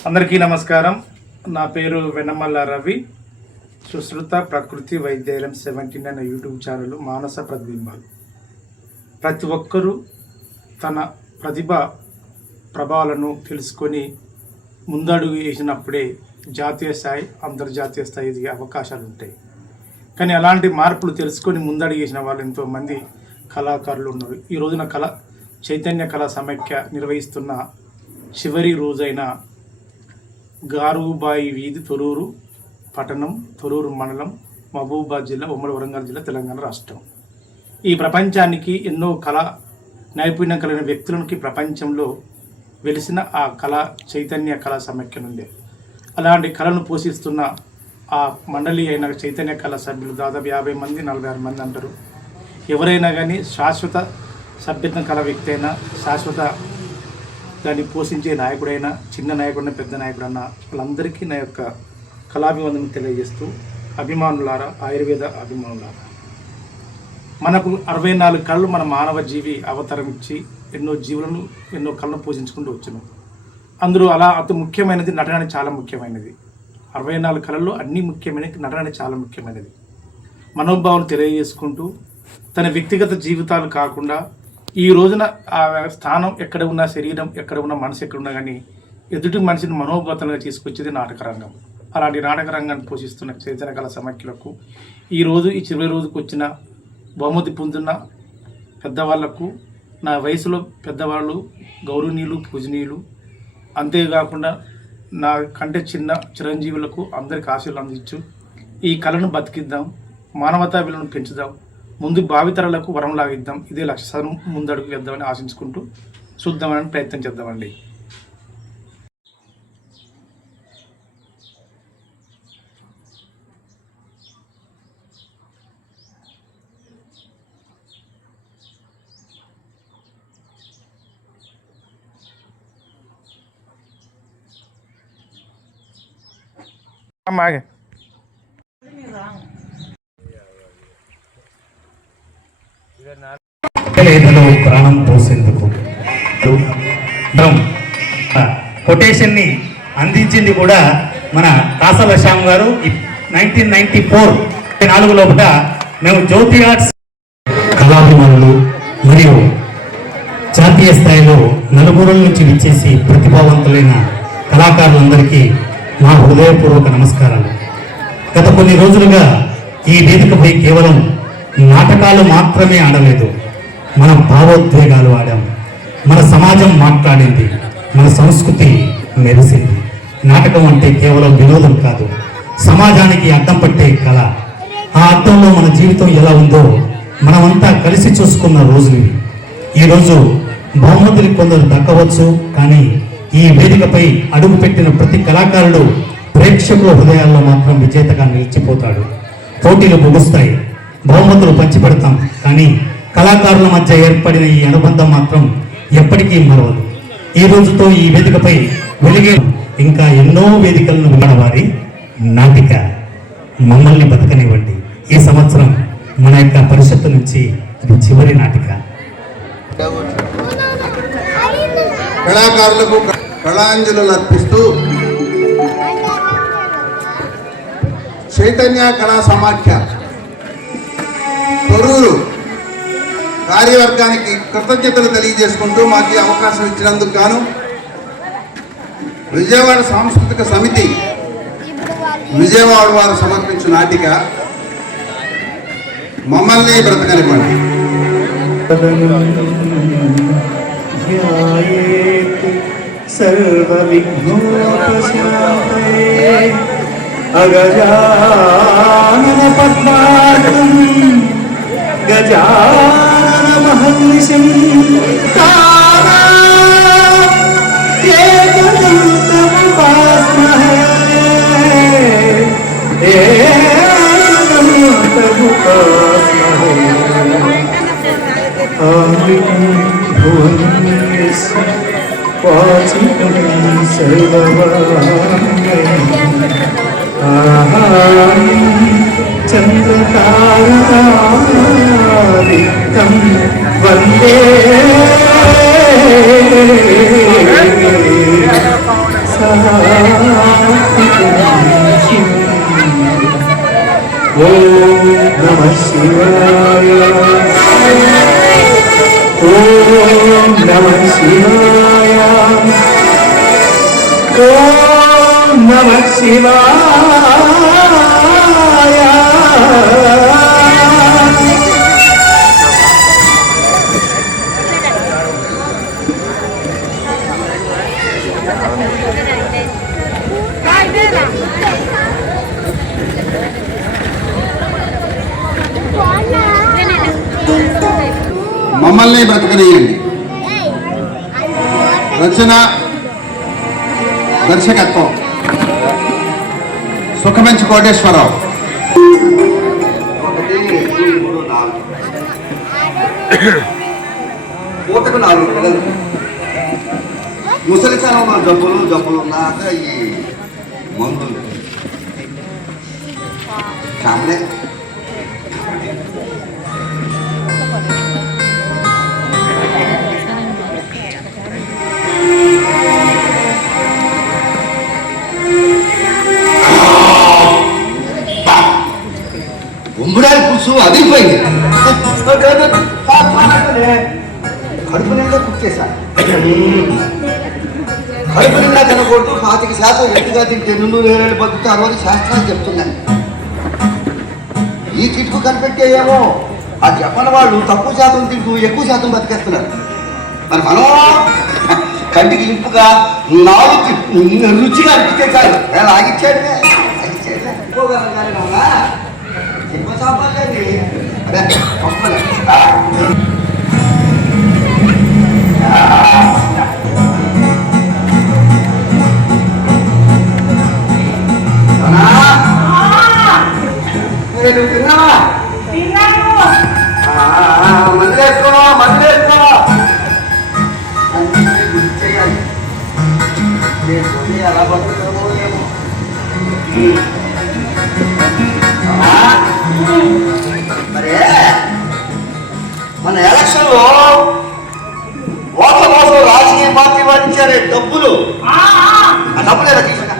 అందరికీ నమస్కారం. నా పేరు వెన్నమల్ల రవి. సుశ్రుత ప్రకృతి వైద్యాలయం 17 అనే యూట్యూబ్ ఛానల్ మానస ప్రతిబింబాలు. ప్రతి ఒక్కరూ తన ప్రతిభ ప్రభావాలను తెలుసుకొని ముందడుగు వేసినప్పుడే జాతీయ స్థాయి అంతర్జాతీయ స్థాయి ఎదిగే అవకాశాలు ఉంటాయి. కానీ అలాంటి మార్పులు తెలుసుకొని ముందడుగు వేసిన వాళ్ళు ఎంతోమంది కళాకారులు ఉన్నారు. ఈ రోజున చైతన్య కళా సమైక్య నిర్వహిస్తున్న చివరి రోజైన గారుబాయి వీధి తొరూరు పట్టణం, తొరూరు మండలం, మహబూబాబాద్ జిల్లా, ఉమ్మడి వరంగల్ జిల్లా, తెలంగాణ రాష్ట్రం. ఈ ప్రపంచానికి ఎన్నో నైపుణ్యం కలిగిన వ్యక్తులకి ప్రపంచంలో వెలిసిన ఆ చైతన్య కళా సమైక్య నుండి అలాంటి కళను పోషిస్తున్న ఆ మండలి అయిన చైతన్య కళా సభ్యులు దాదాపు 50 మంది 46 మంది అంటారు. ఎవరైనా కానీ శాశ్వత సభ్యత్వం కళ వ్యక్తి అయినా, శాశ్వత దాన్ని పోషించే నాయకుడైనా, చిన్న నాయకుడైనా, పెద్ద నాయకుడైనా వాళ్ళందరికీ నా యొక్క కళాభివందనం తెలియజేస్తూ, అభిమానులారా, ఆయుర్వేద అభిమానులారా, మనకు 64 కళ్ళు మన మానవ జీవి అవతారం ఇచ్చి ఎన్నో జీవులను, ఎన్నో కళ్ళను పోషించుకుంటూ వచ్చినాం. అందులో అతి ముఖ్యమైనది నటన అనేది చాలా ముఖ్యమైనది. 64 కళల్లో అన్ని ముఖ్యమైనది నటన అనేది చాలా ముఖ్యమైనది. మనోభావాలు తెలియజేసుకుంటూ తన వ్యక్తిగత జీవితాలు కాకుండా ఈ రోజున ఆ స్థానం ఎక్కడ ఉన్నా, శరీరం ఎక్కడ ఉన్నా, మనసు ఎక్కడ ఉన్నా కానీ ఎదుటి మనిషిని మనోభావాలుగా తీసుకొచ్చేది నాటకరంగం. అలాంటి నాటకరంగాన్ని పోషిస్తున్న చైతన్య కళా సమైక్యులకు ఈరోజు ఈ చివరి రోజుకు వచ్చిన బహుమతి పొందున్న పెద్దవాళ్లకు, నా వయసులో పెద్దవాళ్ళు, గౌరవనీయులు, పూజనీయులు, అంతేకాకుండా నా కంటే చిన్న చిరంజీవులకు అందరికి ఆశలు అందించు ఈ కళను బతికిద్దాం, మానవతా విలువను పెంచుదాం, ముందు భావితరాలకు వరం లాగిద్దాం. ఇదే లక్ష్యం ముందడుగు వేద్దామని ఆశించుకుంటూ చూద్దామని ప్రయత్నం చేద్దామండి. అమ్మాగే ప్రాణం పోసేందుకు కొటేషన్ని అందించింది కూడా మన కాసల శ్యామ్ గారు. 1994 లోపల మేము జ్యోతి ఆర్ట్స్ కళాభిమానులు మరియు జాతీయ స్థాయిలో నలుగురుల నుంచి విచ్చేసి ప్రతిభావంతులైన కళాకారులందరికీ మా హృదయపూర్వక నమస్కారాలు. గత కొన్ని రోజులుగా ఈ వేదికపై కేవలం నాటకాలు మాత్రమే ఆడలేదు, మనం భావోద్వేగాలు ఆడాం. మన సమాజం మాట్లాడింది, మన సంస్కృతి మెరిసింది. నాటకం అంటే కేవలం వినోదం కాదు, సమాజానికి అద్దం పట్టే కళ. ఆ అద్దంలో మన జీవితం ఎలా ఉందో మనమంతా కలిసి చూసుకున్న రోజులు ఇవి. ఈరోజు బహుమతులు కొందరు దక్కవచ్చు, కానీ ఈ వేదికపై అడుగు పెట్టిన ప్రతి కళాకారుడు ప్రేక్షకుల హృదయాల్లో మాత్రం విజేతగా నిలిచిపోతాడు. పోటీలు ముగుస్తాయి, బహుమతులు పంచిపెడతాం, కానీ కళాకారుల మధ్య ఏర్పడిన ఈ అనుబంధం మాత్రం ఎప్పటికీ మరవదు. ఈ రోజుతో ఈ వేదికపై వెలిగే ఇంకా ఎన్నో వేదికలను వినవారి నాటిక మమ్మల్ని బతకనివ్వండి. ఈ సంవత్సరం మన యొక్క పరిషత్తు నుంచి ఇది చివరి నాటిక. కళాకారులకు కళాంజలు అర్పిస్తూ చైతన్య కళా సమాఖ్య తొరూరు కార్యవర్గానికి కృతజ్ఞతలు తెలియజేసుకుంటూ మాకు అవకాశం ఇచ్చినందుకు గాను విజయవాడ సాంస్కృతిక సమితి విజయవాడ వారు సమర్పించిన నాటిక మమ్మల్ని బ్రతకనివ్వండి. సర్వ విఘ్నోపశాంతయే అగజానన పద్మార్కం గజానన మహర్నిశం చంద్రతారకారికం వందే ఓం నమః శివాయ ఓం నమః శివాయ ఓం నమః శివాయ మమ్మల్ని బ్రతకనీయండి. రచన దర్శకత్వం సుఖమంచి కోటేశ్వరరావు. పూటకు 4 పిల్లలు. ముసలితనం జబ్బులు ఉన్నాక ఈ మందులు కామనే. గుంబుడాలి పులుసు అదిరిపోయింది. కడుపు నిండా కుక్ చేశాను. కడుపు నిండా తినకూడదు, 25% ఎత్తుగా తింటే 200 బతుకుతారు అని శాస్త్రాలు చెప్తున్నాను. ఈ కిటుకు కనిపెట్టే ఏమో ఆ జపాన్ వాళ్ళు తక్కువ శాతం తింటూ ఎక్కువ శాతం బతికేస్తున్నారు. మరి మనం కంటికి ఇంపుగా నాలుగు రుచిగా అనిపిస్తే చాలు. ఆగిచ్చాడు అదే నువ్వు తిన్నావా? మందులేసుకో గుర్తు చేయాలి. లేకపోతే ఎలా బతుకుతామో ఏమో. మరే మన ఎలక్షన్లో ఓట్ల కోసం రాజకీయ పార్టీ వాళ్ళు ఇచ్చారే డబ్బులు, ఆ డబ్బులు ఎలా తీసుకున్నా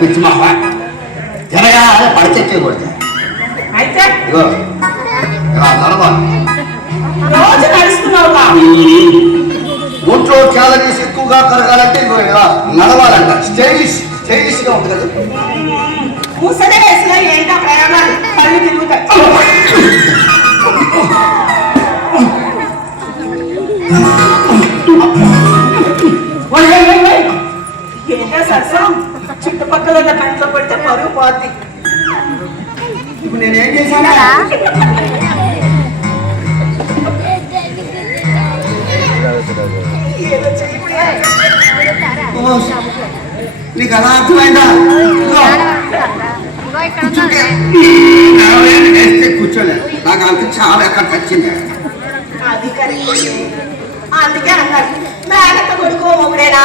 పిచ్చి మా జనగా పడిచెక్కే కొడతా ఒంట్లో క్యాలరీస్ ఎక్కువగా కరగాలంటే నడవాలంట. స్టైలిష్ గా ఉంటుంది కదా. ముసలి వయసులో ఏంటో ప్రయోగాలు కళ్ళు తిరుగుతాయి. ఏంటో సరసం చుట్టుపక్కల ఉన్న కంట్లో పడితే పరుగు పోద్ది. ఇప్పుడు నేనేం చేశానా? నీకు అలా అర్థమైందా? కూర్చోలేదు. నాకు అంత చాలా ఎక్కడ వచ్చింది. అది కరెక్ట్. అందుకే అన్నారు మేనత్త కొడుకు మొగుడేనా?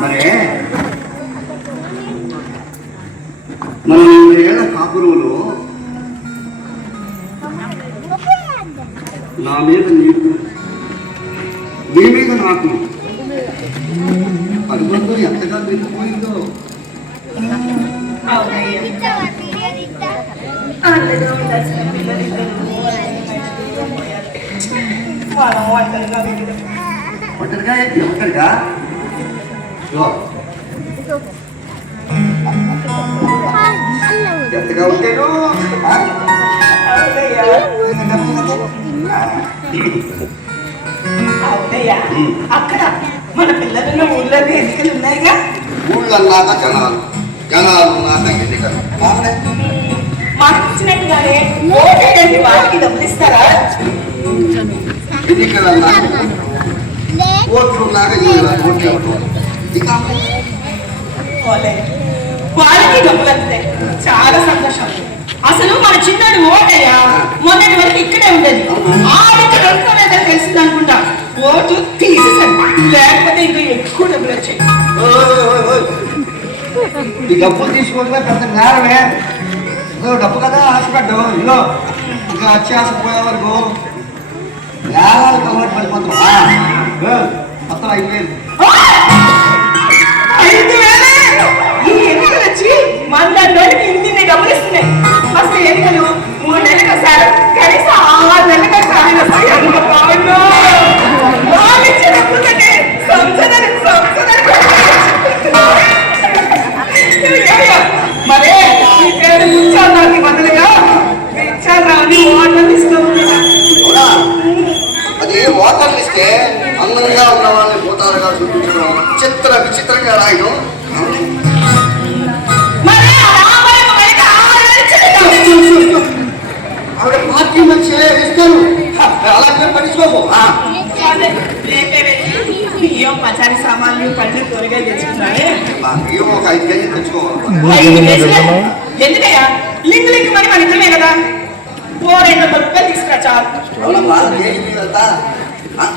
మరే మన 2 ఏళ్ల కాపురువులు నా మీద నీకు, నీ మీద నాకు అనుబంధం ఎంతగా పెరిగిపోయిందో. ఒంటరిగా ఒక్కడిగా ఎంతగా ఉంటాను. అవునయ్యా, అక్కడ మన పిల్లలు ఊళ్ళో ఎన్నికలు ఉన్నాయిగా. ఊళ్ళన్నాక జనాలు నాక ఎన్నికలు మాకు ఇచ్చినట్టుగానే ఓటేయండి వాళ్ళకి డబ్బులు ఇస్తారా? ఎన్నికలన్నా ఓట్లున్నాక ఓట్లు వాళ్ళకి డబ్బులు వస్తాయి. చాలా సంతోషం. అసలు మన చిన్నాడు ఓటయ్యా మొన్నటి వరకు ఇక్కడే ఉండేది ఆడికి లేదని తెలిసింది అనుకుంటా ఓటు తీసేసాను లేకపోతే ఇంకా ఎక్కువ డబ్బులు వచ్చాయి ఈ డబ్బులు తీసుకోవడమే పెద్ద నేరమే ఇదో డబ్బు కదా ఆశపడ్డు ఇదో ఇంకా వచ్చి ఆశపోయే వరకు నేరాలకు అలవాటు పడిపోతాం మొత్తం 5,000 ఈ ఎన్నికలు వచ్చి మందరికి ఇన్ని డబ్బులు ఇస్తున్నాయి ఫస్ట్ ఎన్నికలు 3 నెలలకు వస్తారు కనీసం 6 నెలలకు వస్తాయి ఎంత బాగుందో వాళ్ళు ఇచ్చే డబ్బులు కంటే మరే ఈ పేరు ముచ్చాలు నాకు బదులుగా ఇచ్చాను రాని ఓట్లు తీసుకోవాలి అది ఓటర్లు ఇస్తే అందంగా ఉన్న వాళ్ళని పోతారుగా చూపించడం విచిత్రంగా రాయడం ఆవిడ పార్టీ మంచి ఇస్తారు అలాగే పట్టించుకోకు బియ్యం పచారి సామాన్లు పళ్ళు కూరగాయలు తెచ్చుకున్నాయి బియ్యం ఒక 5 కేజీలు తెచ్చుకోవాలి ఎందుకయ్యా లింక్ లింక్ మరి మన ఇద్దరమే కదా 400 రూపాయలు తీసుకురా చాలు కేజీ బియ్యం ఎంత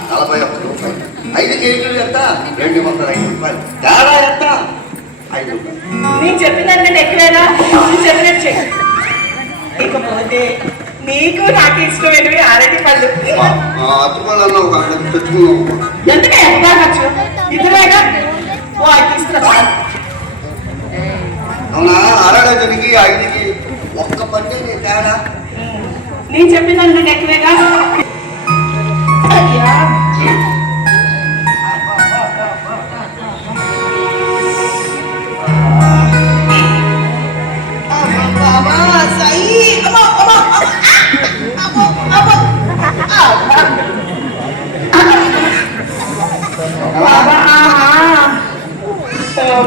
41 రూపాయలు 5 కేజీలు ఎంత 205 రూపాయలు తేడా ఎంత 5 రూపాయలు నేను చెప్పినంటే ఎక్కడైనా నేను చెప్పినట్టు చెయ్యి ఇకపోతే నీకు నాకు ఇష్టమైనవి అరటి పళ్ళు అతుకోవాలన్నా ఒక తెచ్చుకున్నాం ఎందుకే ఎంత ఖర్చు ఇద్దరేగా తీసుకురా చాలు అవునా అరడజనికి 5కి ఒక్క పట్టే నీ తేడా నేను చెప్పినంటే ఎక్కడేగా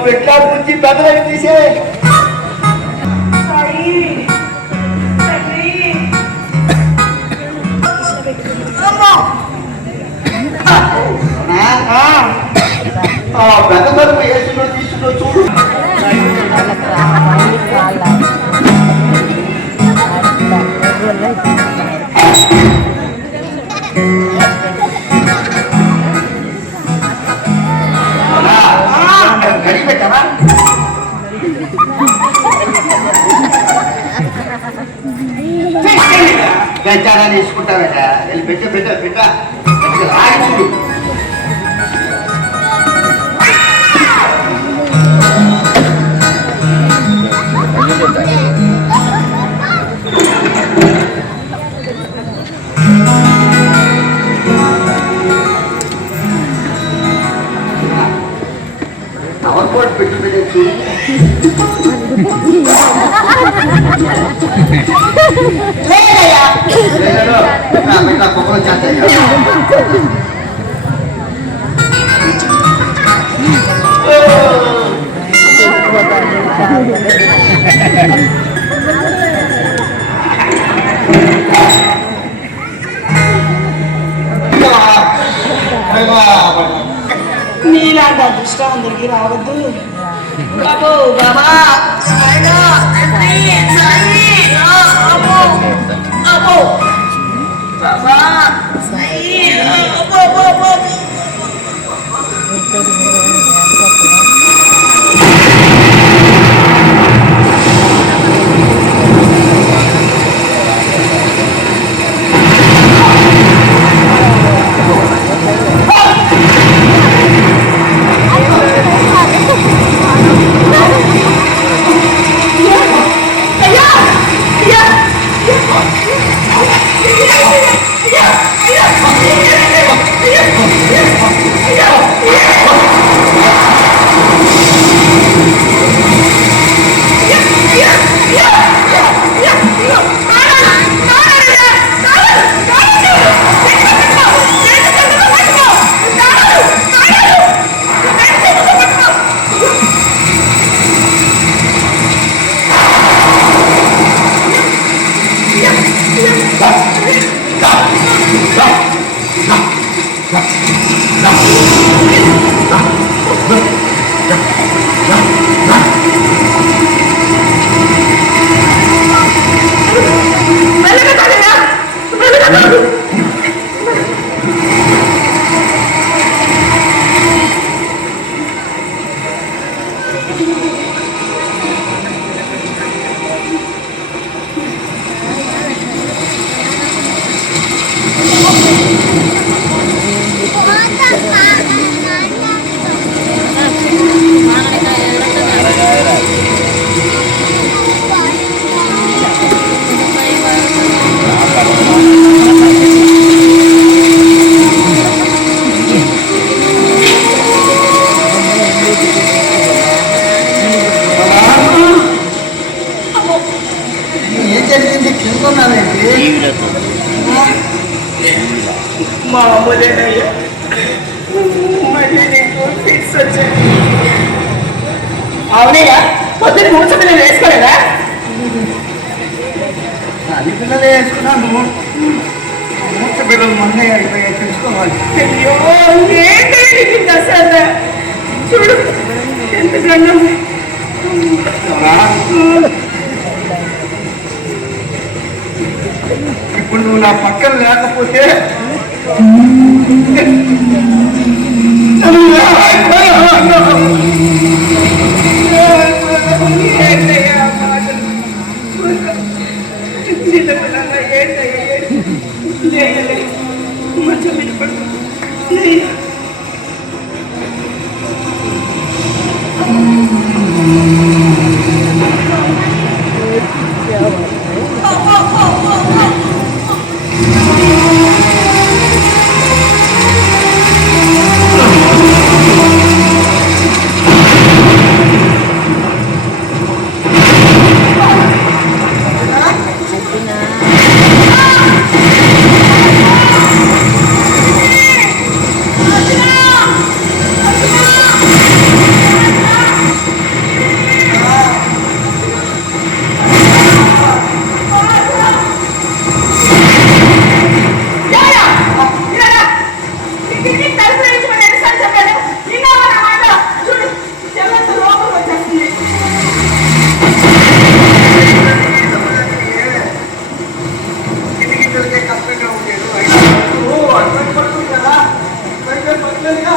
బిడ్డ పుంచి పెద్దలకి తీసే పెద్ద తరపు వేసులో తీసుకుంటూ చూడు గడి పెట్టావా గచ్చారా తీసుకుంటావట వెళ్ళి పెట్ట రాయి చూడు అవర్ పెట్టు పెట్టచ్చు కొబ్బరి చేస్తాయి నీలాంటి అదృష్టం అందరికి రావద్దు బాబు బాబా ఏం జరిగింది కిందన్నానండి మామూలేనయ్యా మళ్ళీ నీకు ఫిక్స్ వచ్చాయి. అవునయ్యా పొద్దున్న కూర్చొని నేను వేసుకోలేదా? అన్ని పిల్లలే వేసుకున్నాను మూర్చ పిల్లలు మొన్న అయిపోయాయి తెలుసుకోవాలి. అయ్యో ఏంటి అసలు చూడు ఎందుకన్నా ఇప్పుడు నువ్వు నా పక్కన లేకపోతే ఏంటయ్యా మాటలు నిజమన్నా ఏంటయ్యా లేయలే మంచి మీద పడు కష్టంగా ఉండేది అర్థం పడుతుంది కదా పట్లేదుగా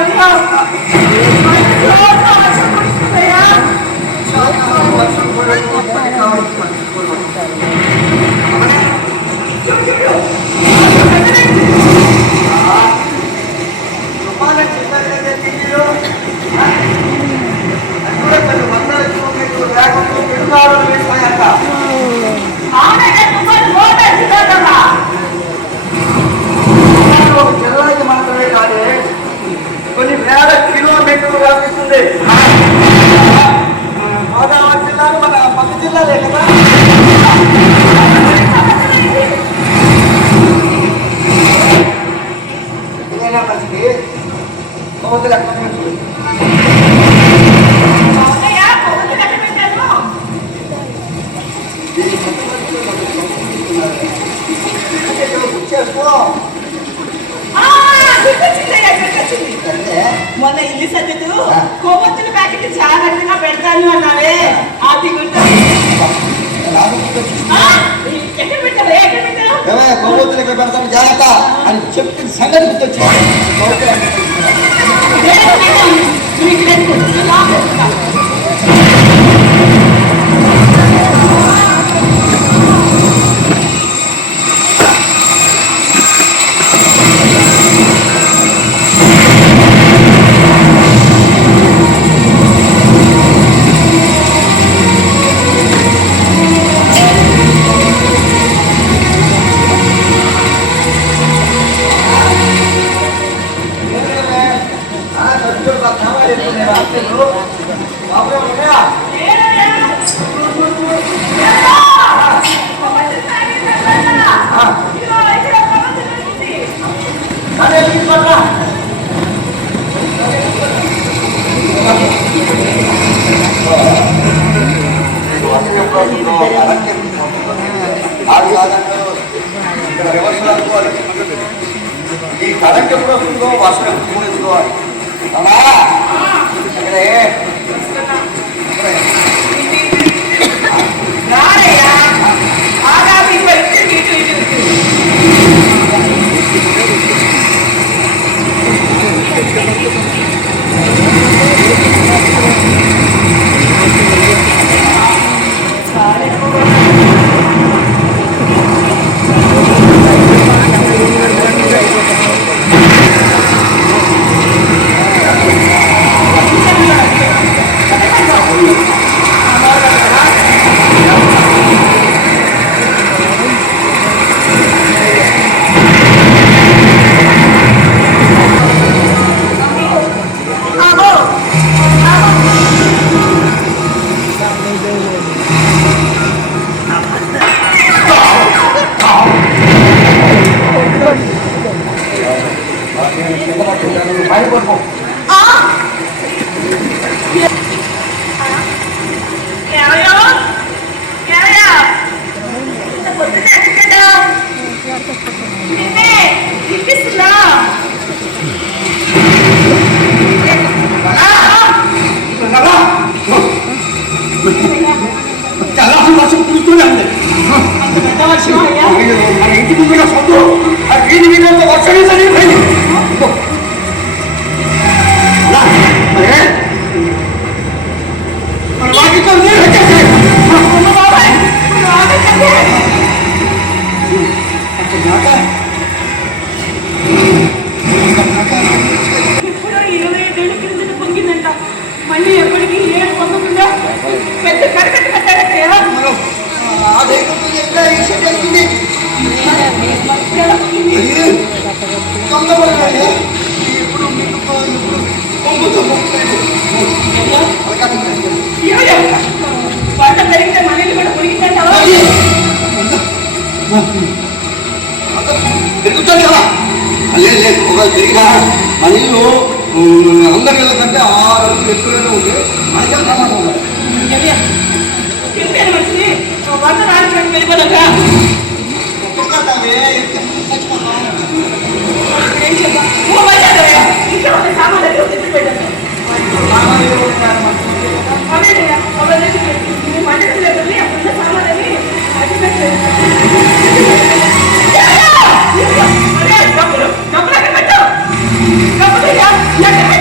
అయ్యో ఆశపడుతున్నాయా మాత్రమే కాదు కొన్ని వేల కిలోమీటర్లు వ్యాపిస్తుంది. గోదావరి జిల్లాలు మన పక్క జిల్లాలే కదా. ఇదేనా మంచిది కొవ్వొత్తులు ఎక్కడ మంచిది చేసుకో. మొన్న ఇల్లు సర్దుతూ కొవ్వొత్తుల ప్యాకెట్ జాగ్రత్తగా పెడతాను అన్నావే అది గుర్తు ఎక్కడ పెట్టావే ఎక్కడ పెట్టావు కొవ్వొత్తులు ఎక్కడ పెడతాను జాగ్రత్త అని చెప్పిన సంగతి గుర్తొచ్చింది. ఈ కరెంట్ ఎప్పుడు వస్తుందో వర్షం ఎప్పుడు ఎత్తుకోవాలి మళ్ళీ ఎప్పటికీ ఏడు పొందకుండా పెద్ద కరకట్ట కట్టారయ్యా పంట పెరిగితే మనీళ్ళు కూడా మురిగిందంటావా పెరుగుతుంది కదా లేదు లేదు ఒక తిరిగా మన ఇల్లు అందరి ఇళ్ళ కంటే 6 అడుగులు ఎక్కువనే ఉంది మనకే ప్రమాదం ఉంది తింటేనే మంచిది వంట రాని వెళ్ళిపోదాకా ఏం చేద్దాం ఇంట్లో ఉన్న సామాన్లు తెచ్చిపెట్టాను అదేనయ్యా మంచి అప్పుడున్న సామాన్లని డబ్బులు డబ్బులు ఎక్కడ పెట్టావు డబ్బులు ఎక్కడ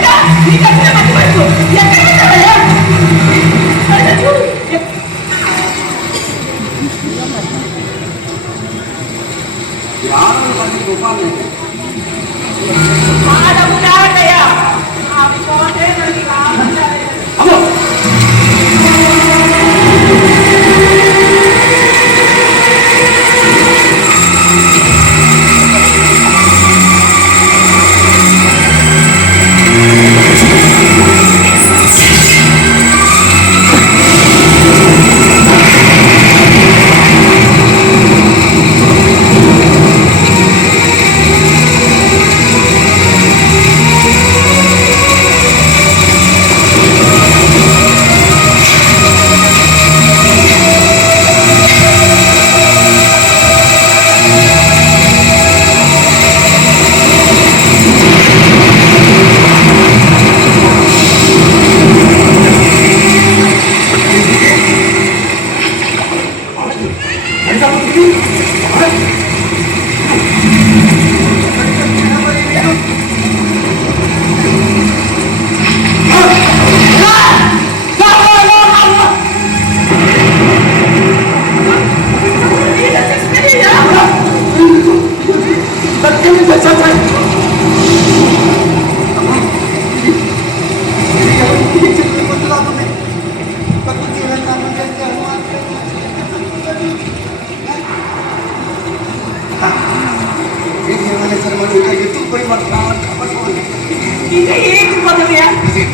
ఇంకా ఏంటి పోతుందయ్యా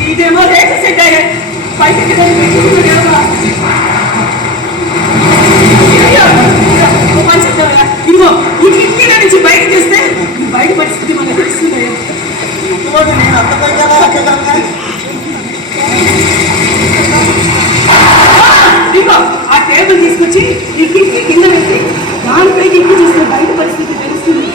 ఇదేమో రేట్ సెట్ అయ్యా బయటకి పెట్టుకుంటున్నా ఇదిగో ఈ కిటికీ నుంచి బయట చేస్తే బయట పరిస్థితి మనకు తెలుస్తుందయ్యా నేను అంత పైకి ఇదిగో ఆ టేబుల్ తీసుకొచ్చి ఈ కిటికీ కింద పెట్టి దానిపైకి ఇంటి చూస్తే బయట పరిస్థితి తెలుస్తుంది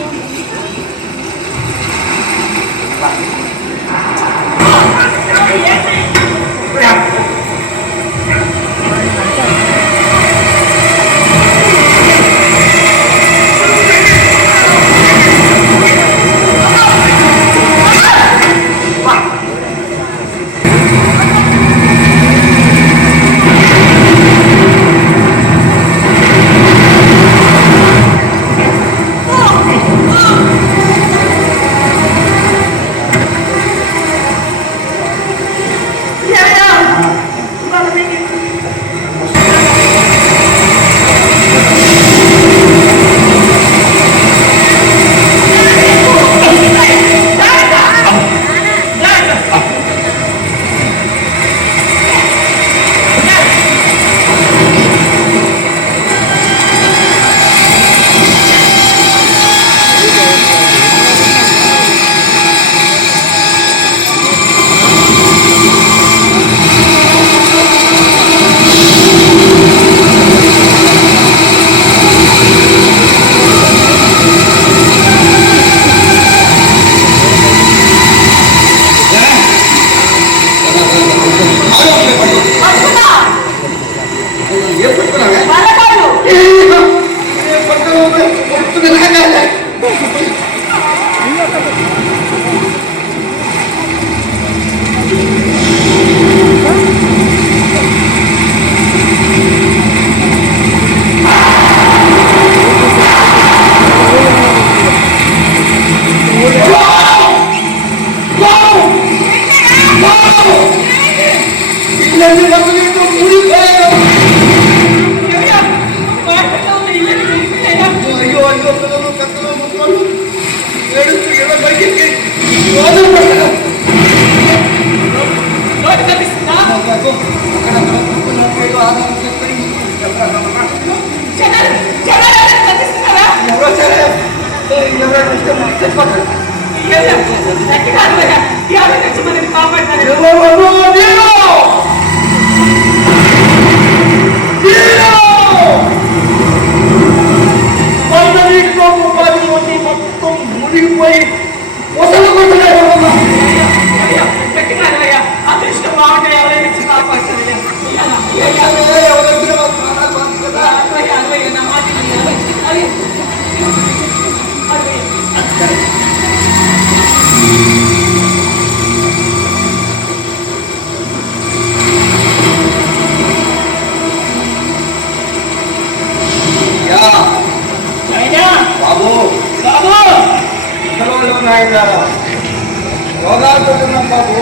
బాబు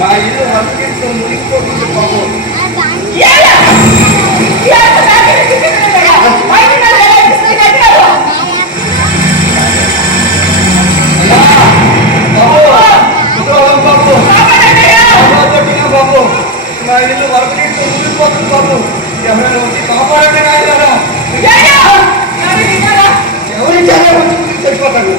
మా ఇల్లు వర్తిస్తూ మునిగిపోతుంది బాబు బాబు మా ఇల్లు వర్తిస్తూ మునిగిపోతుంది బాబు ఎవరైనా వచ్చి కాపాడండి నాయనా ఎవరి చచ్చిపోతాడు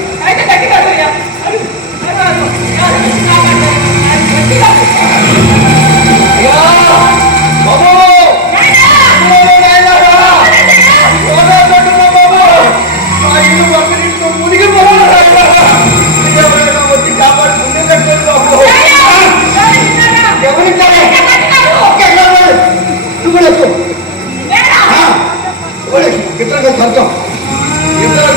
ఇద్దరు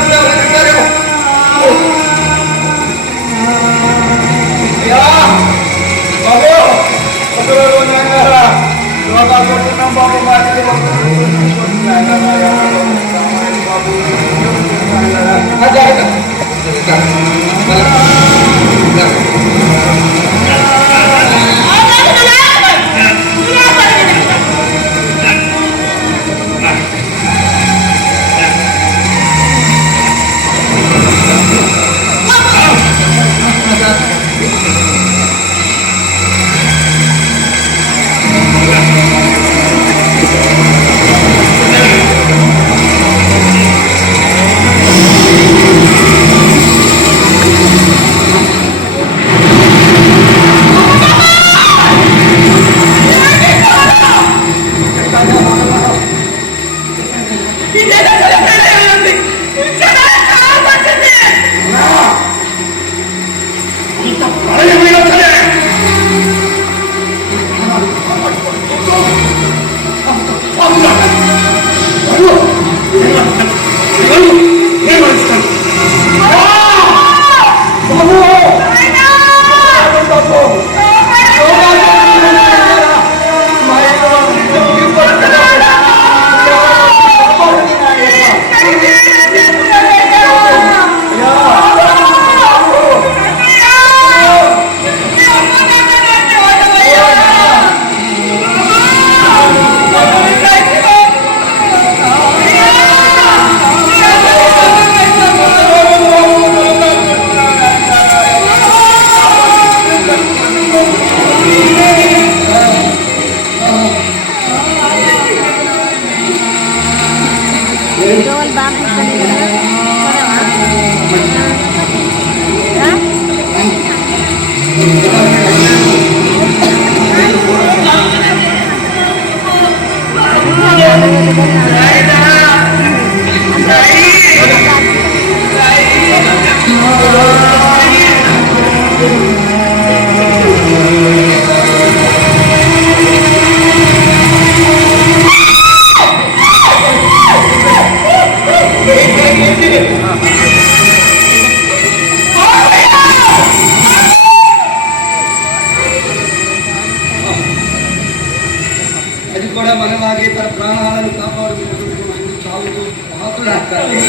అది కూడా మనలాగే తన ప్రాణాలను కాపాడుకుంటూ చావుతూ ఆకులాడతారు.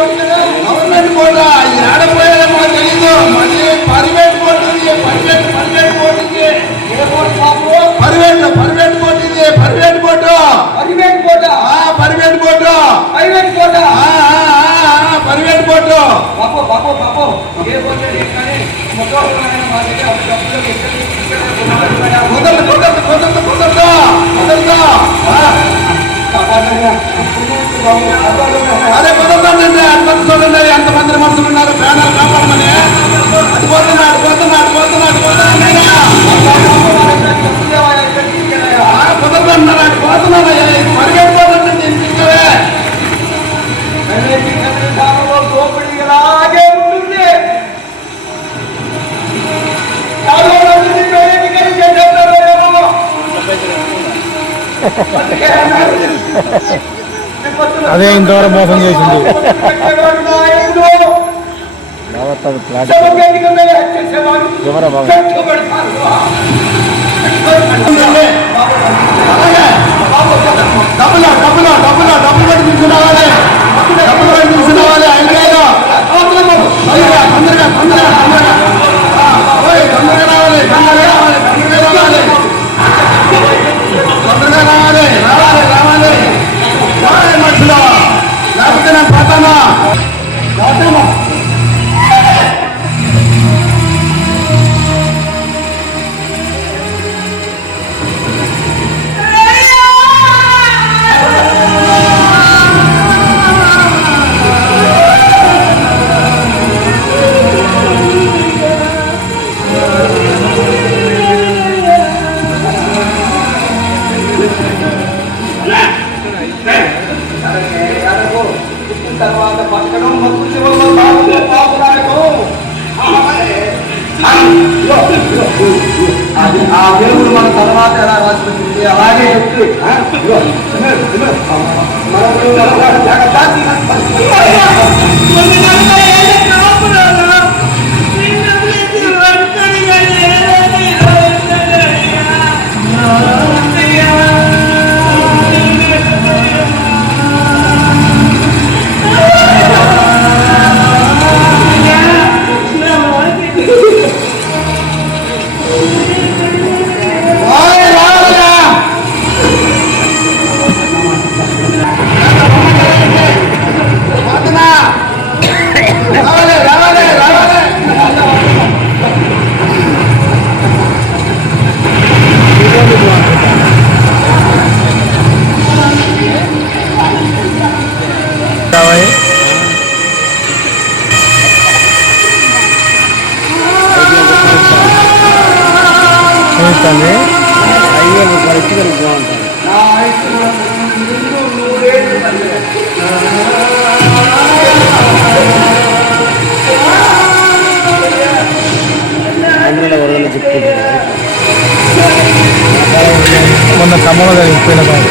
గవర్నమెంట్ కోట ఏడపోయారో మాకు తెలీదు. మళ్ళీ ప్రైవేట్ కోట ఉంది. ప్రైవేట్ కోట ఉంది. ప్రైవేట్ కోట ఇది. ప్రైవేట్ కోట ప్రైవేట్ కోట ప్రైవేట్ కోట అరే కుదరదండి. అంతమంది చూడండి, ఎంతమంది మనుషులు ఉన్నారు. ప్రాణాలు కాపాడమని అడిపోతున్నాడు. కుదరదన్నారు. అడిపోతున్నాడు. పరిగెట్టుకోదండి. ఇంటికే దోపిడీలాగే ఉంటుంది. అదే ఇంతవరకు మోసం చేసింది. ఎవరా బాబు డబ్బులు పెట్టి తీసుకురావాలి. రావాలి మనుషులు లేకపోతే నేను పోతాను. తర్వాత బతకడం మొత్తం చివరిలో అది ఆ దేవుడు మన తర్వాత ఎలా రాసిపెట్టింది అలాగే అయ్యో పరిస్థితులు బాగుంటాయి. మొన్న ఖమ్మంలో జరిగిపోయిన బాబు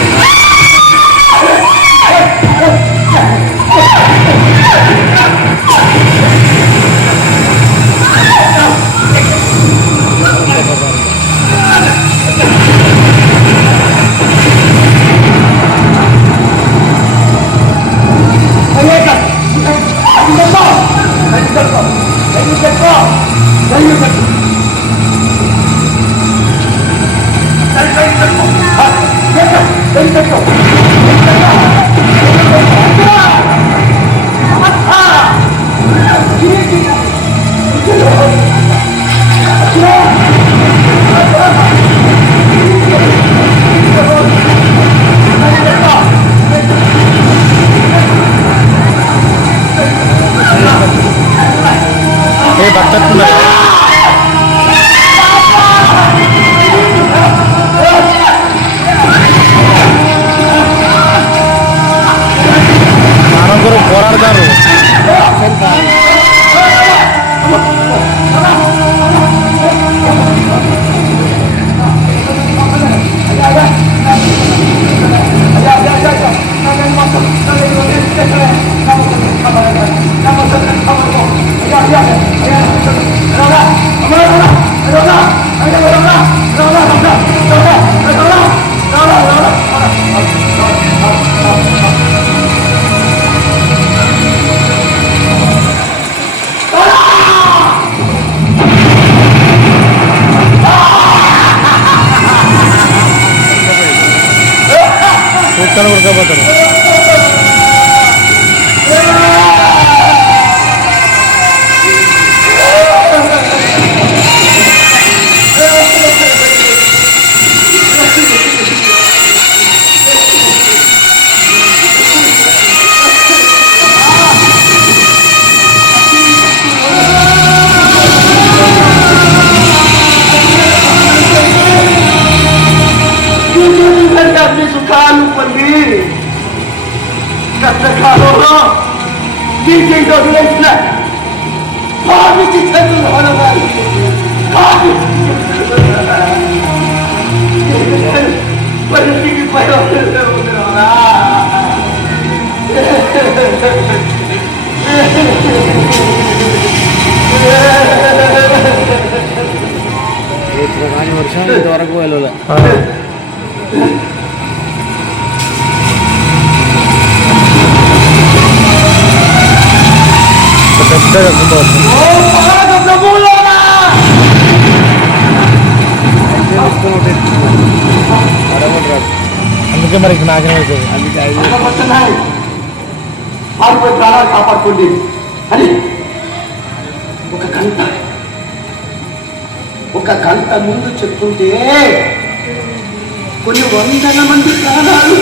పోరాడతారు. Yeah. ఇక్కడ ఉడకపోతారు. అన్ని సుఖాలు పొంది కష్టకాలంలో నీకేంటో వదిలేసిన కామికి చదువు పరిస్థితి కానీ వర్షం ఇంతవరకు వెళ్ళలే. పెద్దగా అందుకే మరి నాశనం అవుతుంది. అందుకే ప్రాణాలు కాపాడుకోండి అని ఒక గంట ముందు చెప్తుంటే కొన్ని వందల మంది ప్రాణాలు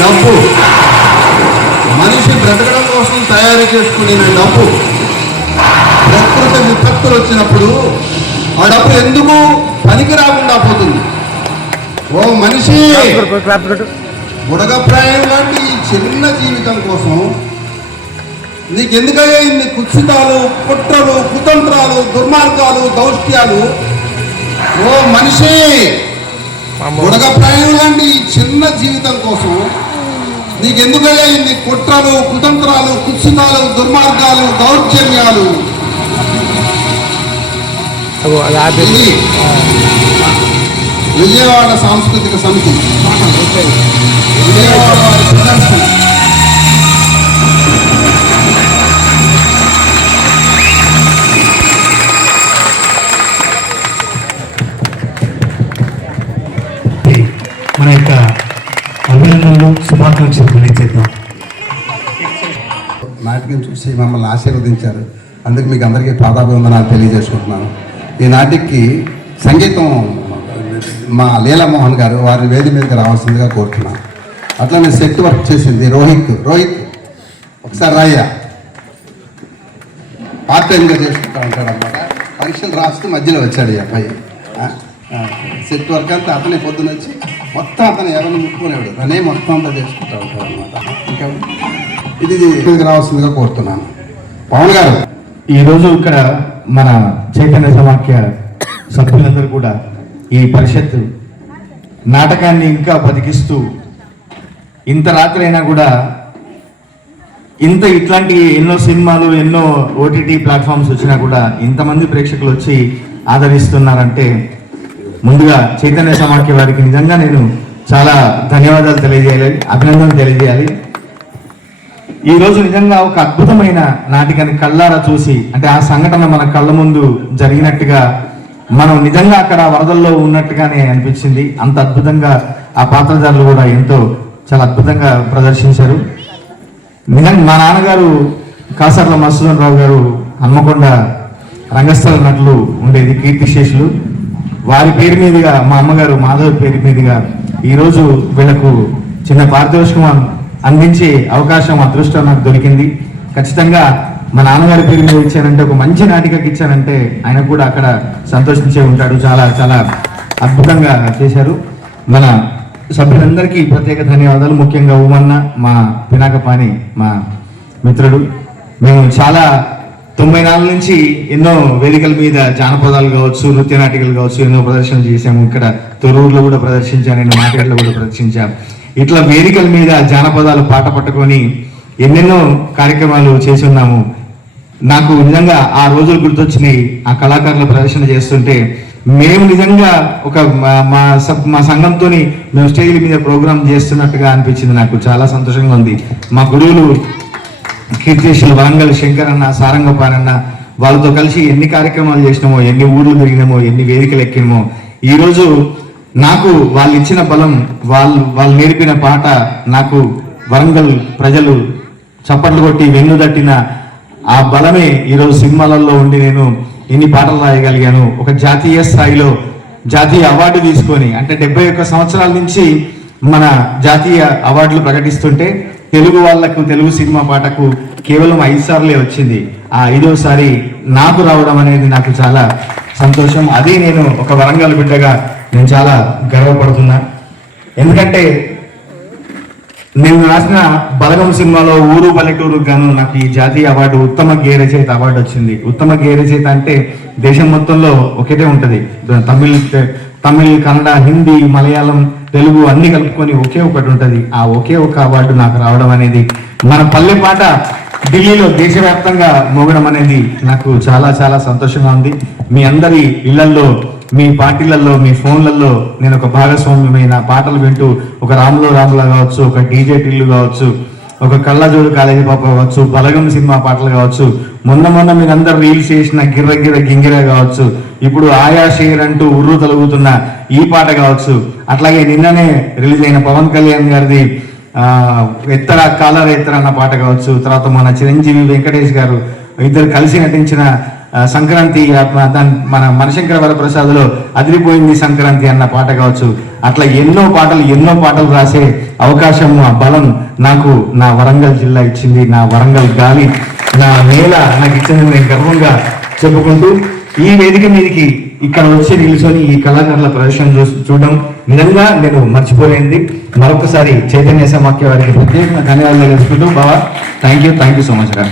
డబ్బు మనిషి బ్రతకడం కోసం తయారు చేసుకునే డబ్బు ప్రకృతి విపత్తులు వచ్చినప్పుడు ఆ డబ్బు ఎందుకు పనికి రాకుండా పోతుంది. ఓ మనిషి బుడగప్రాయం లాంటి ఈ చిన్న జీవితం కోసం నీకెందుకయ్యా ఇన్ని కుత్సితాలు, కుట్రలు, కుతంత్రాలు, దుర్మార్గాలు, దౌష్ట్యాలు? ఓ మనిషి బుడగప్రాయం లాంటి ఈ చిన్న జీవితం కోసం నీకెందుకయ్యా ఇన్ని కుట్రలు, కుతంత్రాలు, కుత్సితాలు, దుర్మార్గాలు, దౌర్జన్యాలు? ఇది విజయవాడ సాంస్కృతిక సమితి విజయవాడ వారి ప్రదర్శన. మన యొక్క అభినందనలు, శుభాకాంక్షలు తెలియజేద్దాం. నాటకం చూసి మమ్మల్ని ఆశీర్వదించారు. అందుకు మీకు అందరికీ పాదాభివందనాలు తెలియజేసుకుంటున్నాను. ఈ నాటికి సంగీతం మా లీలామోహన్ గారు వారి వేది మీదకి రావాల్సిందిగా కోరుతున్నాను. అట్లనే సెట్ వర్క్ చేసింది రోహిత్ ఒకసారి రాయ్యా. పార్ట్ టైంగా చేసుకుంటా ఉంటాడు అన్నమాట. పరీక్షలు రాస్తూ మధ్యలో వచ్చాడు ఈ అబ్బాయి. సెట్ వర్క్ అంతా అతనే పొద్దున వచ్చి మొత్తం అతను ఎవరిని ముట్టుకునేవాడు, తనే మొత్తం అంతా చేసుకుంటా ఉంటాడు అనమాట. ఇంకా ఇది రావాల్సిందిగా కోరుతున్నాను. పవన్ గారు, ఈరోజు ఇక్కడ మన చైతన్య సమాఖ్య సభ్యులందరూ కూడా ఈ పరిషత్ నాటకాన్ని ఇంకా బతికిస్తూ ఇంత రాత్రి అయినా కూడా ఇట్లాంటి ఎన్నో సినిమాలు, ఎన్నో ఓటీటీ ప్లాట్ఫామ్స్ వచ్చినా కూడా ఇంతమంది ప్రేక్షకులు వచ్చి ఆదరిస్తున్నారంటే ముందుగా చైతన్య సమాఖ్య వారికి నిజంగా నేను చాలా ధన్యవాదాలు తెలియజేయాలి, అభినందనలు తెలియజేయాలి. ఈ రోజు నిజంగా ఒక అద్భుతమైన నాటికాన్ని కళ్ళారా చూసి, అంటే ఆ సంఘటన మన కళ్ళ ముందు జరిగినట్టుగా, మనం నిజంగా అక్కడ వరదల్లో ఉన్నట్టుగానే అనిపించింది. అంత అద్భుతంగా ఆ పాత్రధారులు కూడా చాలా అద్భుతంగా ప్రదర్శించారు. నిజంగా మా నాన్నగారు కాసర్ల మసూదన్ రావు గారు హన్మకొండ రంగస్థల నటులు ఉండేది, కీర్తిశేషులు. వారి పేరు మీదుగా మా అమ్మగారు మాధవ్ పేరు మీదుగా ఈరోజు వీళ్ళకు చిన్న పారితోషికం అందించే అవకాశం, అదృష్టం నాకు దొరికింది. ఖచ్చితంగా మా నాన్నగారి పేరు మీద ఇచ్చానంటే, ఒక మంచి నాటికకి ఇచ్చానంటే ఆయన కూడా అక్కడ సంతోషించే ఉంటాడు. చాలా చాలా అద్భుతంగా చేశారు. మన సభ్యులందరికీ ప్రత్యేక ధన్యవాదాలు. ముఖ్యంగా ఉమన్న, మా పినాకపాణి, మా మిత్రుడు. మేము చాలా 94 నుంచి ఎన్నో వేదికల మీద జానపదాలు కావచ్చు, నృత్య నాటికలు కావచ్చు, ఎన్నో ప్రదర్శనలు చేశాము. ఇక్కడ తొర్రూరులో కూడా ప్రదర్శించాను, నేను మాట్లాడలో కూడా ప్రదర్శించాను. ఇట్లా వేదికల మీద జానపదాలు పాట పట్టుకొని ఎన్నెన్నో కార్యక్రమాలు చేసి ఉన్నాము. నాకు నిజంగా ఆ రోజులు గుర్తొచ్చినాయి. ఆ కళాకారుల ప్రదర్శన చేస్తుంటే మేము నిజంగా ఒక మా సంఘంతో మేము స్టేజ్ మీద ప్రోగ్రామ్ చేస్తున్నట్టుగా అనిపించింది. నాకు చాలా సంతోషంగా ఉంది. మా గురువులు కీర్తిశేషులు వరంగల్ శంకర్ అన్న, సారంగపారన్న, వాళ్ళతో కలిసి ఎన్ని కార్యక్రమాలు చేసినామో, ఎన్ని ఊర్లు తిరిగినామో, ఎన్ని వేదికలు ఎక్కినామో, ఈరోజు నాకు వాళ్ళు ఇచ్చిన బలం, వాళ్ళు నేర్పిన పాట, నాకు వరంగల్ ప్రజలు చప్పట్లు కొట్టి వెన్ను తట్టిన ఆ బలమే ఈరోజు సినిమాలలో ఉండి నేను ఇన్ని పాటలు రాయగలిగాను. ఒక జాతీయ స్థాయిలో జాతీయ అవార్డు తీసుకొని, అంటే 71 సంవత్సరాల నుంచి మన జాతీయ అవార్డులు ప్రకటిస్తుంటే తెలుగు వాళ్లకు, తెలుగు సినిమా పాటకు కేవలం 5 సార్లే వచ్చింది. ఆ 5వసారి నాకు రావడం అనేది నాకు చాలా సంతోషం. అది నేను ఒక వరంగల్ బిడ్డగా నేను చాలా గర్వపడుతున్నా. ఎందుకంటే నేను రాసిన బలగం సినిమాలో ఊరు పల్లెటూరు గాను నాకు ఈ జాతీయ అవార్డు, ఉత్తమ గేయ రచయిత అవార్డు వచ్చింది. ఉత్తమ గేయ రచయిత అంటే దేశం మొత్తంలో ఒకటే ఉంటది. తమిళ్, కన్నడ, హిందీ, మలయాళం, తెలుగు అన్ని కలుపుకొని ఒకే ఒకటి ఉంటది. ఆ ఒకే ఒక అవార్డు నాకు రావడం అనేది, మన పల్లె పాట ఢిల్లీలో దేశవ్యాప్తంగా మోగడం అనేది నాకు చాలా చాలా సంతోషంగా ఉంది. మీ అందరి ఇళ్లల్లో, మీ పార్టీలలో, మీ ఫోన్లలో నేను ఒక భాగస్వామ్యమైన పాటలు వింటూ, ఒక రాములో రాములా కావచ్చు, ఒక డీజే టిల్లు కావచ్చు, ఒక కళ్ళజోడు కాలేజీ పాప కావచ్చు, బలగం సినిమా పాటలు కావచ్చు, మొన్న మీరందరూ రీల్స్ చేసిన గిర్ర గింగిర కావచ్చు, ఇప్పుడు ఆయా షేర్ అంటూ ఉర్రు తలుగుతున్న ఈ పాట కావచ్చు, అట్లాగే నిన్ననే రిలీజ్ అయిన పవన్ కళ్యాణ్ గారిది ఎత్తర కాలర్ ఎత్తర అన్న పాట కావచ్చు, తర్వాత మన చిరంజీవి వెంకటేష్ గారు ఇద్దరు కలిసి నటించిన సంక్రాంతి, మన మనశంకర వరప్రసాద్లో అదిరిపోయింది సంక్రాంతి అన్న పాట కావచ్చు, అట్లా ఎన్నో పాటలు రాసే అవకాశం, ఆ బలం నాకు నా వరంగల్ జిల్లా ఇచ్చింది. నా వరంగల్ గాలి, నా నేల నాకు ఇచ్చింది నేను గర్వంగా చెప్పుకుంటూ, ఈ వేదిక మీదకి ఇక్కడ వచ్చి నిలుచొని ఈ కళాకారుల ప్రదర్శన చూడడం నిజంగా నేను మర్చిపోలేంది. మరొకసారి చైతన్య సమాఖ్య వారికి ప్రత్యేకంగా ధన్యవాదాలు తెలుసుకుంటూ, బాబా థ్యాంక్ యూ సో మచ్ రా.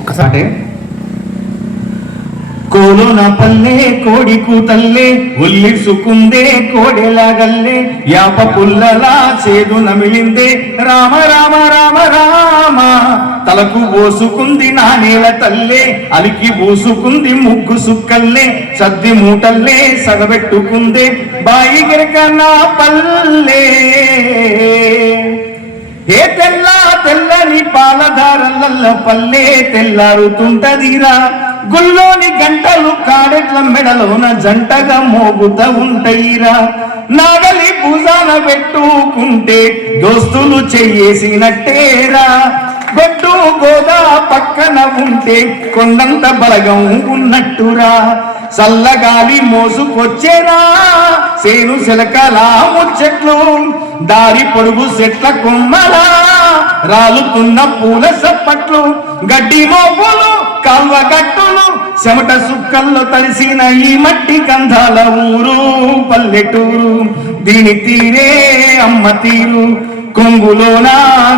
ఒక్కసారి కోలోన పల్లె కోడి కూతల్లే ఉల్లిసుకుందే కోడెలాగల్లే యాప పుల్లలా చేదు నమిలిందే రామ రామ రామ రామ తలకు పోసుకుంది నా నేల తల్లే అలికి పూసుకుంది ముగ్గు సుక్కల్లే సద్ది మూటల్లే సగబెట్టుకుందే బాయి గిరక నా పల్లె ఏ తెల్లని పాలధారల్ల పల్లె తెల్లారుతుంటదిరా గుల్లోని గంటలు కాడెట్ల మెడలోన జంటగా మోగుత ఉంటాయిరా నాగలి భుజాన పెట్టుకుంటే దోస్తులు చెయ్యేసినట్టేరా గొడ్డు గోదా పక్కన ఉంటే కొండంత బలగం ఉన్నట్టురా చల్లగాలి మోసుకొచ్చేరా సేను శిలకలా ముచ్చట్లు దారి పొడుగు చెట్ల కొమ్మలా రాలుతున్న పూల సప్పట్లు గడ్డి మోపులు కాల్వ గట్టులు చెమట సుక్కల్లో తడిసిన ఈ మట్టి గంధాల ఊరు పల్లెటూరు దీని తీరే అమ్మ తీరు కొంగులోన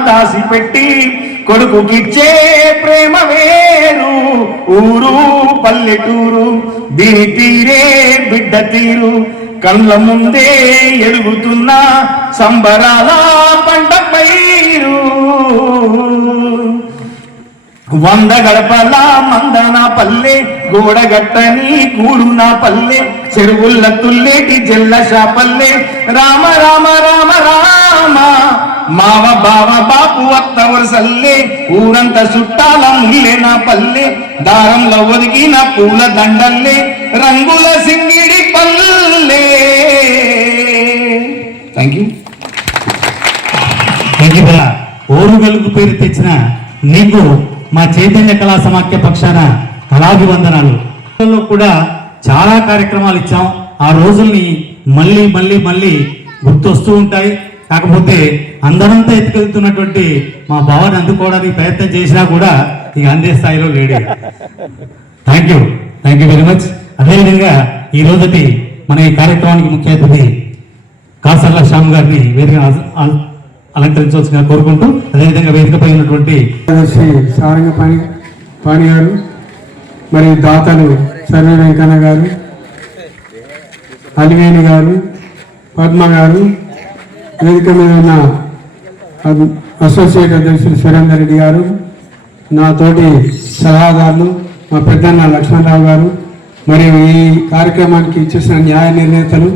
దాసిపెట్టి కొడుకుకిచ్చే ప్రేమ వేరు ఊరు పల్లెటూరు దీని తీరే బిడ్డ తీరు కళ్ళ ముందే ఎదుగుతున్న సంబరాల పంట పైరు 100 గడపల మందన పల్లె గోడగట్టని కూడు నా పల్లె చెరువుల్ల తుల్లేటి జల్ల షాపల్లె రామ రామ రామ రామ మావ బావ బాపు అత్త వరసల్లే ఊరంతా చుట్టాల ముల్లె నా పల్లె దారంలో ఒదిగిన పూల దండల్లే రంగుల సింగిడి పల్లె. Thank you. ఓ వెలుగు పేరు తెచ్చిన నీకు మా చైతన్య కళా సమాఖ్య పక్షాన కళాభివందనాలు. కూడా చాలా కార్యక్రమాలు ఇచ్చాం. ఆ రోజుల్ని మళ్ళీ మళ్ళీ మళ్ళీ గుర్తొస్తూ ఉంటాయి. కాకపోతే అందరంతా ఎత్తుకెళ్తున్నటువంటి మా భావాన్ని అందుకోవడానికి ప్రయత్నం చేసినా కూడా ఇక అందే స్థాయిలో లేడు. Thank you very much. అదేవిధంగా ఈ రోజుటి మన ఈ కార్యక్రమానికి ముఖ్య అతిథి కాసర్ల శ్యామ్ గారిని వేదిక అలంకరించవలసిందిగా కోరుకుంటూ, అదేవిధంగా వేదికపై ఉన్నటువంటి సారంగ పాణి గారు, మరి దాతలు సర్వే వెంకన్న గారు, అలివేణి గారు, పద్మ గారు, వేదిక మీద ఉన్న అసోసియేట్ అధ్యక్షులు సురేందర్ రెడ్డి గారు, నా తోటి సలహాదారులు మా పెద్దన్న లక్ష్మణరావు గారు, మరియు ఈ కార్యక్రమానికి ఇచ్చేసిన న్యాయ నిర్ణేతలు,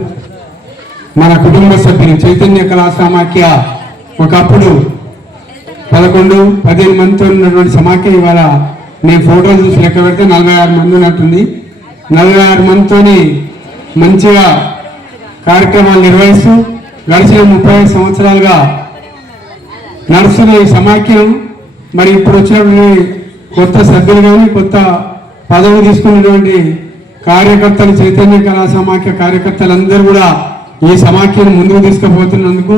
మన కుటుంబ సభ్యులు చైతన్య కళా సమాఖ్య ఒకప్పుడు 11-15 మందితో ఉన్నటువంటి సమాఖ్య ఇవాళ నేను ఫోటోలు చూసి లెక్క పెడితే 46 మంది ఉన్నట్టుంది. 46 మందితోని మంచిగా కార్యక్రమాలు నిర్వహిస్తూ గడిచిన 35 సంవత్సరాలుగా నడుస్తున్న ఈ సమాఖ్యం, మరి ఇప్పుడు వచ్చినటువంటి కొత్త సభ్యులు కానీ కొత్త పదవి తీసుకున్నటువంటి కార్యకర్తలు, చైతన్య కళా సమాఖ్య కార్యకర్తలందరూ కూడా ఈ సమాఖ్యను ముందుకు తీసుకుపోతున్నందుకు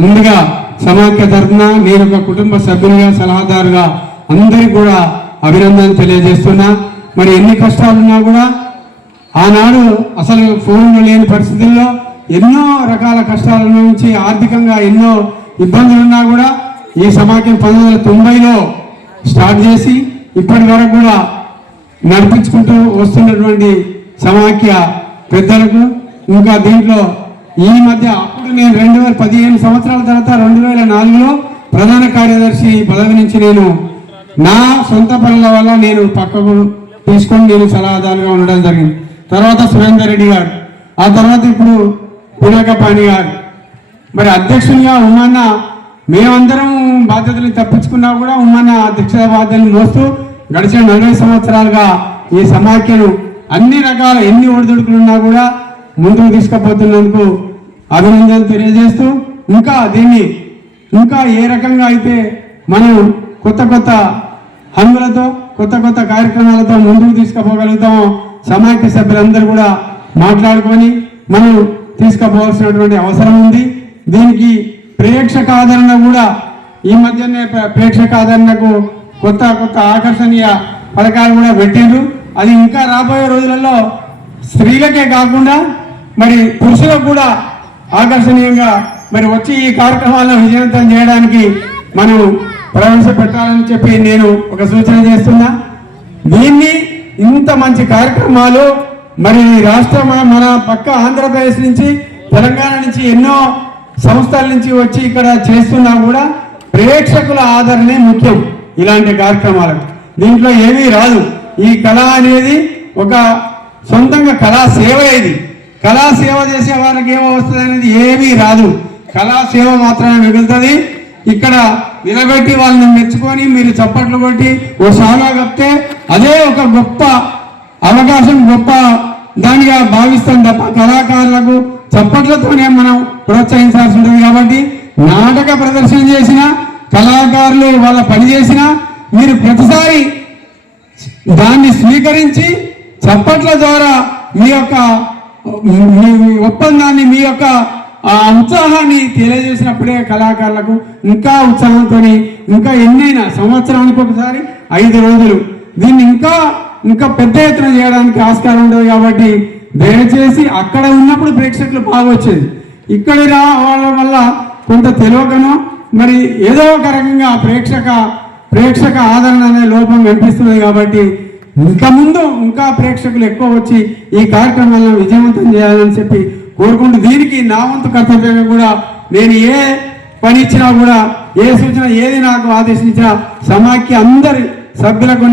ముందుగా సమాఖ్య తరఫున నేను ఒక కుటుంబ సభ్యునిగా సలహాదారుగా అందరికీ కూడా అభినందనలు తెలియజేస్తున్నా. మరి ఎన్ని కష్టాలున్నా కూడా ఆనాడు అసలు ఫోన్లు లేని పరిస్థితుల్లో ఎన్నో రకాల కష్టాల నుంచి ఆర్థికంగా ఎన్నో ఇబ్బందులున్నా కూడా ఈ సమాఖ్యం 1990లో స్టార్ట్ చేసి ఇప్పటి వరకు కూడా నడిపించుకుంటూ వస్తున్నటువంటి సమాఖ్య పెద్దలకు, ఇంకా దీంట్లో ఈ మధ్య అప్పుడు నేను 2015 సంవత్సరాల తర్వాత 2004లో ప్రధాన కార్యదర్శి పదవి నుంచి నేను నా సొంత పనుల వల్ల నేను పక్కకు తీసుకొని నేను సలహాదారుగా ఉండడం జరిగింది. తర్వాత సురేందర్ రెడ్డి గారు, ఆ తర్వాత ఇప్పుడు పినకపాణి గారు. మరి అధ్యక్షునిగా ఉమ్మన్న మేమందరం బాధ్యతలు తప్పించుకున్నా కూడా ఉమ్మన్న అధ్యక్ష బాధ్యతలు మోస్తూ గడిచిన 40 సంవత్సరాలుగా ఈ సమాఖ్యను అన్ని రకాల ఎన్ని ఒడిదుడుకులున్నా కూడా ముందుకు తీసుకుపోతున్నందుకు అభినందనలు తెలియజేస్తూ, ఇంకా దీన్ని ఇంకా ఏ రకంగా అయితే మనం కొత్త కొత్త హంగులతో కొత్త కొత్త కార్యక్రమాలతో ముందుకు తీసుకుపోగలుగుతామో సమాఖ్య సభ్యులందరూ కూడా మాట్లాడుకొని మనం తీసుకుపోవాల్సినటువంటి అవసరం ఉంది. దీనికి ప్రేక్షక ఆదరణ కూడా ఈ మధ్యనే ప్రేక్షక ఆదరణకు కొత్త కొత్త ఆకర్షణీయ పథకాలు కూడా పెట్టిండ్రు. అది ఇంకా రాబోయే రోజులలో స్త్రీలకే కాకుండా మరి పురుషులకు కూడా ఆకర్షణీయంగా మరి వచ్చి ఈ కార్యక్రమాలను విజయవంతం చేయడానికి మనం ప్రవేశపెట్టాలని చెప్పి నేను ఒక సూచన చేస్తున్నా. దీన్ని ఇంత మంచి కార్యక్రమాలు మరి రాష్ట్రం మన పక్క ఆంధ్రప్రదేశ్ నుంచి తెలంగాణ నుంచి ఎన్నో సంస్థల నుంచి వచ్చి ఇక్కడ చేస్తున్నా కూడా ప్రేక్షకుల ఆదరణే ముఖ్యం ఇలాంటి కార్యక్రమాలకు. దీంట్లో ఏమీ రాదు. ఈ కళ అనేది ఒక సొంతంగా కళా సేవ. ఇది కళా సేవ చేసే వాళ్ళకి ఏమో వస్తుంది అనేది ఏమీ రాదు. కళా సేవ మాత్రమే మిగులుతుంది. ఇక్కడ నిలబెట్టి వాళ్ళని మెచ్చుకొని మీరు చప్పట్లు కొట్టి ఓ సాగా కప్తే అదే ఒక గొప్ప అవకాశం, గొప్ప దానిగా భావిస్తాం తప్ప కళాకారులకు చప్పట్లతోనే మనం ప్రోత్సహించాల్సి ఉంటుంది. కాబట్టి నాటక ప్రదర్శన చేసిన కళాకారులు వాళ్ళ పని చేసినా మీరు ప్రతిసారి దాన్ని స్వీకరించి చప్పట్ల ద్వారా మీ యొక్క ఒప్పందాన్ని, మీ యొక్క ఉత్సాహాన్ని తెలియజేసినప్పుడే కళాకారులకు ఇంకా ఉత్సాహంతో ఇంకా ఎన్నైనా సంవత్సరానికి ఒకసారి 5 రోజులు దీన్ని ఇంకా పెద్ద ఎత్తున చేయడానికి ఆస్కారం ఉంటుంది. కాబట్టి దయచేసి అక్కడ ఉన్నప్పుడు ప్రేక్షకులు బాగా వచ్చేది, ఇక్కడి రావడం వల్ల కొంత తెలియకనో మరి ఏదో ఒక రకంగా ప్రేక్షక ఆదరణ అనే లోపం కనిపిస్తుంది. కాబట్టి ఇంకా ముందు ఇంకా ప్రేక్షకులు ఎక్కువ వచ్చి ఈ కార్యక్రమాలను విజయవంతం చేయాలని చెప్పి కోరుకుంటూ, దీనికి నా వంతు కర్తవ్యంగా కూడా నేను ఏ పని ఇచ్చినా కూడా, ఏ సూచన ఏది నాకు ఆదేశించినా సమాఖ్య అందరి సభ్యులకు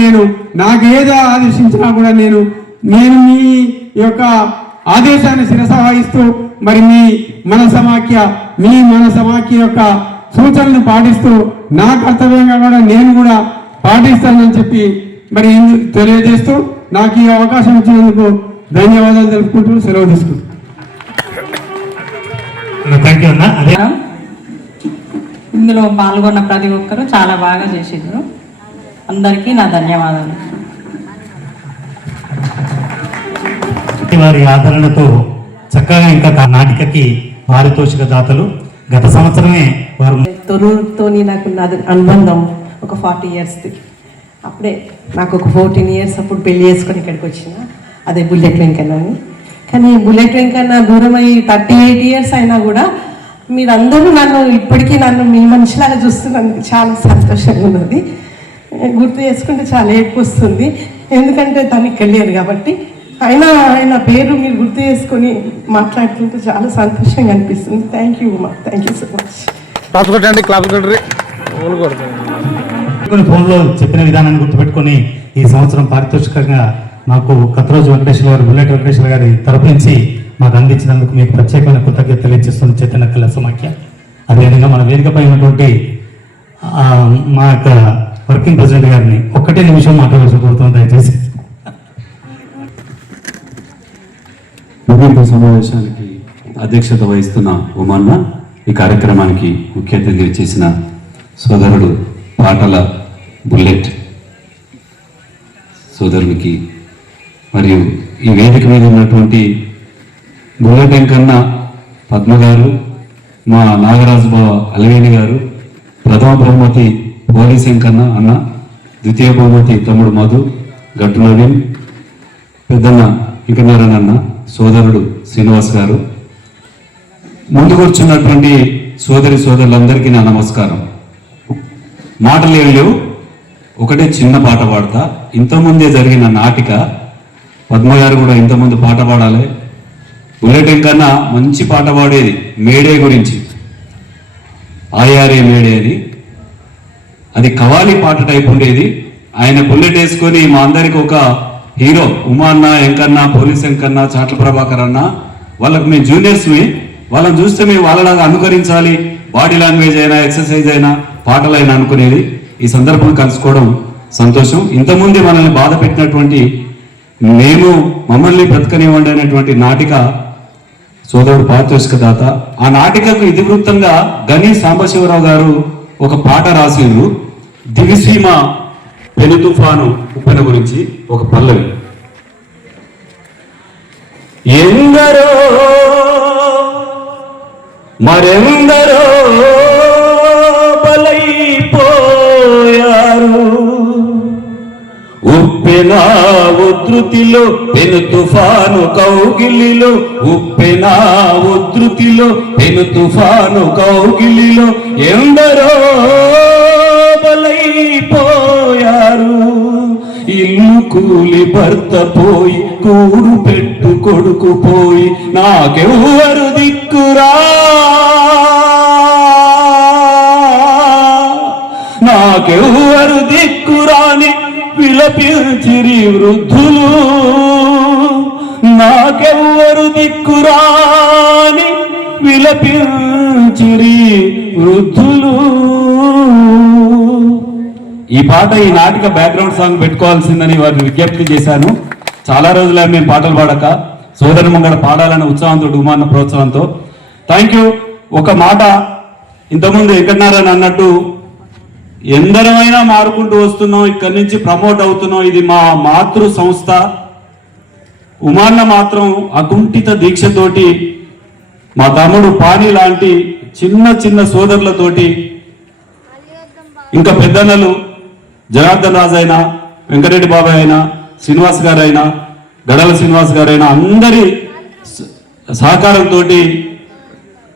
నాకు ఏది ఆదేశించినా కూడా నేను మీ యొక్క ఆదేశాన్ని శిరస వహిస్తూ మరి మన సమాఖ్య యొక్క సూచనలు పాటిస్తూ నా కర్తవ్యంగా కూడా నేను కూడా పాటిస్తానని చెప్పి మరి తెలియజేస్తూ నాకు ఈ అవకాశం ఇచ్చినందుకు ధన్యవాదాలు తెలుపుకుంటూ సెలవు తీసుకుంటాను. ఇందులో పాల్గొన్న ప్రతి ఒక్కరూ చాలా బాగా చేసిండ్రు. అందరికీ నా ధన్యవాదాలు. వారి ఆదరణతో చక్కగా ఇంకా నాటికకి పారితోషిక దాతలు గత సంవత్సరమే వారు తొరూరుతోని నాకు అనుబంధం ఒక 40 yearsది. అప్పుడే నాకు ఒక 14 years అప్పుడు పెళ్లి చేసుకొని ఇక్కడికి వచ్చిన, అదే బుల్లెట్ వెంకన్నని. కానీ బుల్లెట్ వెంకన్న దూరం అయ్యి 38 years అయినా కూడా మీరందరూ ఇప్పటికీ నన్ను మీ మనిషిలాగా చూస్తున్నందుకు చాలా సంతోషంగా ఉన్నది. గుర్తు చేసుకుంటే చాలా ఏడుపు వస్తుంది, ఎందుకంటే దానికి వెళ్ళారు కాబట్టి. అయినా ఆయన పేరు మీరు గుర్తు చేసుకొని మాట్లాడుతుంటే చాలా సంతోషంగా అనిపిస్తుంది. Thank you so much. ఫోన్లో చెప్పిన విధానాన్ని గుర్తుపెట్టుకొని ఈ సంవత్సరం పారితోషికంగా నాకు కత్రోజు వెంకటేశ్వర గారు, బుల్లెట్ వెంకటేశ్వర గారి తరపు నుంచి మాకు అందించినందుకు మీకు ప్రత్యేకమైన కృతజ్ఞత తెలియజేస్తుంది చైతన్య కళా సమాఖ్య. అదేవిధంగా మన వేదికపై ఉన్నటువంటి మా యొక్క వర్కింగ్ ప్రెసిడెంట్ గారిని ఒక్కటే నిమిషం మాట్లాడాల్సి కోరుతాం దయచేసి. ముగింపు సమావేశానికి అధ్యక్షత వహిస్తున్న ఉమన్న, ఈ కార్యక్రమానికి ముఖ్య అతిథి చేసిన సోదరుడు పాటల బుల్లెట్ సోదరునికి, మరియు ఈ వేదిక మీద ఉన్నటువంటి బుల్లెట్ వెంకన్న, పద్మ గారు, మా నాగరాజు బావ అలవేణి గారు, ప్రథమ బహుమతి పోలీస్ వెంకన్న అన్న, ద్వితీయ బహుమతి తమ్ముడు మధు, గట్టు నవీన్, పెద్దన్న ఇంకనారాయణ అన్న, సోదరుడు శ్రీనివాస్ గారు, ముందుకు వచ్చినటువంటి సోదరులందరికీ నా నమస్కారం. మాటలు ఏం లేవు, ఒకటే చిన్న పాట పాడతా. ఇంతకుముందే జరిగిన నాటిక, పద్మ గారు కూడా ఇంతకుముందు పాట పాడాలి. బుల్లెట్ కన్నా మంచి పాట పాడేది మేడే గురించి, ఆయారే మేడే అని. అది కవాలి పాట టైప్ ఉండేది. ఆయన బుల్లెట్ వేసుకొని మా అందరికి ఒక హీరో, ఉమా అన్న, ఎంకన్నా, పోలీస్ ఎంకన్నా, చాట్ల ప్రభాకర్ అన్న, వాళ్ళకు మేము జూనియర్స్మి. వాళ్ళని చూస్తే మేము వాళ్ళలాగా అనుకరించాలి, బాడీ లాంగ్వేజ్ అయినా, ఎక్సర్సైజ్ అయినా, పాటలైనా అనుకునేది. ఈ సందర్భం కలుసుకోవడం సంతోషం. ఇంతకుముందే మనల్ని బాధ పెట్టినటువంటి మేము మమ్మల్ని బ్రతకనివ్వండి అనేటువంటి నాటిక సోదరుడు పారితోషిక దాత. ఆ నాటికకు ఇతివృత్తంగా గని సాంబశివరావు గారు ఒక పాట రాసిండ్రు, దివిసీమ పెను తుఫాను ఉప్పెన గురించి ఒక పల్లవి. ఎందరో మరెందరో బలైపోయారు, ఉప్పెన ఉధృతిలో పెను తుఫాను కౌగిలిలో, ఉప్పెన ఉధృతిలో పెను తుఫాను కౌగిలిలో ఎందరో బలైపోయారు. ఇల్లు కూలి భర్త పోయి, కూడు పెట్టు కొడుకు పోయి, నాకెవ్వరు దిక్కురా, నాకెవ్వరు దిక్కురాని విలపించిరి వృద్ధులు, నాకెవ్వరు దిక్కురాని విలపించిరి వృద్ధులు. ఈ పాట, ఈ నాటిక బ్యాక్గ్రౌండ్ సాంగ్ పెట్టుకోవాల్సిందని వారిని విజ్ఞప్తి చేశాను. చాలా రోజులు మేము పాటలు పాడక, సోదరు ముంగడ పాడాలనే ఉత్సాహంతో, ఉమాన్న ప్రోత్సాహంతో. Thank you. ఒక మాట, ఇంతకుముందు వెంకటనారాయణ అన్నట్టు ఎందరమైనా మారుకుంటూ వస్తున్నాం, ఇక్కడి నుంచి ప్రమోట్ అవుతున్నాం. ఇది మా మాతృ సంస్థ. ఉమాన్న మాత్రం అకుంఠిత దీక్షతోటి, మా తమ్ముడు పాని లాంటి చిన్న చిన్న సోదరులతోటి, ఇంకా పెద్దన్నలు జనార్దన్ రాజు అయినా, వెంకటరెడ్డి బాబాయ్ అయినా, శ్రీనివాస్ గారైనా, గడల శ్రీనివాస్ గారైనా, అందరి సహకారంతో,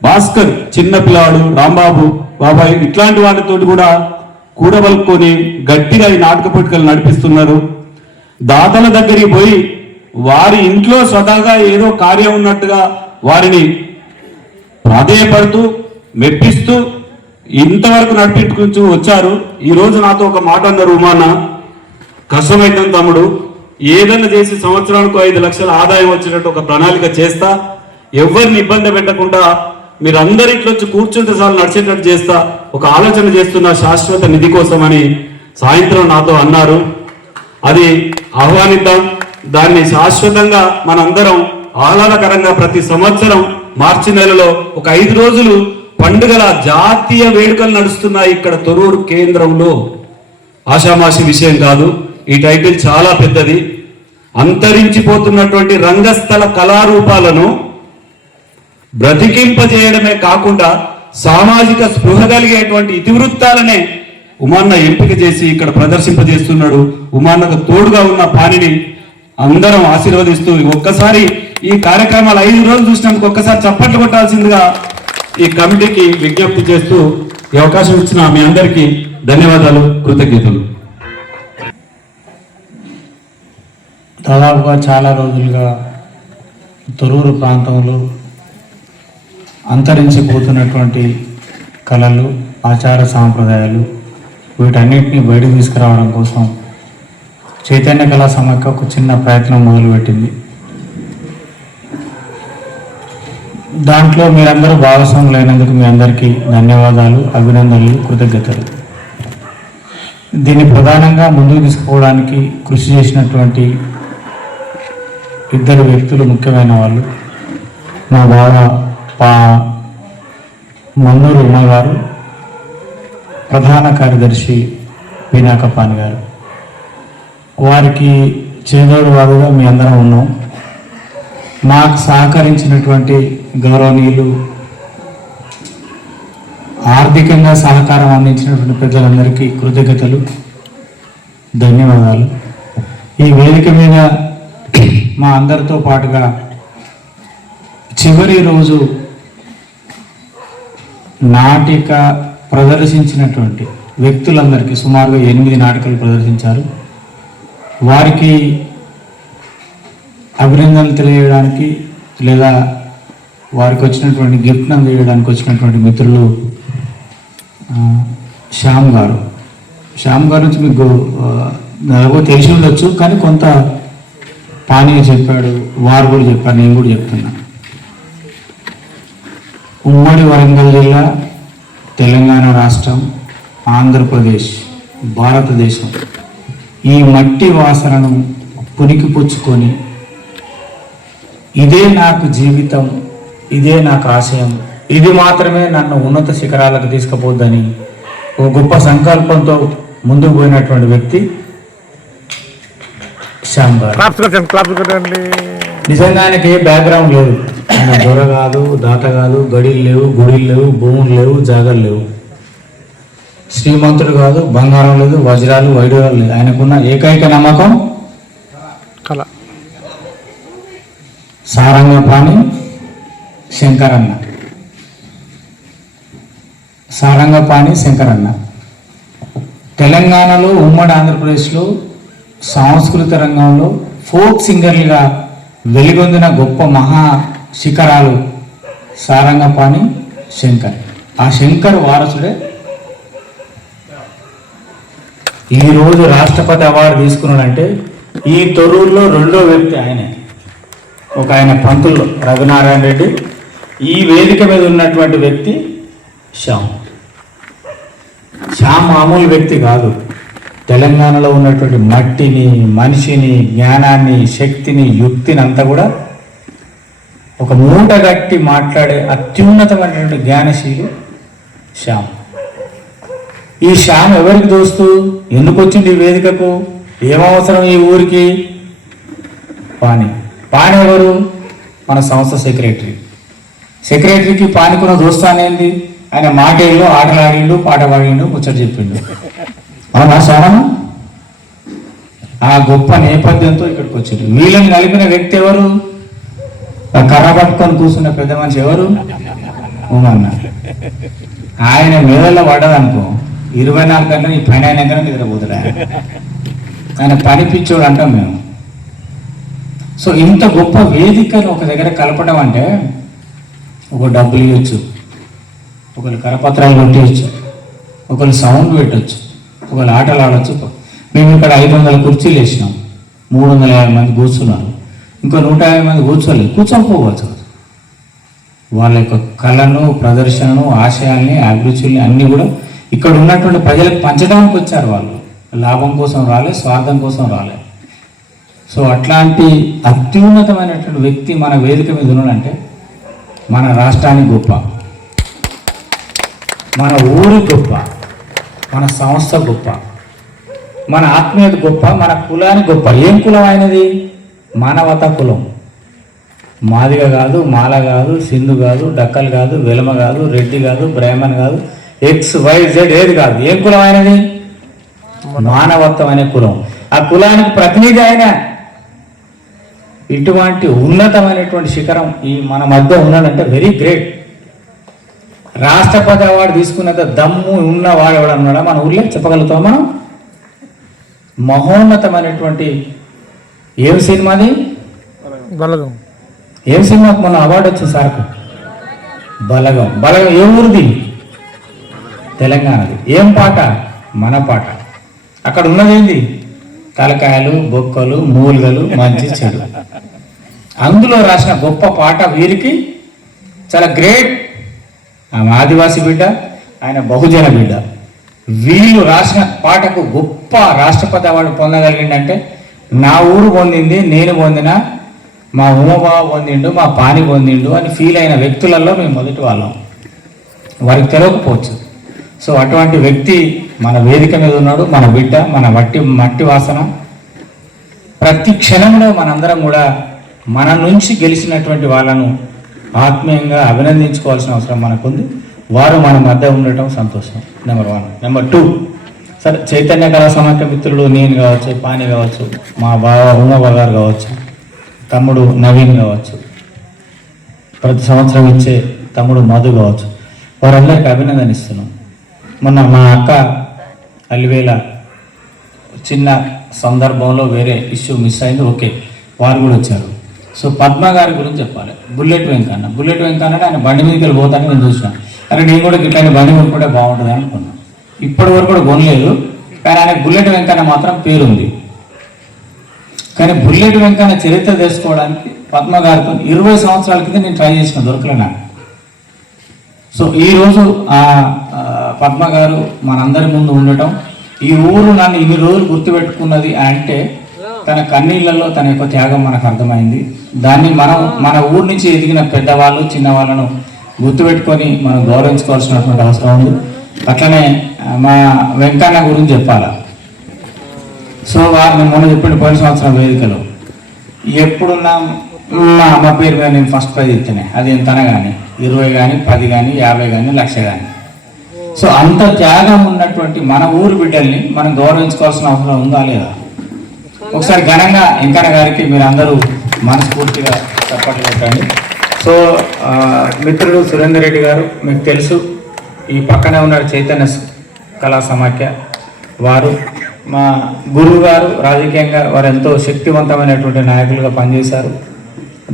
భాస్కర్ చిన్న పిల్లాడు, రాంబాబు బాబాయ్, ఇట్లాంటి వాళ్ళతోటి కూడా కూడబలుకొని గట్టిగా ఈ నాటక పోటీలు నడిపిస్తున్నారు. దాతల దగ్గరికి పోయి వారి ఇంట్లో స్వతహాగా ఏదో కార్యం ఉన్నట్టుగా వారిని ప్రాధేయపడుతూ, మెప్పిస్తూ ఇంతవరకు నడిపించుకుంటూ వచ్చారు. ఈ రోజు నాతో ఒక మాట అన్నారు, ఉమాన కష్టమైందని తమ్ముడు, ఏదన్నా చేసి సంవత్సరానికి 5 లక్షల ఆదాయం వచ్చేటట్టు ఒక ప్రణాళిక చేస్తా, ఎవరిని ఇబ్బంది పెట్టకుండా మీరందరి ఇట్లా వచ్చి కూర్చుంటే చాలు నడిచేటట్టు చేస్తా, ఒక ఆలోచన చేస్తున్న శాశ్వత నిధి కోసం అని సాయంత్రం నాతో అన్నారు. అది ఆహ్వానిద్దాం. దాన్ని శాశ్వతంగా మనందరం ఆహ్లాదకరంగా ప్రతి సంవత్సరం మార్చి నెలలో ఒక 5 రోజులు పండుగల జాతీయ వేడుకలు నడుస్తున్నాయి ఇక్కడ తొర్రూరు కేంద్రంలో. ఆషామాషి విషయం కాదు, ఈ టైటిల్ చాలా పెద్దది. అంతరించిపోతున్నటువంటి రంగస్థల కళారూపాలను బ్రతికింపజేయడమే కాకుండా సామాజిక స్పృహ కలిగేటువంటి ఇతివృత్తాలనే ఉమాన్న ఎంపిక చేసి ఇక్కడ ప్రదర్శింపజేస్తున్నాడు. ఉమాన్నకు తోడుగా ఉన్న పానిని అందరం ఆశీర్వదిస్తూ ఒక్కసారి ఈ కార్యక్రమాలు 5 రోజులు చూసినందుకు ఒక్కసారి చప్పట్లు కొట్టాల్సిందిగా ఈ కమిటీకి విజ్ఞప్తి చేస్తూ ఈ అవకాశం ఇచ్చిన మీ అందరికీ ధన్యవాదాలు, కృతజ్ఞతలు. దాదాపుగా చాలా రోజులుగా తొర్రూరు ప్రాంతంలో అంతరించిపోతున్నటువంటి కళలు, ఆచార సాంప్రదాయాలు వీటన్నిటిని బయటకు తీసుకురావడం కోసం చైతన్య కళా సమాఖ్య ఒక చిన్న ప్రయత్నం మొదలుపెట్టింది. దాంట్లో మీరందరూ భాగస్వాములైనందుకు మీ అందరికీ ధన్యవాదాలు, అభినందనలు, కృతజ్ఞతలు. దీన్ని ప్రధానంగా ముందుకు తీసుకుపోవడానికి కృషి చేసినటువంటి 2 వ్యక్తులు ముఖ్యమైన వాళ్ళు. మా బావ మన్నూరు ఉమ గారు, ప్రధాన కార్యదర్శి పినాకపాని గారు. వారికి చేదోడు వాదుగా మీ అందరం ఉన్నాం. మాకు సహకరించినటువంటి గౌరవనీయులు, ఆర్థికంగా సహకారం అందించినటువంటి పెద్దలందరికీ కృతజ్ఞతలు, ధన్యవాదాలు. ఈ వేదిక మీద మా అందరితో పాటుగా చివరి రోజు నాటిక ప్రదర్శించినటువంటి వ్యక్తులందరికీ, సుమారుగా 8 నాటికలు ప్రదర్శించారు. వారికి అభినందనలు తెలియజేయడానికి లేదా వారికి వచ్చినటువంటి గిఫ్ట్ని అందజేయడానికి వచ్చినటువంటి మిత్రులు శ్యామ్ గారు నుంచి మీకు నాకు తెలిసి ఉండొచ్చు, కానీ కొంత పానీయ చెప్పాడు, వారు కూడా చెప్పారు, నేను కూడా చెప్తున్నా. ఉమ్మడి వరంగల్ జిల్లా, తెలంగాణ రాష్ట్రం, ఆంధ్రప్రదేశ్, భారతదేశం ఈ మట్టి వాసనను పుణికిపుచ్చుకొని ఇదే నాకు జీవితం, ఇదే నాకు ఆశయం, ఇది మాత్రమే నన్ను ఉన్నత శిఖరాలకు తీసుకుపోద్దని ఒక గొప్ప సంకల్పంతో ముందుకు పోయినటువంటి వ్యక్తి శ్యామ్ గారు. నిజంగా ఆయనకి ఏ బ్యాక్గ్రౌండ్ లేదు. ఆయన దొర కాదు, దాత కాదు, గడిలు లేవు, గుడిలు లేవు, భూములు లేవు, జాగాలు లేవు, శ్రీమంతుడు కాదు, బంగారం లేదు, వజ్రాలు వైడూరాలు లేదు. ఆయనకున్న ఏకైక నమ్మకం కళ. సారంగపాణి శంకరన్న, సారంగపాణి శంకరన్న తెలంగాణలో, ఉమ్మడి ఆంధ్రప్రదేశ్లో సాంస్కృతిక రంగంలో ఫోక్ సింగర్లుగా వెలుగొందిన గొప్ప మహా శిఖరాలు సారంగపాణి శంకర్. ఆ శంకర్ వారసుడే ఈరోజు రాష్ట్రపతి అవార్డు తీసుకున్నాడంటే ఈ తొర్రూరులో 2వ వ్యక్తి ఆయనే. ఒక ఆయన పంతులు రఘునారాయణ రెడ్డి, ఈ వేదిక మీద ఉన్నటువంటి వ్యక్తి శ్యామ్ మామూలు వ్యక్తి కాదు. తెలంగాణలో ఉన్నటువంటి మట్టిని, మనిషిని, జ్ఞానాన్ని, శక్తిని, యుక్తిని అంతా కూడా ఒక మూటగట్టి మాట్లాడే అత్యున్నతమైనటువంటి జ్ఞానశీలి శ్యామ్. ఈ శ్యామ్ ఎవరికి దోస్తు? ఎందుకు వచ్చింది ఈ వేదికకు? ఏమవసరం ఈ ఊరికి? పాని ఎవరు? మన సంస్థ సెక్రటరీకి పానికున్న దోస్తానేంది? ఆయన మాటేళ్ళు, ఆటలాడిండు, పాట పాడిండు, ముచ్చట చెప్పిండు. అవునా శ్యామను? ఆ గొప్ప నేపథ్యంతో ఇక్కడికి వచ్చారు. వీళ్ళని కలిపిన వ్యక్తి ఎవరు? కర్ర పట్టుకొని కూర్చున్న పెద్ద మనిషి ఎవరు? ఉమన్న. ఆయన మెదల్లో పడ్డదనుకో 24 గంటలు ఈ పని అయినాకనే నిద్రపోతురా. ఆయన పనిపించోడు అంటాం మేము. సో ఇంత గొప్ప వేదికను ఒక దగ్గర కలపడం అంటే ఒక డబ్బులు ఇవ్వచ్చు, ఒకరు కరపత్రాలు కొట్టేయచ్చు, ఒకరు సౌండ్ పెట్టచ్చు, ఒకరు ఆటలు ఆడచ్చు. మేము ఇక్కడ 500 కుర్చీలు వేసినాం, 350 మంది కూర్చున్నారు, ఇంకో 150 మంది కూర్చోకపోవచ్చు. వాళ్ళ యొక్క కళను, ప్రదర్శనను, ఆశయాల్ని, అభిరుచుల్ని అన్నీ కూడా ఇక్కడ ఉన్నటువంటి ప్రజలకు పంచడానికి వచ్చారు. వాళ్ళు లాభం కోసం రాలే, స్వార్థం కోసం రాలే. సో అట్లాంటి అత్యున్నతమైనటువంటి వ్యక్తి మన వేదిక మీద ఉన్నాడంటే మన రాష్ట్రానికి గొప్ప. మన ఊరు గొప్ప, మన సంస్థ గొప్ప, మన ఆత్మీయత గొప్ప, మన కులానికి గొప్ప. ఏం కులం అయినది? మానవత కులం. మాదిగ కాదు, మాల కాదు, సింధు కాదు, డక్కల్ కాదు, వెలమ కాదు, రెడ్డి కాదు, బ్రాహ్మణ్ కాదు, XYZ ఏది కాదు. ఏం కులం అయినది? మానవత్వం అనే కులం. ఆ కులానికి ప్రతినిధి ఆయన. ఇటువంటి ఉన్నతమైనటువంటి శిఖరం ఈ మన మధ్య ఉన్నాడంటే వెరీ గ్రేట్. రాష్ట్రపతి అవార్డు తీసుకున్నంత దమ్ము ఉన్నవాడు ఎవడన్నాడా మన ఊళ్ళో చెప్పగలుగుతాం మనం? మహోన్నతమైనటువంటి ఏం సినిమాది? బలగం. ఏం సినిమాకు మొన్న అవార్డు వచ్చింది సార్కు? బలగం. బలగం ఏ ఊరిది? తెలంగాణది. ఏం పాట? మన పాట. అక్కడ ఉన్నదేంటి? తలకాయలు, బొక్కలు, మూలుగలు, మంచి చెడు. అందులో రాసిన గొప్ప పాట వీరికి చాలా గ్రేట్. ఆమె ఆదివాసి బిడ్డ, ఆయన బహుజన బిడ్డ. వీళ్ళు రాసిన పాటకు గొప్ప రాష్ట్రపతి అవార్డు పొందగలిగిందంటే నా ఊరు పొందింది, నేను పొందిన, మా ఉమబాబు పొందిండు, మా పాని పొందిండు అని ఫీల్ అయిన వ్యక్తులలో మేము మొదటి వాళ్ళం. వారికి తెలియకపోవచ్చు. సో అటువంటి వ్యక్తి మన వేదిక మీద ఉన్నాడు. మన బిడ్డ, మన మట్టి వాసన. ప్రతి క్షణంలో మనందరం కూడా మన నుంచి గెలిచినటువంటి వాళ్ళను ఆత్మీయంగా అభినందించుకోవాల్సిన అవసరం మనకుంది. వారు మన మధ్య ఉండటం సంతోషం. నెంబర్ 1. నెంబర్ 2, సరే చైతన్య కళా సమాఖ్య మిత్రులు నేను కావచ్చు, పాని కావచ్చు, మా బావ ఉమాబా గారు కావచ్చు, తమ్ముడు నవీన్ కావచ్చు, ప్రతి సంవత్సరం ఇచ్చే తమ్ముడు మధు కావచ్చు, వారందరికీ అభినందన ఇస్తున్నాం. మొన్న మా అక్క అలివేల చిన్న సందర్భంలో వేరే ఇష్యూ మిస్ అయింది, ఓకే, వారు కూడా వచ్చారు. సో పద్మ గారి గురించి చెప్పాలి. బుల్లెట్ వెంకన్న ఆయన బండి మీదకి వెళ్ళి పోతాను నేను చూసినా. కానీ నేను కూడా ఇట్లాంటి బండి కొనుక్కుంటే బాగుంటుంది అనుకున్నాను. ఇప్పటి వరకు కూడా కొనలేదు, కానీ ఆయన బుల్లెట్ వెంకన్న మాత్రం పేరుంది. కానీ బుల్లెట్ వెంకన్న చరిత్ర తెలుసుకోవడానికి పద్మ గారితో 20 సంవత్సరాల కింద నేను ట్రై చేసిన, దొరకలే నాకు. సో ఈరోజు పద్మ గారు మనందరి ముందు ఉండటం, ఈ ఊరు నన్ను ఇన్ని రోజులు గుర్తుపెట్టుకున్నది అంటే తన కన్నీళ్లలో తన యొక్క త్యాగం మనకు అర్థమైంది. దాన్ని మనం మన ఊరు నుంచి ఎదిగిన పెద్దవాళ్ళు, చిన్నవాళ్ళను గుర్తుపెట్టుకొని మనం గౌరవించుకోవాల్సినటువంటి అవసరం ఉంది. అట్లనే మా వెంకన్న గురించి చెప్పాలా. సో వారిని మొన్న చెప్పిన పోయిన సంవత్సరం వేదికలో ఎప్పుడున్నా మా అమ్మ పేరు మీద నేను ఫస్ట్ ప్రైజ్ ఇస్తేనే, అది ఎంతనా కానీ 20 కానీ 10 కానీ 50 కానీ 1,00,000 కానీ. సో అంత త్యాగం ఉన్నటువంటి మన ఊరు బిడ్డల్ని మనం గౌరవించుకోవాల్సిన అవసరం ఉందా లేదా? ఒకసారి ఘనంగా వెంకన్న గారికి మీరు అందరూ మనస్ఫూర్తిగా చప్పట్లు కొట్టండి. సో మిత్రుడు సురేందర్ రెడ్డి గారు మీకు తెలుసు, ఈ పక్కనే ఉన్న చైతన్య కళా సమాఖ్య వారు, మా గురువు గారు రాజకీయంగా వారు ఎంతో శక్తివంతమైనటువంటి నాయకులుగా పనిచేశారు.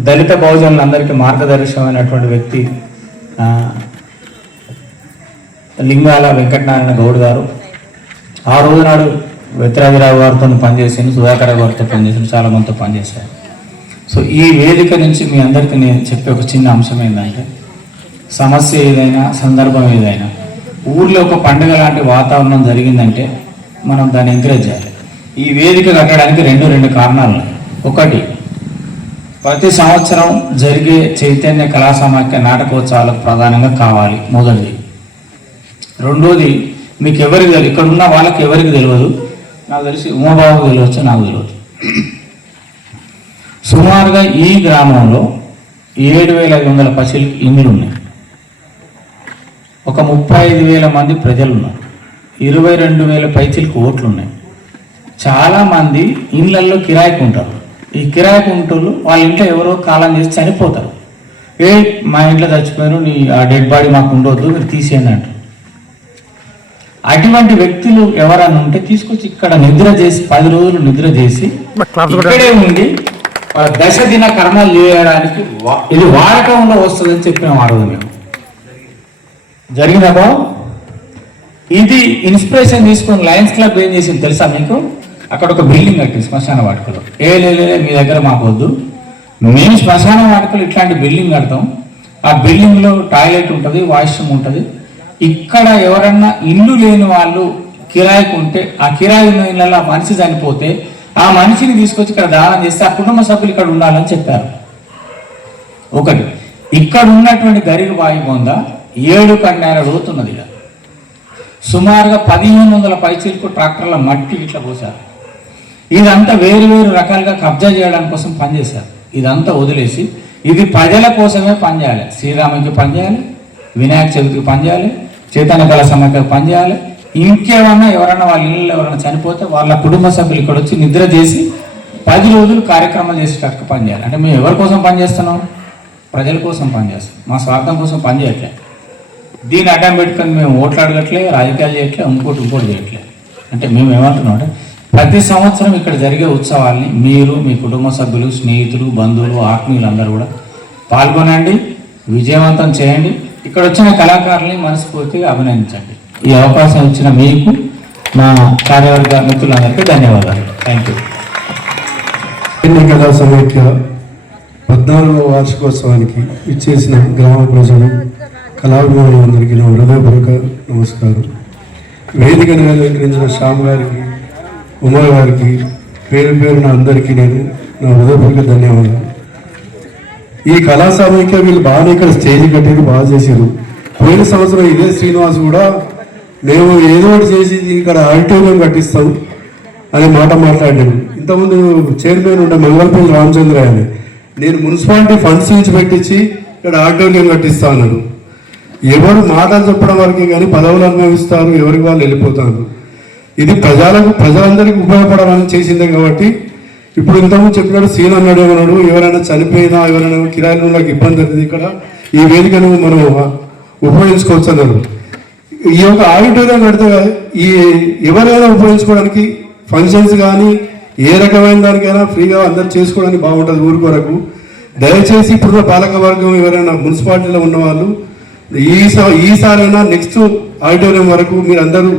దళిత బహుజనులందరికీ మార్గదర్శకమైనటువంటి వ్యక్తి లింగాల వెంకటనారాయణ గౌడ్ గారు. ఆ రోజు నాడు వెత్రాజిరావు గారితో పనిచేసాను, సుధాకర్ గారితో పనిచేసాను, చాలా మందితో పనిచేశాను. సో ఈ వేదిక నుంచి మీ అందరికీ నేను చెప్పే ఒక చిన్న అంశం ఏంటంటే, సమస్య ఏదైనా, సందర్భం ఏదైనా, ఊర్లో ఒక పండుగ లాంటి వాతావరణం జరిగిందంటే మనం దాన్ని ఎంకరేజ్ చేయాలి. ఈ వేదిక కట్టడానికి రెండు కారణాలు ఉన్నాయి. ఒకటి, ప్రతి సంవత్సరం జరిగే చైతన్య కళా సమాఖ్య నాటకోత్సవాలకు ప్రధానంగా కావాలి, మొదటిది. రెండోది, మీకు ఎవరికి తెలియదు, ఇక్కడ ఉన్న వాళ్ళకి ఎవరికి తెలియదు, నాకు తెలిసి ఉమాబాబుకు తెలియవచ్చు, నాకు తెలియదు. సుమారుగా ఈ గ్రామంలో 7,500 పసిలు ఇండ్లు ఉన్నాయి. ఒక 35,000 మంది ప్రజలు ఉన్నారు. 22,000 పైచిలకు ఓట్లు ఉన్నాయి. చాలామంది ఇళ్ళల్లో కిరాయికి ఉంటారు. ఈ కిరాయికి ఉంటూ వాళ్ళ ఇంట్లో ఎవరో కాలం చేసి చనిపోతారు. మా ఇంట్లో చచ్చిపోయారు, నీ ఆ డెడ్ బాడీ మాకు ఉండొద్దు, మీరు తీసేయండి అంటారు. అటువంటి వ్యక్తులు ఎవరన్నా ఉంటే తీసుకొచ్చి ఇక్కడ నిద్ర చేసి 10 రోజులు నిద్ర చేసి ఇక్కడే ఉండి వాళ్ళ దశ దిన కర్మలు చేయడానికి ఇది వాడకంలో వస్తుందని చెప్పినాం ఆ రోజు మేము. జరిగినప్పుడు ఇది ఇన్స్పిరేషన్ తీసుకొని లయన్స్ క్లబ్ ఏం చేసింది తెలుసా మీకు? అక్కడ ఒక బిల్డింగ్ కట్టింది శ్మశాన వాటికలో. లేదు మీ దగ్గర మాకు వద్దు, మేము శ్మశాన వాటికలో ఇట్లాంటి బిల్డింగ్ కడతాం. ఆ బిల్డింగ్లో టాయిలెట్ ఉంటుంది, వాష్రూమ్ ఉంటుంది. ఇక్కడ ఎవరన్నా ఇల్లు లేని వాళ్ళు కిరాయికి ఉంటే ఆ కిరాయి ఉన్న ఇళ్ళలో ఆ మనిషి చనిపోతే ఆ మనిషిని తీసుకొచ్చి ఇక్కడ దానం చేస్తే ఆ కుటుంబ సభ్యులు ఇక్కడ ఉండాలని చెప్పారు. ఒకటి, ఇక్కడ ఉన్నటువంటి గరిగ బాయి బొంద 7 కన్యాల లోతున్నది. సుమారుగా 1500 పైచీలకు ట్రాక్టర్ల మట్టి ఇట్లా పోసారు. ఇదంతా వేరు వేరు రకాలుగా కబ్జా చేయడానికి కోసం పనిచేశారు. ఇదంతా వదిలేసి ఇది ప్రజల కోసమే పనిచేయాలి. శ్రీరాముకి పనిచేయాలి, వినాయక చవితికి పనిచేయాలి, చైతన్య కళా సమాఖ్యకు పనిచేయాలి. ఇంకేమన్నా ఎవరైనా వాళ్ళ ఇళ్ళలో ఎవరైనా చనిపోతే వాళ్ళ కుటుంబ సభ్యులు ఇక్కడ వచ్చి నిద్ర చేసి 10 రోజులు కార్యక్రమాలు చేసేటట్టు పనిచేయాలి. అంటే మేము ఎవరి కోసం పనిచేస్తున్నాం? ప్రజల కోసం పనిచేస్తాం. మా స్వార్థం కోసం పనిచేయట్లే. దీన్ని అడ్డం పెట్టుకొని మేము ఓట్లు అడగట్లే, రాజకీయాలు చేయట్లే, ఇంకోటి చేయట్లే. అంటే మేము ఏమంటున్నాం అంటే ప్రతి సంవత్సరం ఇక్కడ జరిగే ఉత్సవాల్ని మీరు, మీ కుటుంబ సభ్యులు, స్నేహితులు, బంధువులు, ఆత్మీయులు అందరూ కూడా పాల్గొనండి, విజయవంతం చేయండి. ఇక్కడ వచ్చిన కళాకారుల్ని మనస్ఫూర్తిగా అభినందించండి. ఈ అవకాశం ఇచ్చిన మీకు, మా కార్యవర్గ మిత్రులందరికీ ధన్యవాదాలు. Thank you. కళా సమైక్య 14వ వార్షికోత్సవానికి ఇచ్చేసిన గ్రామ ప్రజలు, కళాభిమానులందరికీ నా హృదయపూర్వక నమస్కారం. వేదికను అలంకరించిన శ్యామ్ గారికి, ఉమా గారికి పేరు పేరున అందరికీ నేను నా హృదయపూర్వక ధన్యవాదాలు. ఈ కళా సమైక్య వీళ్ళు బాగానే ఇక్కడ స్టేజ్ కట్టేది బాగా చేశారు. పోయిన సంవత్సరం ఇదే శ్రీనివాస్ కూడా మేము ఏదో ఒకటి చేసి ఇక్కడ ఆడిటోరియం కట్టిస్తాం అనే మాట మాట్లాడాను. ఇంతకుముందు చైర్మన్ ఉండే మంగళపల్లి రామచంద్ర అని నేను మున్సిపాలిటీ ఫండ్స్ నుంచి పెట్టించి ఇక్కడ ఆడిటోరియం కట్టిస్తా అన్నాడు. ఎవరు మాటలు చెప్పడం వరకే కానీ పదవులు అనుభవిస్తారు, ఎవరికి వాళ్ళు వెళ్ళిపోతారు. ఇది ప్రజలందరికీ ఉపయోగపడాలని చేసిందే కాబట్టి ఇప్పుడు ఇంతకుముందు చెప్పినాడు సీన్ అన్నాడు, ఏమన్నాడు ఎవరైనా చనిపోయినా ఎవరైనా కిరాయిలు నాకు ఇబ్బంది అవుతుంది, ఇక్కడ ఈ వేదికను మనం ఉపయోగించుకోవచ్చు అన్నారు. ఈ యొక్క ఆడిటోరియం కడితే ఈ ఎవరైనా ఉపయోగించుకోవడానికి ఫంక్షన్స్ కానీ ఏ రకమైన దానికైనా ఫ్రీగా అందరు చేసుకోవడానికి బాగుంటుంది ఊరి కొరకు. దయచేసి ఇప్పుడున్న పాలక వర్గం ఎవరైనా మున్సిపాలిటీలో ఉన్న వాళ్ళు ఈసారైనా నెక్స్ట్ ఆడిటోరియం వరకు మీరు అందరూ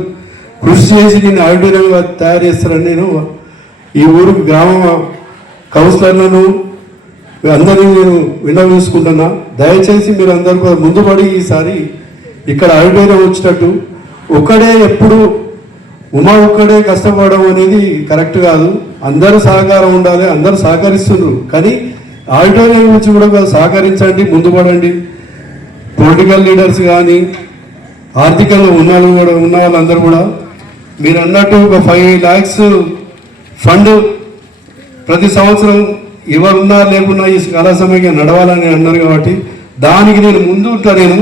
కృషి చేసి దీన్ని ఆడిటోరియంగా తయారు చేస్తారని నేను ఈ ఊరు గ్రామ కౌన్సిలర్లను అందరినీ నేను విన్నవించుకుంటున్నా. దయచేసి మీరు అందరూ కూడా ముందుపడి ఈసారి ఇక్కడ ఆడిటోరియం వచ్చేటట్టు. ఒక్కడే ఎప్పుడు ఉమా ఒక్కడే కష్టపడడం అనేది కరెక్ట్ కాదు. అందరూ సహకారం ఉండాలి, అందరూ సహకరిస్తున్నారు. కానీ ఆడిటోరియం గురించి కూడా సహకరించండి, ముందుపడండి. పొలిటికల్ లీడర్స్ కానీ ఆర్థికంగా ఉన్న వాళ్ళందరూ కూడా మీరు అన్నట్టు ఒక 5 lakhs ఫండ్ ప్రతి సంవత్సరం ఎవరున్నా లేకున్నా ఈ కళా సమైక్య నడవాలని అన్నారు కాబట్టి దానికి నేను ముందు ఉంటా. నేను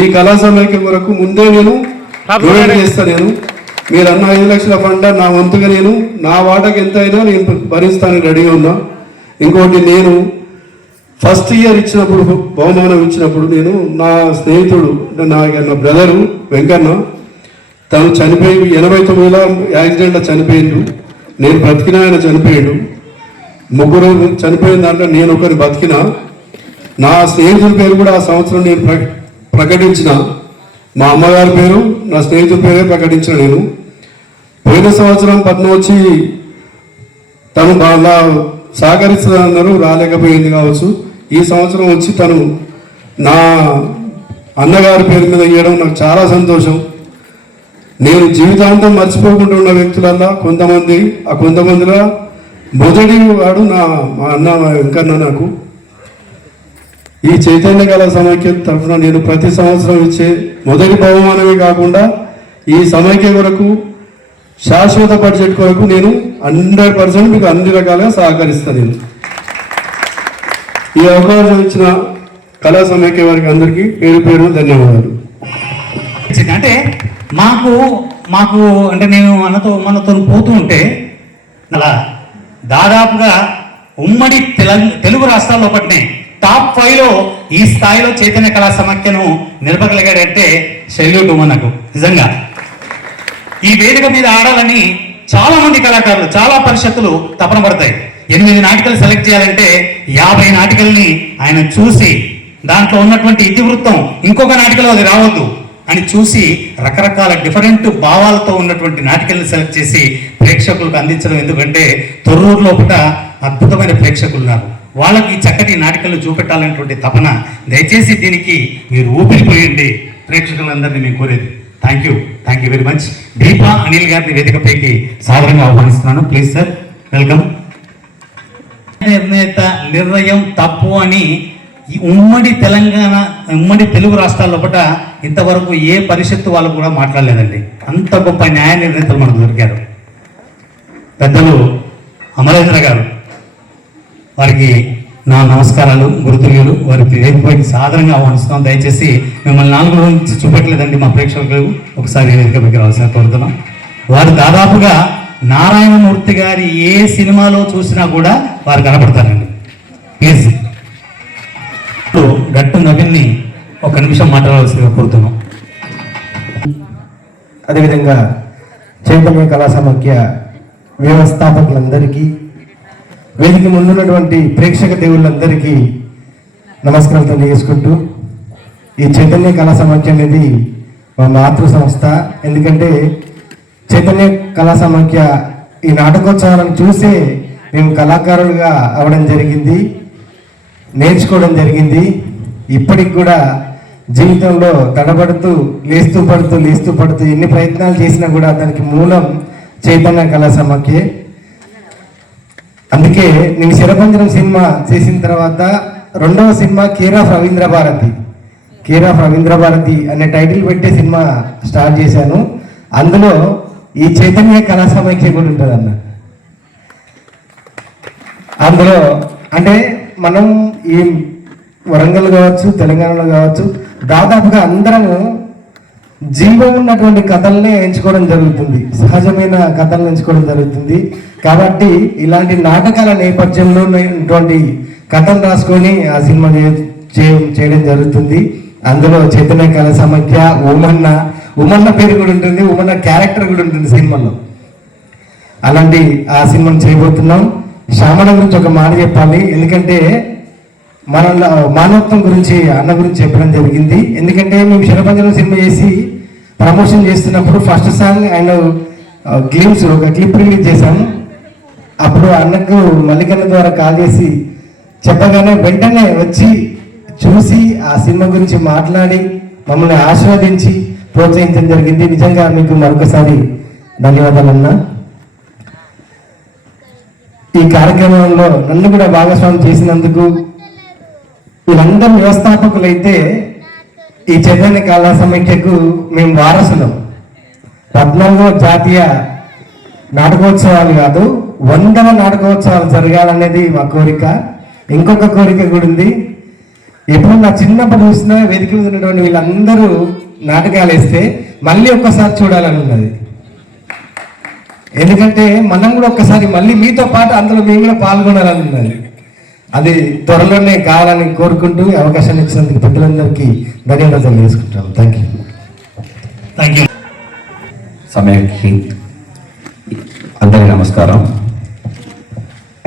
ఈ కళా సమైక్య కొరకు ముందే నేను డొనేట్ చేస్తా. నేను మీరు అన్న 5 లక్షల ఫండ్ నా వంతుగా నేను నా వాటకి ఎంత అయినా నేను భరిస్తానికి రెడీగా ఉన్నా. ఇంకోటి నేను ఫస్ట్ ఇయర్ ఇచ్చినప్పుడు బహుమానం ఇచ్చినప్పుడు నేను నా స్నేహితుడు అంటే నా బ్రదరు వెంకన్న తను చనిపోయి 89లో యాక్సిడెంట్లో చనిపోయిండు. నేను బతికినా ఆయన చనిపోయాడు. 3 చనిపోయిన దాంట్లో నేను ఒకరిని బతికిన. నా స్నేహితుల పేరు కూడా ఆ సంవత్సరం నేను ప్రకటించిన. మా అమ్మగారి పేరు నా స్నేహితుల పేరే ప్రకటించిన. నేను పోయిన సంవత్సరం పద్మ వచ్చి తను బాగా సహకరిస్తున్నారు, రాలేకపోయింది కావచ్చు. ఈ సంవత్సరం వచ్చి తను నా అన్నగారి పేరు మీద ఇవ్వడం నాకు చాలా సంతోషం. నేను జీవితాంతం మర్చిపోకుండా ఉన్న వ్యక్తులల్లా కొంతమంది, ఆ కొంతమందిలో మొదటి వాడు మా అన్న వెంకన్న. నాకు ఈ చైతన్య కళా సమైక్య తరఫున నేను ప్రతి సంవత్సరం ఇచ్చే మొదటి బహుమానమే కాకుండా ఈ సమైక్య కొరకు శాశ్వత బడ్జెట్ కొరకు నేను 100% మీకు అన్ని రకాలుగా సహకరిస్తాను. నేను ఈ అవకాశం ఇచ్చిన కళా సమైక్య వారికి అందరికీ పేరు పేరు ధన్యవాదాలు. అంటే మాకు అంటే నేను మనతో పోతూ ఉంటే అలా దాదాపుగా ఉమ్మడి తెలుగు రాష్ట్రాల్లో ఒకటినే టాప్ 5లో ఈ స్థాయిలో చైతన్య కళా సమైక్యను నిలపగలిగాడంటే సెల్యూట్ మనకు నిజంగా. ఈ వేదిక మీద ఆడాలని చాలా మంది కళాకారులు, చాలా పరిషత్తులు తపన పడతాయి. 8 నాటికలు సెలెక్ట్ చేయాలంటే 50 నాటికల్ని ఆయన చూసి దాంట్లో ఉన్నటువంటి ఇతివృత్తం ఇంకొక నాటికలో అది రావద్దు అని చూసి రకరకాల డిఫరెంట్ భావాలతో ఉన్నటువంటి నాటికల్ని సెలెక్ట్ చేసి ప్రేక్షకులకు అందించడం. ఎందుకంటే తొర్రూరు లోపల అద్భుతమైన ప్రేక్షకులు ఉన్నారు, వాళ్ళకి చక్కటి నాటికలు చూపెట్టాలనేటువంటి తపన. దయచేసి దీనికి మీరు ఊపిరిపోయండి ప్రేక్షకులందరినీ మేము కోరేది. Thank you very much. Deepa Anil గారిని వేదికపైకి సాధారణంగా ఆహ్వానిస్తున్నాను. Please sir, welcome. నిర్ణయం తప్పు అని ఉమ్మడి తెలంగాణ ఉమ్మడి తెలుగు రాష్ట్రాల లోపల ఇంతవరకు ఏ పరిషత్తు వాళ్ళు కూడా మాట్లాడలేదండి. అంత గొప్ప న్యాయ నిర్ణేతలు మనకు దొరికారు. పెద్దలు అమరేంద్ర గారు, వారికి నా నమస్కారాలు. గురుతుల్యులు, వారికి వేదికపైకి సాధారణంగా ఆహ్వానిస్తున్నాం. దయచేసి మిమ్మల్ని 4 రోజుల నుంచి చూపెట్టలేదండి మా ప్రేక్షకులు, ఒకసారి వేదికపైకి రావాల్సిన కోరుతున్నాం. వారు దాదాపుగా నారాయణమూర్తి గారి ఏ సినిమాలో చూసినా కూడా వారు కనపడతారండి. ప్లీజ్ గట్టు నవీన్ని 1 నిమిషం మాట్లాడవలసిందిగా కోరుతున్నాం. అదేవిధంగా చైతన్య కళా సమాఖ్య వ్యవస్థాపకులందరికీ, వేదిక ముందున్నటువంటి ప్రేక్షక దేవుళ్ళందరికీ నమస్కారాలు తెలియజేసుకుంటూ, ఈ చైతన్య కళా సమాఖ్య అనేది మా మాతృ సంస్థ. ఎందుకంటే చైతన్య కళా సమాఖ్య ఈ నాటకోత్సవాలను చూసే మేము కళాకారులుగా అవ్వడం జరిగింది, నేర్చుకోవడం జరిగింది. ఇప్పటికి కూడా జీవితంలో తడబడుతూ లేస్తూ పడుతూ ఎన్ని ప్రయత్నాలు చేసినా కూడా దానికి మూలం చైతన్య కళా సమాఖ్యే. అందుకే నేను శరపంజరం సినిమా చేసిన తర్వాత 2వ cinema care of Ravindra Bharati అనే టైటిల్ పెట్టే సినిమా స్టార్ట్ చేశాను. అందులో ఈ చైతన్య కళా సమాఖ్య కూడా ఉంటుంది అన్న. అందులో అంటే మనం ఈ వరంగల్ కావచ్చు, తెలంగాణలో కావచ్చు, దాదాపుగా అందరము జీవం ఉన్నటువంటి కథల్ని ఎంచుకోవడం జరుగుతుంది, సహజమైన కథలను ఎంచుకోవడం జరుగుతుంది. కాబట్టి ఇలాంటి నాటకాల నేపథ్యంలో ఉన్నటువంటి కథలు రాసుకొని ఆ సినిమా చేయడం జరుగుతుంది. అందులో చైతన్య కళా సమాఖ్య, ఉమన్న పేరు కూడా ఉంటుంది, ఉమన్న క్యారెక్టర్ కూడా ఉంటుంది సినిమాలో. అలాంటి ఆ సినిమాను చేయబోతున్నాం. శ్యామల గురించి ఒక మాట చెప్పాలి, ఎందుకంటే మన మానవత్వం గురించి అన్న గురించి చెప్పడం జరిగింది. ఎందుకంటే మేము శరపంజరం సినిమా చేసి ప్రమోషన్ చేస్తున్నప్పుడు ఫస్ట్ సాంగ్ ఆయన గ్లిమ్స్ ఒక క్లిప్ రిలీజ్ చేశాము. అప్పుడు అన్నకు మల్లికన్న ద్వారా కాల్ చేసి చెప్పగానే వెంటనే వచ్చి చూసి ఆ సినిమా గురించి మాట్లాడి మమ్మల్ని ఆశీర్వదించి ప్రోత్సహించడం జరిగింది. నిజంగా మీకు మరొకసారి ధన్యవాదాలన్నా. ఈ కార్యక్రమంలో నన్ను కూడా భాగస్వామి చేసినందుకు, వీళ్ళందరూ వ్యవస్థాపకులైతే ఈ చైతన్య కళా సమైక్యకు మేము వారసులం. 14వ జాతీయ నాటకోత్సవాలు కాదు, 100వ నాటకోత్సవాలు జరగాలనేది మా కోరిక. ఇంకొక కోరిక కూడా ఉంది. ఎప్పుడు నా చిన్నప్పుడు చూసినా వేదిక మీద ఉన్నటువంటి వీళ్ళందరూ నాటకాలు వేస్తే మళ్ళీ ఒక్కసారి చూడాలని ఉన్నది. ఎందుకంటే మనం కూడా ఒక్కసారి మళ్ళీ మీతో పాటు అందులో మేము కూడా పాల్గొనాలని ఉన్నది. అది త్వరలోనే కావాలని కోరుకుంటూ అవకాశాన్ని ఇచ్చినందుకు పెద్దలందరికీ ధన్యవాదాలు తెలియజేసుకుంటాం. Thank you. సమయానికి అందరికీ నమస్కారం.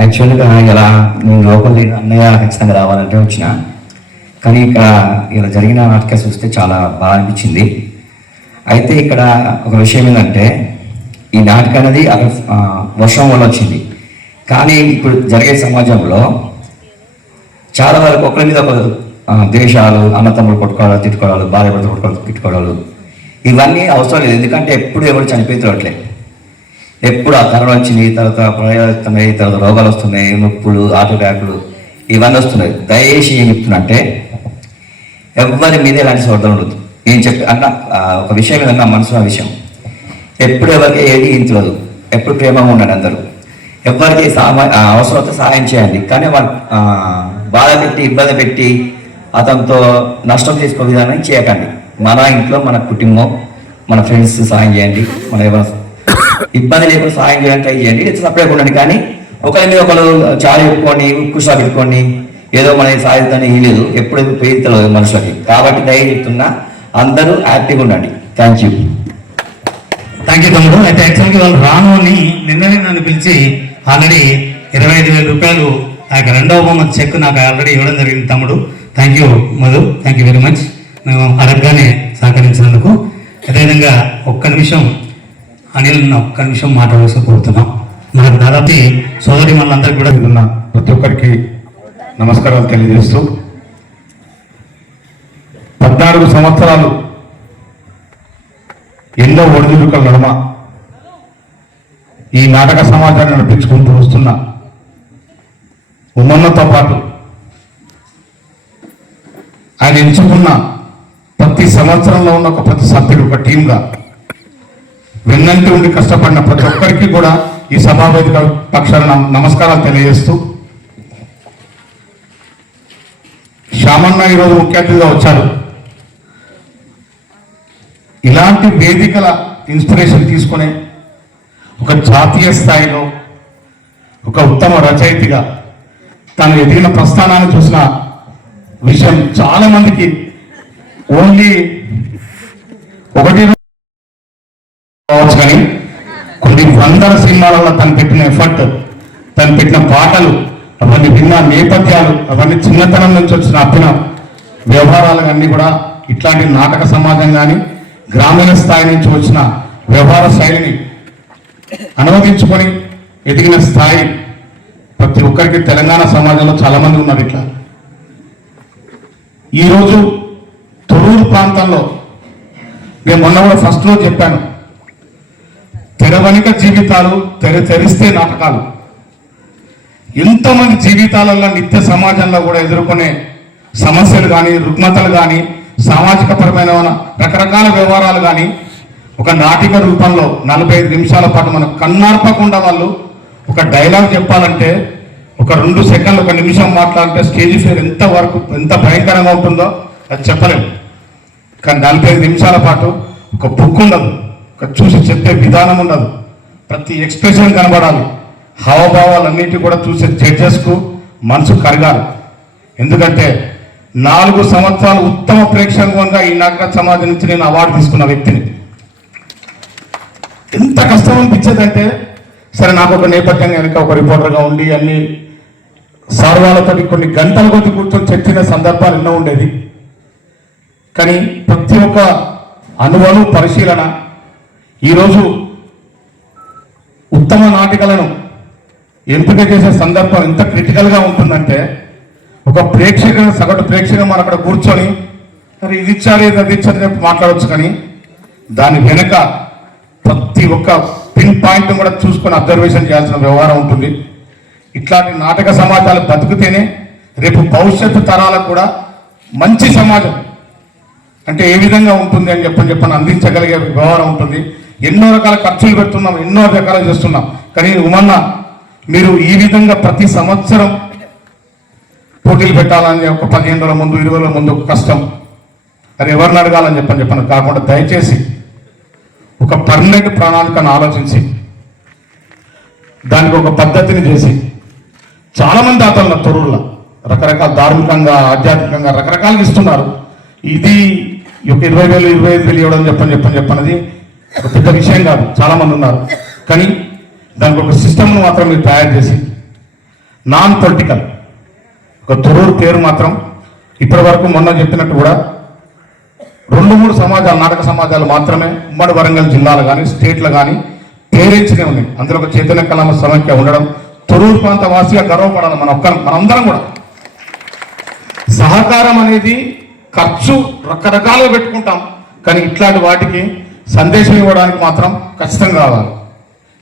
యాక్చువల్గా ఇలా నేను లోపల అన్నయ్య ఖచ్చితంగా రావాలంటే వచ్చిన, కానీ ఇక్కడ ఇలా జరిగిన నాటక చూస్తే చాలా బాగా అనిపించింది. అయితే ఇక్కడ ఒక విషయం ఏంటంటే, ఈ నాటకం అనేది అక్కడ వర్షం వల్ల వచ్చింది. కానీ ఇప్పుడు జరిగే సమాజంలో చాలా వరకు ఒకరి మీద ఒక ద్వేషాలు, అన్నతమ్ములు కొట్టుకోవడాలు, తిట్టుకోవడాలు, భార్య భర్త కొట్టుకోవడాలు, తిట్టుకోవడాలు, ఇవన్నీ అవసరం లేదు. ఎందుకంటే ఎప్పుడు ఎవరు చనిపోతున్నట్లే, ఎప్పుడు ఆ కరోనా వచ్చింది, తర్వాత ప్రయాణాలు వస్తున్నాయి, తర్వాత రోగాలు వస్తున్నాయి, నొప్పులు, హార్ట్ అటాక్లు ఇవన్నీ వస్తున్నాయి. దయచేసి ఏం చెప్తున్నంటే, ఎవరి మీద ఇలాంటి స్వార్థం ఉండదు. నేను ఒక విషయం ఏదన్నా మనసులో విషయం, ఎప్పుడు ఎవరికి ఏది ఇంతలేదు, ఎప్పుడు ప్రేమగా ఉండండి. అందరూ ఎవరికి అవసరంతో సహాయం చేయండి. కానీ వాళ్ళు బాధ పెట్టి, ఇబ్బంది పెట్టి, అతనితో నష్టం చేసుకునే విధానం చేయకండి. మన ఇంట్లో మన కుటుంబం, మన ఫ్రెండ్స్ సహాయం చేయండి. మన ఎవరు ఇబ్బంది లేకుండా సహాయం చేయడానికి ట్రై చేయండి. సపరేట్ ఉండండి. కానీ ఒకరి మీద ఒకరు చాలు చెప్పుకొని, కుషా పెట్టుకొని ఏదో మన సాధితాన్ని ఇవ్వలేదు, ఎప్పుడు పేరుతలేదు మనుషులకి. కాబట్టి దయ చెప్తున్నా, అందరూ యాక్టివ్గా ఉండండి. Thank you. తమ్ముడు. అయితే యాక్చువల్గా వాళ్ళు రాను అని నిన్ననే నన్ను పిలిచి ఆల్రెడీ 25,000 రూపాయలు ఆ యొక్క 2వ బొమ్మ చెక్ నాకు ఆల్రెడీ ఇవ్వడం జరిగింది. తమ్ముడు, thank you Madhu, thank you very much. మేము అరగ్గానే సహకరించినందుకు. అదేవిధంగా ఒక్క నిమిషం అనిల్ ఒక్క నిమిషం మాట్లాడాల్సి కోరుతున్నాం. మనకు దాదాపు సోదరి మనందరికీ కూడా ఉన్న ప్రతి ఒక్కరికి నమస్కారాలు తెలియజేస్తూ, 14 సంవత్సరాలు ఎన్నో ఒడిదుడుకుల నడుమ ఈ నాటక సమాజాన్ని నడిపించుకుంటూ వస్తున్న ఉమ్మన్నతో పాటు ఆయన ఎంచుకున్న ప్రతి సంవత్సరంలో ఉన్న ప్రతి సభ్యుడు ఒక టీంగా వెన్నంటి ఉండి కష్టపడిన ప్రతి ఒక్కరికి కూడా ఈ సభావేదిక పక్షాన నమస్కారాలు తెలియజేస్తూ, శ్యామన్న ఈరోజు ముఖ్య అతిథిగా వచ్చారు. ఇలాంటి వేదికల ఇన్స్పిరేషన్ తీసుకునే ఒక జాతీయ స్థాయిలో ఒక ఉత్తమ రచయితగా తను ఎదిగిన ప్రస్థానాన్ని చూసిన విషయం చాలా మందికి ఓన్లీ ఒకటి కావచ్చు, కానీ కొన్ని వందల సినిమాలలో తను పెట్టిన ఎఫర్ట్, తను పెట్టిన పాటలు, అవన్నీ విన్న నేపథ్యాలు, అవన్నీ చిన్నతనం నుంచి వచ్చిన అభిన వ్యవహారాలు అన్నీ కూడా ఇట్లాంటి నాటక సమాజం కానీ గ్రామీణ స్థాయి నుంచి వచ్చిన వ్యవహార శైలిని అనువదించుకొని ఎదిగిన స్థాయి ప్రతి ఒక్కరికి తెలంగాణ సమాజంలో చాలా మంది ఉన్నారు. ఇట్లా ఈరోజు తొర్రూరు ప్రాంతంలో నేను మొన్న కూడా ఫస్ట్లో చెప్పాను, తెరవనిక జీవితాలు తెరిస్తే నాటకాలు. ఎంతోమంది జీవితాలలో నిత్య సమాజంలో కూడా ఎదుర్కొనే సమస్యలు కానీ, రుగ్మతలు కానీ, సామాజిక పరమైన రకరకాల వ్యవహారాలు కానీ ఒక నాటిక రూపంలో 45 నిమిషాల పాటు మనం కన్నార్పకుండా వాళ్ళు ఒక డైలాగ్ చెప్పాలంటే ఒక 2 సెకండ్లు, 1 నిమిషం మాట్లాడితే స్టేజ్ ఫేర్ ఎంత భయంకరంగా ఉంటుందో అది చెప్పలేము. కానీ 45 నిమిషాల పాటు ఒక బుక్ ఉండదు, ఒక చూసి చెప్పే విధానం ఉండదు, ప్రతి ఎక్స్ప్రెషన్ కనబడాలి, హావభావాలన్నిటి కూడా చూసే జడ్జెస్కు మనసు కరగాలి. ఎందుకంటే 4 సంవత్సరాలు ఉత్తమ ప్రేక్షకంగా ఈ నాటక సమాజం నుంచి నేను అవార్డు తీసుకున్న వ్యక్తిని. ఎంత కష్టం అనిపించేదంటే, సరే నాకు ఒక నేపథ్యంగా వెనక ఒక రిపోర్టర్గా ఉండి అన్ని సార్ వాళ్ళతో కొన్ని గంటల కొద్ది కూర్చొని చర్చిన సందర్భాలు ఎన్నో ఉండేది. కానీ ప్రతి ఒక్క అనుభవం పరిశీలన ఈరోజు ఉత్తమ నాటికలను ఎంపిక చేసే సందర్భం ఎంత క్రిటికల్గా ఉంటుందంటే, ఒక ప్రేక్షకుడు, సగటు ప్రేక్షకుడు మనం అక్కడ కూర్చొని మరి ఇది ఇచ్చారు ఇది అది ఇచ్చారు చెప్పి మాట్లాడవచ్చు, కానీ దాని వెనక ప్రతి ఒక్క పిన్ పాయింట్ కూడా చూసుకొని అబ్జర్వేషన్ చేయాల్సిన వ్యవహారం ఉంటుంది. ఇట్లాంటి నాటక సమాజాలు బతుకుతేనే రేపు భవిష్యత్తు తరాలకు కూడా మంచి సమాజం అంటే ఏ విధంగా ఉంటుంది అని చెప్పని అందించగలిగే వ్యవహారం ఉంటుంది. ఎన్నో రకాల ఖర్చులు పెడుతున్నాం, ఎన్నో రకాలు చేస్తున్నాం, కానీ ఉమన్న మీరు ఈ విధంగా ప్రతి సంవత్సరం పోటీలు పెట్టాలని ఒక 15 రోజుల ముందు 20 రోజుల ముందు ఒక కష్టం, అది ఎవరిని అడగాలని చెప్పని కాకుండా దయచేసి ఒక పర్మనెంట్ ప్రణాళికను ఆలోచించి దానికి ఒక పద్ధతిని చేసి, చాలామంది దాతలు తొర్రూరులో రకరకాల ధార్మికంగా ఆధ్యాత్మికంగా రకరకాలుగా ఇస్తున్నారు. ఇది ఒక 20,000 25,000 ఇవ్వడం చెప్పన్నది ఒక పెద్ద విషయం కాదు, చాలామంది ఉన్నారు. కానీ దానికి ఒక సిస్టమ్ను మాత్రం మీరు తయారు చేసి నాన్ పొలిటికల్ ఒక తొర్రూరు పేరు మాత్రం ఇప్పటి వరకు మొన్న చెప్పినట్టు కూడా 2-3 సమాజాలు, నాటక సమాజాలు మాత్రమే ఉమ్మడి వరంగల్ జిల్లాలో కానీ స్టేట్లో కానీ పేరెంచినే ఉన్నాయి. అందులో ఒక చైతన్య కళామ సమైక్య ఉండడం తొర్రూరు ప్రాంత వాసిగా గర్వపడాలి. మనందరం కూడా సహకారం అనేది ఖర్చు రకరకాలుగా పెట్టుకుంటాం, కానీ ఇట్లాంటి వాటికి సందేశం ఇవ్వడానికి మాత్రం ఖచ్చితంగా కావాలి.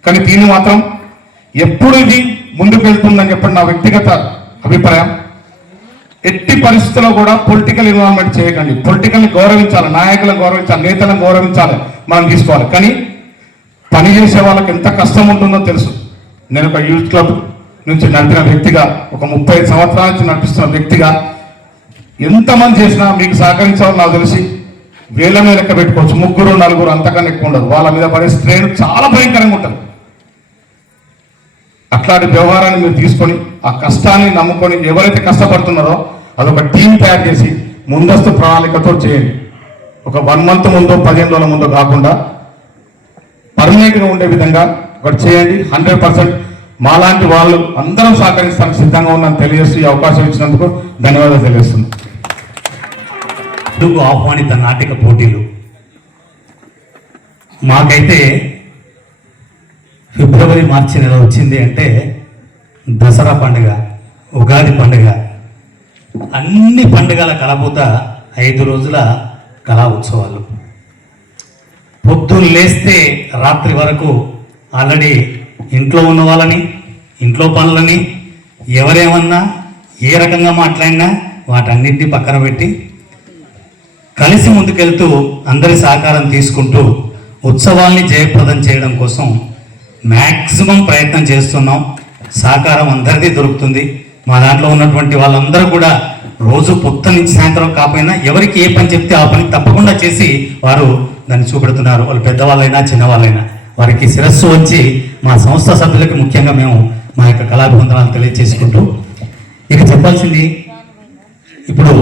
కానీ దీన్ని మాత్రం ఎప్పుడు ఇది ముందుకు వెళ్తుందని చెప్పండి నా వ్యక్తిగత అభిప్రాయం. ఎట్టి పరిస్థితుల్లో కూడా పొలిటికల్ ఇన్వాల్వ్మెంట్ చేయకండి. పొలిటికల్ని గౌరవించాలి, నాయకులను గౌరవించాలి, నేతలను గౌరవించాలి, మనం తీసుకోవాలి. కానీ పనిచేసే వాళ్ళకి ఎంత కష్టం ఉంటుందో తెలుసు. నేను ఒక యూత్ క్లబ్ నుంచి నడిపిన వ్యక్తిగా, ఒక 35 సంవత్సరాల నుంచి నడిపిస్తున్న వ్యక్తిగా ఎంతమంది చేసినా మీకు సహకరించాలని నాకు తెలిసి వేల మీద లెక్క పెట్టుకోవచ్చు. 3 4 అంతకన్నా ఎక్కువ ఉండదు. వాళ్ళ మీద పడే స్ట్రెయిన్ చాలా భయంకరంగా ఉంటుంది. అట్లాంటి వ్యవహారాన్ని మీరు తీసుకొని ఆ కష్టాన్ని నమ్ముకొని ఎవరైతే కష్టపడుతున్నారో అదొక టీం తయారు చేసి ముందస్తు ప్రణాళికతో చేయండి. ఒక 1 మంత్ ముందు 15 రోజుల ముందు కాకుండా పర్మనెంట్గా ఉండే విధంగా ఒకటి చేయండి. 100% మాలాంటి వాళ్ళు అందరం సహకరిస్తానికి సిద్ధంగా ఉన్నాను తెలియజేస్తూ ఈ అవకాశం ఇచ్చినందుకు ధన్యవాదాలు తెలియజేస్తున్నాను. ఆహ్వానిత నాటిక పోటీలు మాకైతే ఫిబ్రవరి మార్చి నెల వచ్చింది అంటే దసరా పండుగ, ఉగాది పండుగ, అన్ని పండుగల కలబోత 5 రోజుల కళా ఉత్సవాలు. పొద్దున్న లేస్తే రాత్రి వరకు ఆల్రెడీ ఇంట్లో ఉన్న వాళ్ళని, ఇంట్లో పనులని, ఎవరేమన్నా ఏ రకంగా మాట్లాడినా వాటన్నింటినీ పక్కన పెట్టి కలిసి ముందుకెళ్తూ అందరి సహకారం తీసుకుంటూ ఉత్సవాల్ని జయప్రదం చేయడం కోసం మ్యాక్సిమం ప్రయత్నం చేస్తున్నాం. సహకారం అందరికీ దొరుకుతుంది. మా దాంట్లో ఉన్నటువంటి వాళ్ళందరూ కూడా రోజు పొద్దు నుంచి సాయంత్రం కాకపోయినా ఎవరికి ఏ పని చెప్తే ఆ పని తప్పకుండా చేసి వారు దాన్ని చూపెడుతున్నారు. వాళ్ళు పెద్దవాళ్ళైనా చిన్నవాళ్ళైనా వారికి శిరస్సు వచ్చి మా సంస్థ సభ్యులకి ముఖ్యంగా మేము మా యొక్క కళాభివందనాలు తెలియజేసుకుంటూ ఇక చెప్పాల్సింది, ఇప్పుడు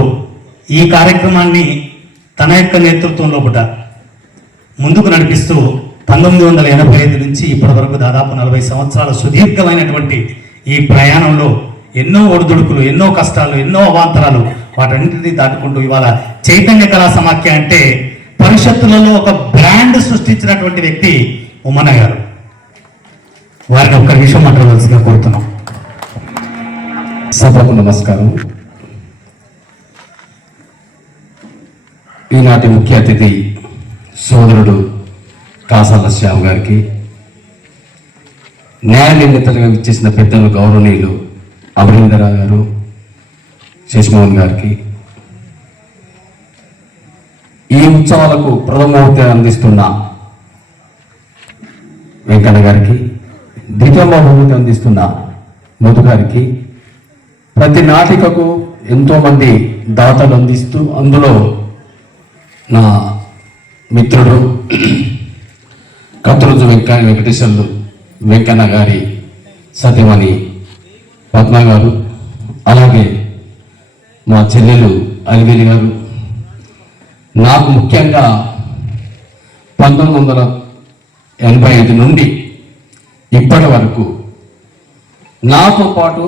ఈ కార్యక్రమాన్ని తన యొక్క నేతృత్వంలో ముందుకు నడిపిస్తూ 1985 నుంచి ఇప్పటి వరకు దాదాపు 40 సంవత్సరాల సుదీర్ఘమైనటువంటి ఈ ప్రయాణంలో ఎన్నో ఒడిదుడుకులు, ఎన్నో కష్టాలు, ఎన్నో అవాంతరాలు వాటన్నింటినీ దాటుకుంటూ ఇవాళ చైతన్య కళా సమాఖ్య అంటే పరిషత్తులలో ఒక బ్రాండ్ సృష్టించినటువంటి వ్యక్తి ఉమ్మన్న గారు. వారిని ఒక్క విషయం మాట్లాడవలసిగా కోరుతున్నాం. సభకు నమస్కారం. ఈనాటి ముఖ్య అతిథి సోదరుడు కాసాల శ్యామ్ గారికి, న్యాయ నిర్ణేతలుగా ఇచ్చేసిన పెద్దలు గౌరవనీయులు అమరీంద్రరావు గారు, శశిమోహన్ గారికి, ఈ ఉత్సవాలకు ప్రథమోక్తి అందిస్తున్న వెంకన్న గారికి, ద్వితీయ బహుమతి అందిస్తున్న మధు గారికి, ప్రతి నాటికకు ఎంతోమంది దాతలు అందిస్తూ అందులో నా మిత్రుడు కత్తురుజు వెంకటేశ్వర్లు వెంకన్న గారి సతీమణి పద్మ గారు, అలాగే మా చెల్లెలు అలివేలి గారు, నాకు ముఖ్యంగా 1985 నుండి ఇప్పటి వరకు నాతో పాటు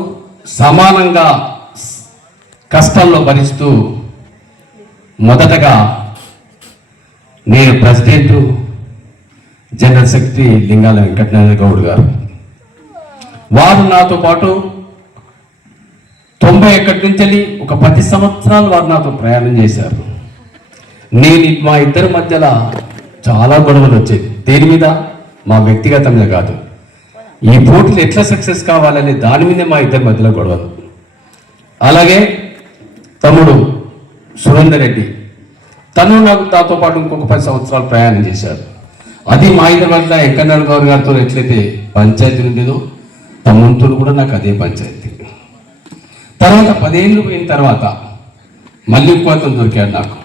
సమానంగా కష్టాల్లో భరిస్తూ మొదటగా నేను ప్రెసిడెంట్ జనరల్ సెక్రటరీ లింగాల వెంకటనారాయణ గౌడ్ గారు, వారు నాతో పాటు 91 నుంచి ఒక 10 సంవత్సరాలు వారు నాతో ప్రయాణం చేశారు. నేను మా ఇద్దరి మధ్యలో చాలా గొడవలు వచ్చేది. దేని మీద? మా వ్యక్తిగత మీద కాదు, ఈ పోటీలు ఎట్లా సక్సెస్ కావాలనే దాని మీదే మా ఇద్దరి మధ్యలో గొడవలు. అలాగే తమ్ముడు సురేందర్ రెడ్డి, తను నాతో పాటు ఇంకొక 10 సంవత్సరాలు ప్రయాణం చేశారు. అది మా ఇద్దరి మధ్య వెంకన్నగౌడ్ గౌడ్ గారితో ఎట్లయితే పంచాయతీ ఉండేదో తమ్ముడితో కూడా నాకు అదే పంచాయతీ. తర్వాత 10 ఏళ్ళు పోయిన తర్వాత మళ్ళీ ఇంకో అతను దొరికాడు నాకు,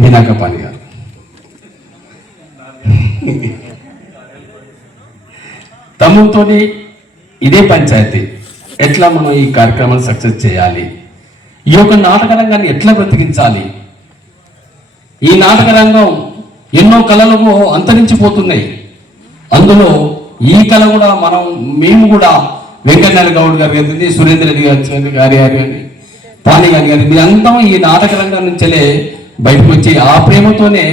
మీనాక పాని గారు. తమ్ముడితో ఇదే పంచాయతీ, ఎట్లా మనం ఈ కార్యక్రమాన్ని సక్సెస్ చేయాలి, ఈ యొక్క నాటక రంగాన్ని ఎట్లా బ్రతికించాలి. ఈ నాటక రంగం ఎన్నో కళలు అంతరించిపోతున్నాయి. అందులో ఈ కళ కూడా మేము కూడా వెంకన్నగౌడ్ గౌడ్ గారు కానీ, సురేంద్ర రెడ్డి గారి కానీ, పాని గారి మీరంతా ఈ నాటక రంగం నుంచే బయటకు వచ్చి ఆ ప్రేమతోనే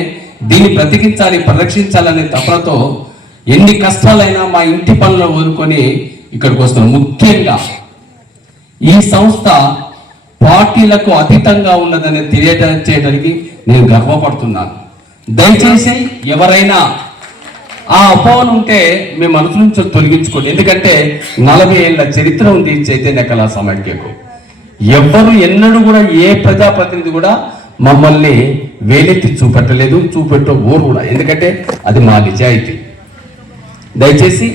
దీన్ని బ్రతికించాలి, పరిరక్షించాలనే తపనతో ఎన్ని కష్టాలైనా మా ఇంటి పనులు వదులుకొని ఇక్కడికి వస్తున్నాం. ముఖ్యంగా ఈ సంస్థ పార్టీలకు అతీతంగా ఉన్నదని తెలియజేయడానికి నేను గర్వపడుతున్నాను. దయచేసి ఎవరైనా ఆ అపోహలు ఉంటే మీ మనసు నుంచి తొలగించుకోండి. ఎందుకంటే 40 ఏళ్ల చరిత్ర ఉంది చైతన్య కళా సమాఖ్యకు. ఎవ్వరు ఎన్నడూ కూడా ఏ ప్రజాప్రతినిధి కూడా మమ్మల్ని వేలెత్తి చూపెట్టలేదు, ఊరు కూడా. ఎందుకంటే అది మా నిజాయితీ. దయచేసి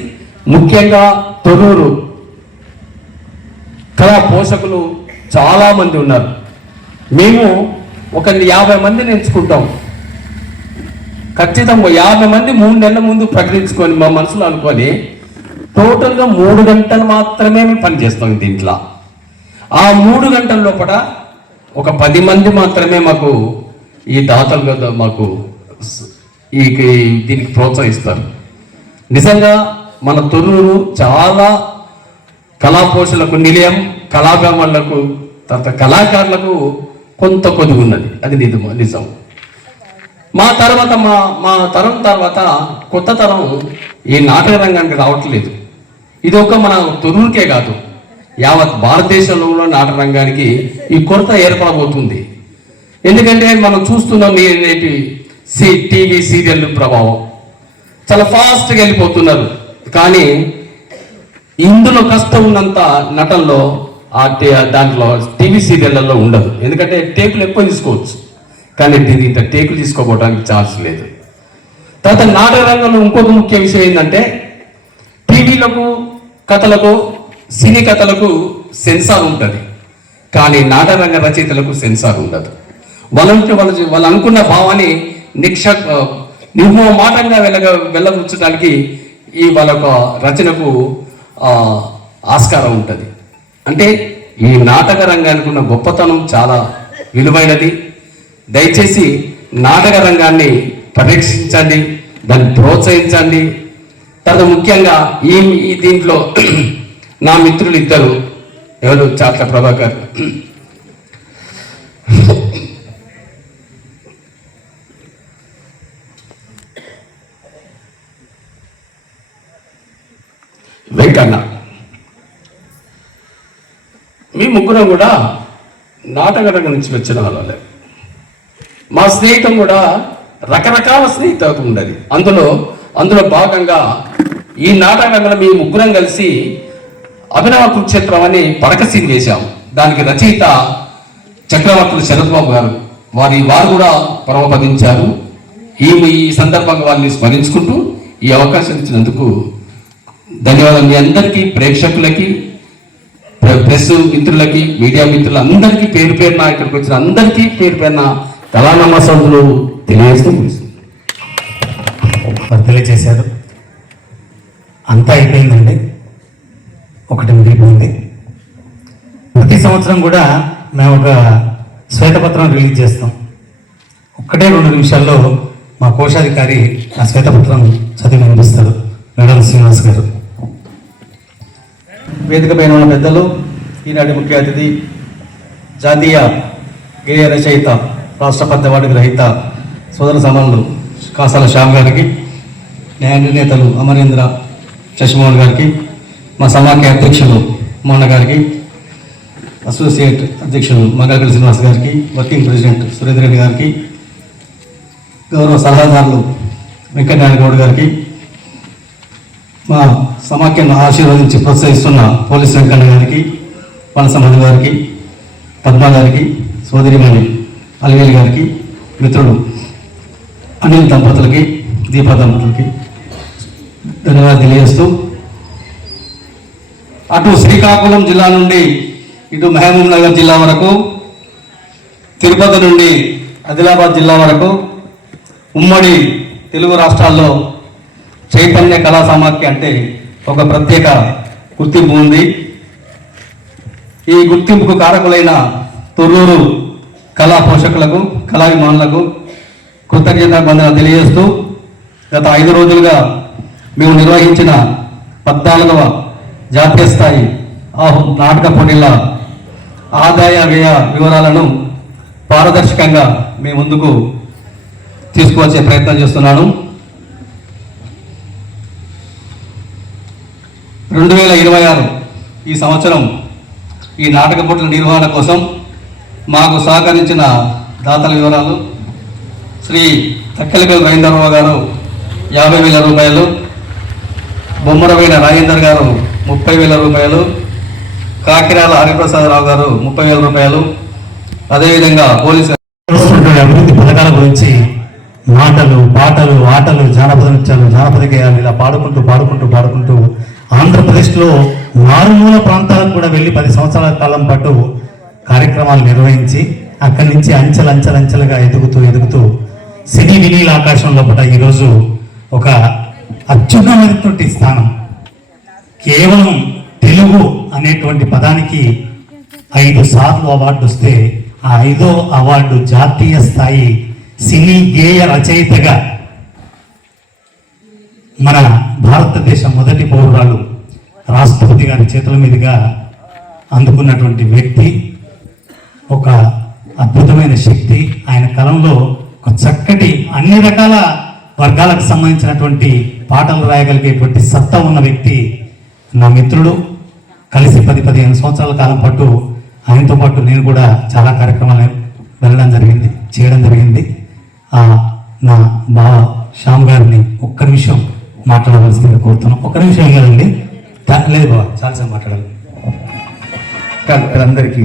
ముఖ్యంగా తొర్రూరు కళా పోషకులు చాలా మంది ఉన్నారు. మేము ఒక 50 మందిని ఎంచుకుంటాం. ఖచ్చితంగా 50 మంది 3 నెలల ముందు ప్రకటించుకొని మా మనసులో అనుకొని టోటల్గా 3 గంటలు మాత్రమే మేము పనిచేస్తాం దీంట్లో. ఆ 3 గంటల లోపల ఒక 10 మంది మాత్రమే మాకు ఈ దాతలు మాకు దీనికి ప్రోత్సహిస్తారు. నిజంగా మన తొర్రూరు చాలా కళాపోషలకు నిలయం, కళాభిమానులకు తర్వాత కళాకారులకు కొంత కొద్దిగా ఉన్నది. అది నిజం. మా తర్వాత మా తరం తర్వాత కొత్త తరం ఈ నాటక రంగానికి రావట్లేదు. ఇది ఒక మన తొర్రూరుకే కాదు, యావత్ భారతదేశంలో నాటక రంగానికి ఈ కొరత ఏర్పడబోతుంది. ఎందుకంటే మనం చూస్తున్నాం నేటి టీవీ సీరియల్ ప్రభావం చాలా ఫాస్ట్గా వెళ్ళిపోతున్నారు. కానీ ఇందులో కష్టం ఉన్నంత నటనలో దాంట్లో టీవీ సీరియళ్లలో ఉండదు. ఎందుకంటే టేపులు ఎక్కువ తీసుకోవచ్చు. కానీ దీని ఇంత టేకులు తీసుకోపోవడానికి ఛాన్స్ లేదు. తర్వాత నాటక రంగంలో ఇంకొక ముఖ్య విషయం ఏంటంటే టీవీలకు కథలకు సినీ కథలకు సెన్సార్ ఉంటుంది, కానీ నాటకరంగ రచయితలకు సెన్సార్ ఉండదు. వాళ్ళు అనుకున్న భావాన్ని నిర్మోహమాటంగా వెళ్ళగొచ్చడానికి ఈ వాళ్ళ రచనకు ఆస్కారం ఉంటుంది. అంటే ఈ నాటక రంగానికి ఉన్న గొప్పతనం చాలా విలువైనది. దయచేసి నాటక రంగాన్ని పరిరక్షించండి, దాన్ని ప్రోత్సహించండి. తర్వాత ముఖ్యంగా ఈ దీంట్లో నా మిత్రులు ఇద్దరు, ఎవరు చాట్ల ప్రభాకర్, వెంకన్న, మీ ముగ్గురం కూడా నాటక రంగం నుంచి వచ్చిన వాళ్ళే. మా స్నేహితం కూడా రకరకాల స్నేహితం ఉండదు. అందులో భాగంగా ఈ నాటక రంగంలో మీ ముగ్గురం కలిసి అభినవ కురుక్షేత్రం అని పడక సీన్ వేశాము. దానికి రచయిత చక్రవర్తులు శరత్ బాబు గారు వారు కూడా పరమపదించారు. ఈ సందర్భంగా వారిని స్మరించుకుంటూ ఈ అవకాశం ఇచ్చినందుకు ధన్యవాదాలు. మీ అందరికీ, ప్రేక్షకులకి, ప్రెస్ మిత్రులకి, మీడియా మిత్రులు అందరికీ పేరు పేరున, ఇక్కడికి వచ్చిన అందరికీ పేరు పేరున కళానమస్సులు తెలియజేస్తూ తెలియజేశారు. అంతా అయిపోయిందండి, ఒకటి మిగిలిపోయింది. ప్రతి సంవత్సరం కూడా మేము ఒక శ్వేతపత్రం రిలీజ్ చేస్తాం. ఒక్కటే 2 నిమిషాల్లో మా కోశాధికారి ఆ శ్వేతపత్రం చదివి వినిపిస్తారు. మేడం శ్రీనివాస్ గారు. వేదిక పైన ఉన్న పెద్దలు, ఈనాటి ముఖ్య అతిథి, జాతీయ గేయ రచయిత, రాష్ట్ర పద్య అవార్డు గ్రహీత సోదర సమానులు కాసాల శ్యామ్ గారికి, న్యాయ నిర్ణేతలు అమరేంద్ర శశిమోహన్ గారికి, మా సమాఖ్య అధ్యక్షులు మోహన్ గారికి, అసోసియేట్ అధ్యక్షులు మంగళగిరి శ్రీనివాస్ గారికి, వర్కింగ్ ప్రెసిడెంట్ సురేంద్ర రెడ్డి గారికి, గౌరవ సలహాదారులు వెంకటనారాయణ గౌడ్ గారికి, మా సమాఖ్యను ఆశీర్వదించి ప్రోత్సహిస్తున్న పోలీస్ వెంకన్న గారికి, పనసమధు గారికి, పద్మ గారికి, సోదరిమణి అలివేలి గారికి, మిత్రుడు అనిల్ దంపతులకి, దీపా దంపతులకి ధన్యవాదాలు తెలియజేస్తూ, అటు శ్రీకాకుళం జిల్లా నుండి ఇటు మహబూబ్ నగర్ జిల్లా వరకు, తిరుపతి నుండి ఆదిలాబాద్ జిల్లా వరకు, ఉమ్మడి తెలుగు రాష్ట్రాల్లో చైతన్య కళా సమాఖ్య అంటే ఒక ప్రత్యేక గుర్తింపు ఉంది. ఈ గుర్తింపుకు కారకులైన తొర్రూరు కళా పోషకులకు, కళాభిమానులకు కృతజ్ఞతాబంధన తెలియజేస్తూ, గత 5 రోజులుగా మేము నిర్వహించిన 14వ జాతీయ స్థాయి నాటక పోటీల ఆదాయ వ్యయ వివరాలను పారదర్శకంగా మీ ముందుకు తీసుకువచ్చే ప్రయత్నం చేస్తున్నాను. 2026 ఈ సంవత్సరం ఈ నాటక పోటీల నిర్వహణ కోసం మాకు సహకరించిన దాతల వివరాలు: శ్రీ తక్కెలపల్లి రవీంద్రరావు గారు 50,000 రూపాయలు, బొమ్మరవైన రాజేందర్ గారు 30,000 రూపాయలు, కాకిరాల హరిప్రసాదరావు గారు 30,000 రూపాయలు. అదేవిధంగా పోలీసు అభివృద్ధి పథకాల గురించి మాటలు, పాటలు, ఆటలు, జానపద నృత్యాలు, జానపద గేయాలు ఇలా పాడుకుంటూ ఆంధ్రప్రదేశ్లో మారుమూల ప్రాంతాలకు కూడా వెళ్ళి 10 సంవత్సరాల కాలం పాటు కార్యక్రమాలు నిర్వహించి అక్కడి నుంచి అంచెలంచెలుగా ఎదుగుతూ సినీ వినీల ఆకాశంలో పట ఈరోజు ఒక అత్యున్నతమైనటువంటి స్థానం. కేవలం తెలుగు అనేటువంటి పదానికి 5 సార్లు అవార్డు వస్తే ఆ 5వ అవార్డు జాతీయ స్థాయి సినీ గేయ రచయితగా మన భారతదేశ మొదటి పౌరురాలు రాష్ట్రపతి గారి చేతుల మీదుగా అందుకున్నటువంటి వ్యక్తి, ఒక అద్భుతమైన శక్తి. ఆయన కాలంలో ఒక చక్కటి అన్ని రకాల వర్గాలకు సంబంధించినటువంటి పాటలు రాయగలిగేటువంటి సత్తా ఉన్న వ్యక్తి నా మిత్రుడు. కలిసి 10-15 సంవత్సరాల కాలం పాటు ఆయనతో పాటు నేను కూడా చాలా కార్యక్రమాలు చేయడం జరిగింది. నా బావ శ్యామ్ గారిని ఒక్క నిమిషం మాట్లాడవలసిందిగా కోరుతున్నాం. ఒక్క నిమిషం కదండి, లేదు బావ, చాలాసేపు మాట్లాడాలి. అందరికీ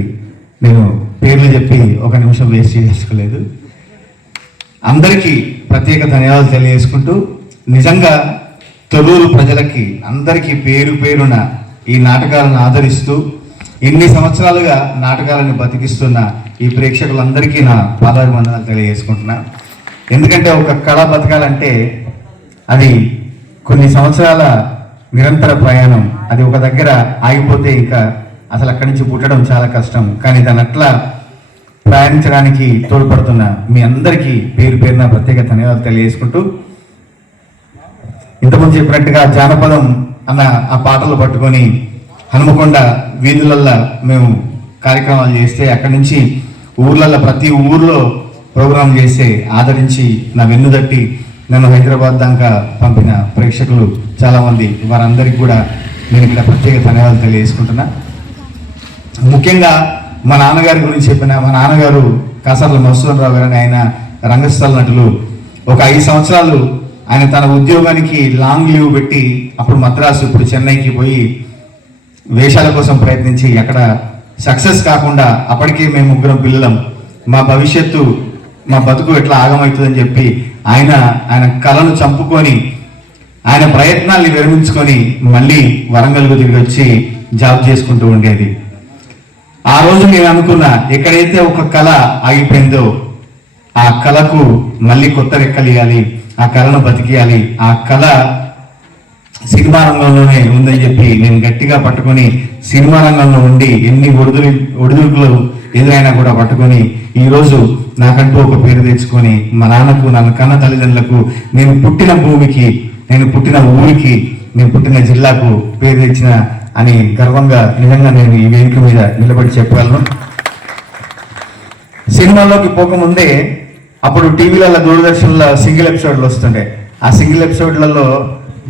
నేను పేర్లు చెప్పి 1 నిమిషం వేస్ట్ చేసుకోలేదు. అందరికీ ప్రత్యేక ధన్యవాదాలు తెలియజేసుకుంటూ, నిజంగా తొర్రూరు ప్రజలకి అందరికీ పేరు పేరున ఈ నాటకాలను ఆదరిస్తూ ఇన్ని సంవత్సరాలుగా నాటకాలను బతికిస్తున్న ఈ ప్రేక్షకులందరికీ నా పాదాభివందనాలు తెలియజేసుకుంటున్నా. ఎందుకంటే ఒక కళ బతకాలంటే అది కొన్ని సంవత్సరాల నిరంతర ప్రయాణం. అది ఒక దగ్గర ఆగిపోతే ఇంకా అసలు అక్కడి నుంచి పుట్టడం చాలా కష్టం. కానీ దాని అట్లా ప్రయాణించడానికి తోడ్పడుతున్న మీ అందరికీ పేరు పేరున ప్రత్యేక ధన్యవాదాలు తెలియజేసుకుంటూ, ఇంతకుముందు చెప్పినట్టుగా జానపదం అన్న ఆ పాటలు పట్టుకొని హనుమకొండ వీధులల్లో మేము కార్యక్రమాలు చేస్తే అక్కడి నుంచి ఊర్లలో ప్రతి ఊర్లో ప్రోగ్రాం చేస్తే ఆదరించి నా వెన్నుదట్టి నన్ను హైదరాబాద్ దాకా పంపిన ప్రేక్షకులు చాలామంది, వారందరికీ కూడా నేను ఇక్కడ ప్రత్యేక ధన్యవాదాలు తెలియజేసుకుంటున్నా. ముఖ్యంగా మా నాన్నగారి గురించి చెప్పిన, మా నాన్నగారు కాసర్ల మధుసూదన్ రావు గారు, ఆయన రంగస్థల నటులు. ఒక 5 సంవత్సరాలు ఆయన తన ఉద్యోగానికి లాంగ్ లీవ్ పెట్టి అప్పుడు మద్రాసు, ఇప్పుడు చెన్నైకి పోయి వేషాల కోసం ప్రయత్నించి అక్కడ సక్సెస్ కాకుండా అప్పటికే మేము 3 పిల్లలం, మా భవిష్యత్తు మా బతుకు ఎట్లా ఆగమవుతుందని చెప్పి ఆయన కళను చంపుకొని ఆయన ప్రయత్నాల్ని విరమించుకొని మళ్ళీ వరంగల్కు తిరిగి వచ్చి జాబ్ చేసుకుంటూ ఉండేది. ఆ రోజు నేను అనుకున్నా, ఎక్కడైతే ఒక కళ ఆగిపోయిందో ఆ కళకు మళ్ళీ కొత్త రెక్కలియాలి, ఆ కళను బతికియాలి. ఆ కళ సినిమా రంగంలోనే ఉందని చెప్పి నేను గట్టిగా పట్టుకొని సినిమా రంగంలో ఉండి ఎన్ని ఒడిదుడుకులు ఎదురైనా కూడా పట్టుకొని ఈరోజు నాకంటూ ఒక పేరు తెచ్చుకొని మా నాన్నకు, నన్ను కన్న తల్లిదండ్రులకు, నేను పుట్టిన భూమికి, నేను పుట్టిన ఊరికి, నేను పుట్టిన జిల్లాకు పేరు తెచ్చిన అని గర్వంగా నిజంగా నేను ఈ వేదిక మీద నిలబడి చెప్పగలను. సినిమాలోకి పోకముందే అప్పుడు టీవీలలో దూరదర్శన్లో సింగిల్ ఎపిసోడ్లు వస్తుండే. ఆ సింగిల్ ఎపిసోడ్లలో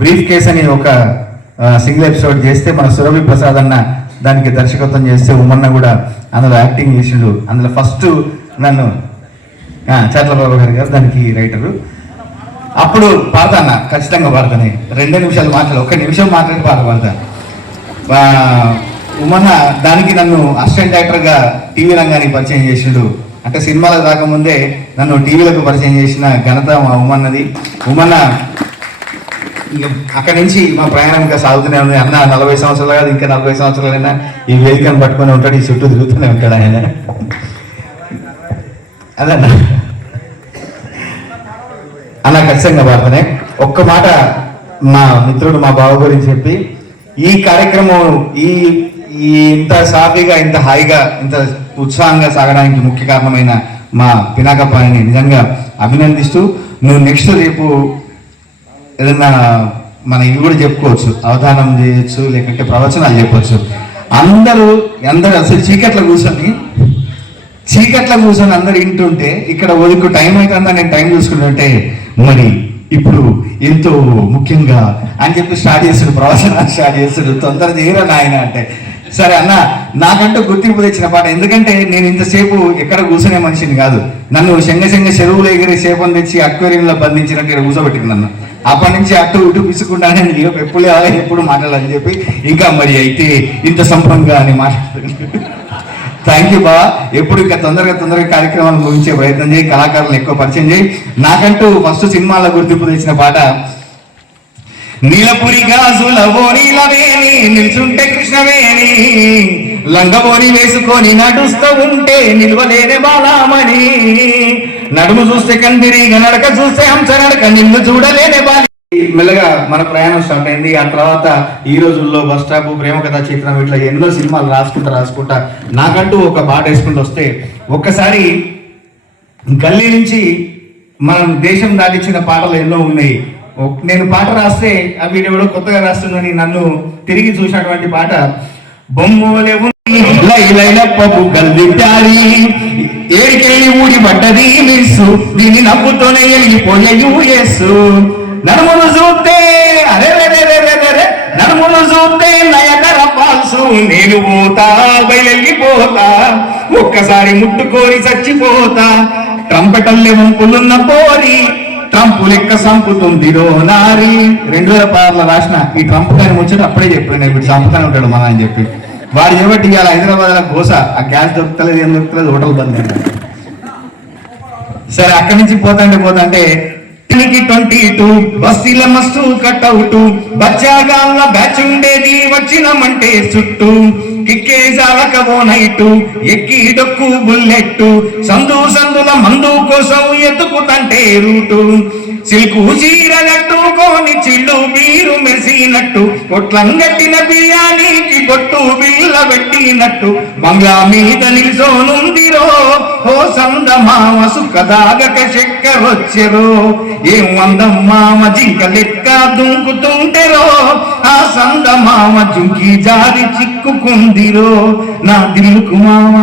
బ్రీఫ్ కేస్ అని ఒక సింగిల్ ఎపిసోడ్ చేస్తే మన సురభి ప్రసాద్ అన్న దానికి దర్శకత్వం చేస్తే ఉమ్మన్న కూడా అందులో యాక్టింగ్ చేసిండు. అందులో ఫస్ట్ నన్ను చట్లబాబు గారు దానికి రైటరు. అప్పుడు పాడతాన్న, ఖచ్చితంగా పాడతాను. 2 నిమిషాలు మాట్లాడు, 1 నిమిషం మాట్లాడి పాట పాడతాను. ఉమ్మన్న దానికి నన్ను అసిస్టెంట్ డైరెక్టర్గా టీవీ రంగానికి పరిచయం చేసిండు. అంటే సినిమాలకు రాకముందే నన్ను టీవీలకు పరిచయం చేసిన ఘనత మా ఉమ్మన్నది. ఉమ్మన్న అక్కడి నుంచి మా ప్రయాణం ఇంకా సాగుతూనే ఉంది. అన్న 40 సంవత్సరాలు కాదు, ఇంకా 40 సంవత్సరాలైనా ఈ వేదికను పట్టుకొని ఉంటాడు, ఈ చుట్టూ తిరుగుతూనే ఉంటాడు ఆయన. అదన్నా అలా ఖచ్చితంగా పాడతానే. ఒక్క మాట మా మిత్రుడు మా బావ గురించి చెప్పి, ఈ కార్యక్రమం ఈ ఇంత సాఫీగా, ఇంత హాయిగా, ఇంత ఉత్సాహంగా సాగడానికి ముఖ్య కారణమైన మా పినాకపాణిని నిజంగా అభినందిస్తూ, నువ్వు నెక్స్ట్ రేపు ఏదన్నా మన ఇవి కూడా చెప్పుకోవచ్చు, అవధానం చేయొచ్చు, లేకుంటే ప్రవచనాలు చెప్పవచ్చు. అందరూ అసలు చీకట్లో కూర్చొని అందరు వింటుంటే ఇక్కడ ఒదుకు టైం అవుతుందని నేను టైం చూసుకుంటుంటే, మరి ఇప్పుడు ఎంతో ముఖ్యంగా అని చెప్పి స్టార్ట్ చేస్తాడు, ప్రవచనాలు స్టార్ట్ చేస్తాడు. తొందర చేయరా నాయన అంటే, సరే అన్న నాకంటూ గుర్తింపు తెచ్చిన పాట. ఎందుకంటే నేను ఇంతసేపు ఎక్కడ కూర్చునే మనిషిని కాదు. నన్ను శంగ చెరువులు ఎగిరి సేపం తెచ్చి అక్వేరియంలో బంధించినట్టు ఇక్కడ కూర్చోబెట్టింది నన్ను. అప్పటి నుంచి అటు ఇటు పిసుకుంటానే ఎప్పుడు ఎప్పుడు మాట్లాడాలని చెప్పి, ఇంకా మరి అయితే ఇంత సంపంగా అని మాట్లాడుతున్నాను. థ్యాంక్ యూ బా. ఎప్పుడు ఇంకా తొందరగా కార్యక్రమాలు ముగించే ప్రయత్నం చేయి, కళాకారులను ఎక్కువ పరిచయం చేయి. నాకంటూ ఫస్ట్ సినిమాలో గుర్తింపు తెచ్చిన పాట, నీలపురి గాజులవో నీలవేణి నిల్చుంటే కృష్ణవేణి, లంగబోని వేసుకొని నడుస్తూ ఉంటే నిల్వలేని బాలామణి, నడుము చూస్తే కందిరిగా నడక చూస్తే హంస నడక నిన్ను చూడలేని బాలి. మెల్లగా మన ప్రయాణం స్టార్ట్ అయింది. ఆ తర్వాత ఈ రోజుల్లో బస్ స్టాప్, ప్రేమ కథా చిత్రం, ఇట్లా ఎన్నో సినిమాలు రాసుకుంటా నాకంటూ ఒక పాట వేసుకుంటూ వస్తే, ఒక్కసారి గల్లీ నుంచి మనం దేశం దాటించిన పాటలు ఎన్నో ఉన్నాయి. నేను పాట రాస్తే అవి ఎవడో కొత్తగా రాస్తుందని నన్ను తిరిగి చూసినటువంటి పాట, బొమ్మలే ఏడికెళ్ళి ఊడి పడ్డది మిస్సు, దీన్ని నవ్వుతోనే వెళ్ళిపోయే యూఎస్, నడుమును చూస్తే అరే నడుమును చూస్తే నయగర పాల్సు, నేను పోతా బయలెళ్ళిపోతా, ఒక్కసారి ముట్టుకొని చచ్చిపోతా, ట్రంపెటల్లే వంపులున్న పోరి ట్రంప్ లెక్క సంపుతుంది రో నారి. 2016లో రాసిన ఈ ట్రంప్ గారి ముచ్చట అప్పుడే చెప్పాను, ఇప్పుడు చంపుతానే ఉంటాడు మన అని చెప్పి. వాడు చెప్పట్టి ఇవాళ హైదరాబాద్ లో గోస, ఆ గ్యాస్ దొరుకుతలేదు, ఏం దొరుకుతలేదు, హోటల్ బంద్. సరే అక్కడి నుంచి పోతాంటే 22 బస్సీల మస్తు కట్అవుట్ బచ్చాగాళ్ళ బ్యాచ్ ఉండేది వచ్చినమంటే చుట్టూ కిక్కే జాలకవో నైటు ఎక్కి డొక్కు బుల్లెట్టు సందుల మందు కోసం ఎత్తుకుతంటే రూటు సిల్కు చీర కట్టుకొని చిల్లు బీరు మెరిసినట్టు కొట్లంగట్టిన బియ్యానికి కొట్టు బిల్ల పెట్టినట్టు బంగ్లా మీద నిల్సోనుందిరో ఓ సందమామ సుఖదాగక చక్కరొచ్చెరో ఏం అందం మామ జింక లెక్క దుంకుతుంటెరో ఆ సందమామ జుంకి జారి చిక్కుకుందిరో నా దిల్లుకు మామ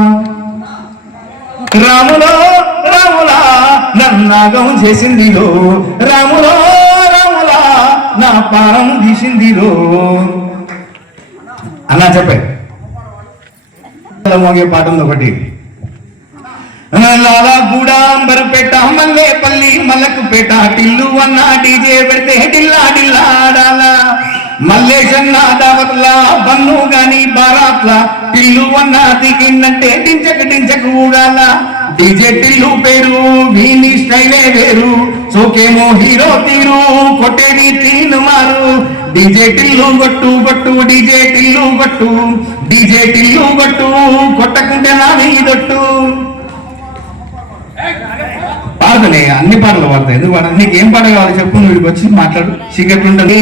రాములో రాములా నన్నాగం చేసిందిరో రాములో రాములా నా పారం తీసిందిరో అన్నా చెప్పే మోగే పాట ఉంది ఒకటి. లాలా గూడాంబరపేట మల్లేపల్లి మలకుపేట టిల్లు అన్న డీజే పెడితే టిల్లా టిల్లాడాలా మల్లేశన్న దావత్లా బన్ను గాని బారాత్లా టిల్లు అన్న దిగిందంటే టించక ఊడాల డీజే టిల్లు పేరు వీని స్టైలే వేరు సోకేమో హీరో తీరు కొట్టేది తీను మారు డీజే టిల్లు గొట్టు డీజే టిల్లు గొట్టు కొట్టకుంటే నా మీదొట్టు పాడతలే అన్ని పాటలు పాడతాయి. ఎందుకు పాడదు? నీకు ఏం పాట కావాలి చెప్పు, వీడికి వచ్చి మాట్లాడు. చీకటి ఉంటుంది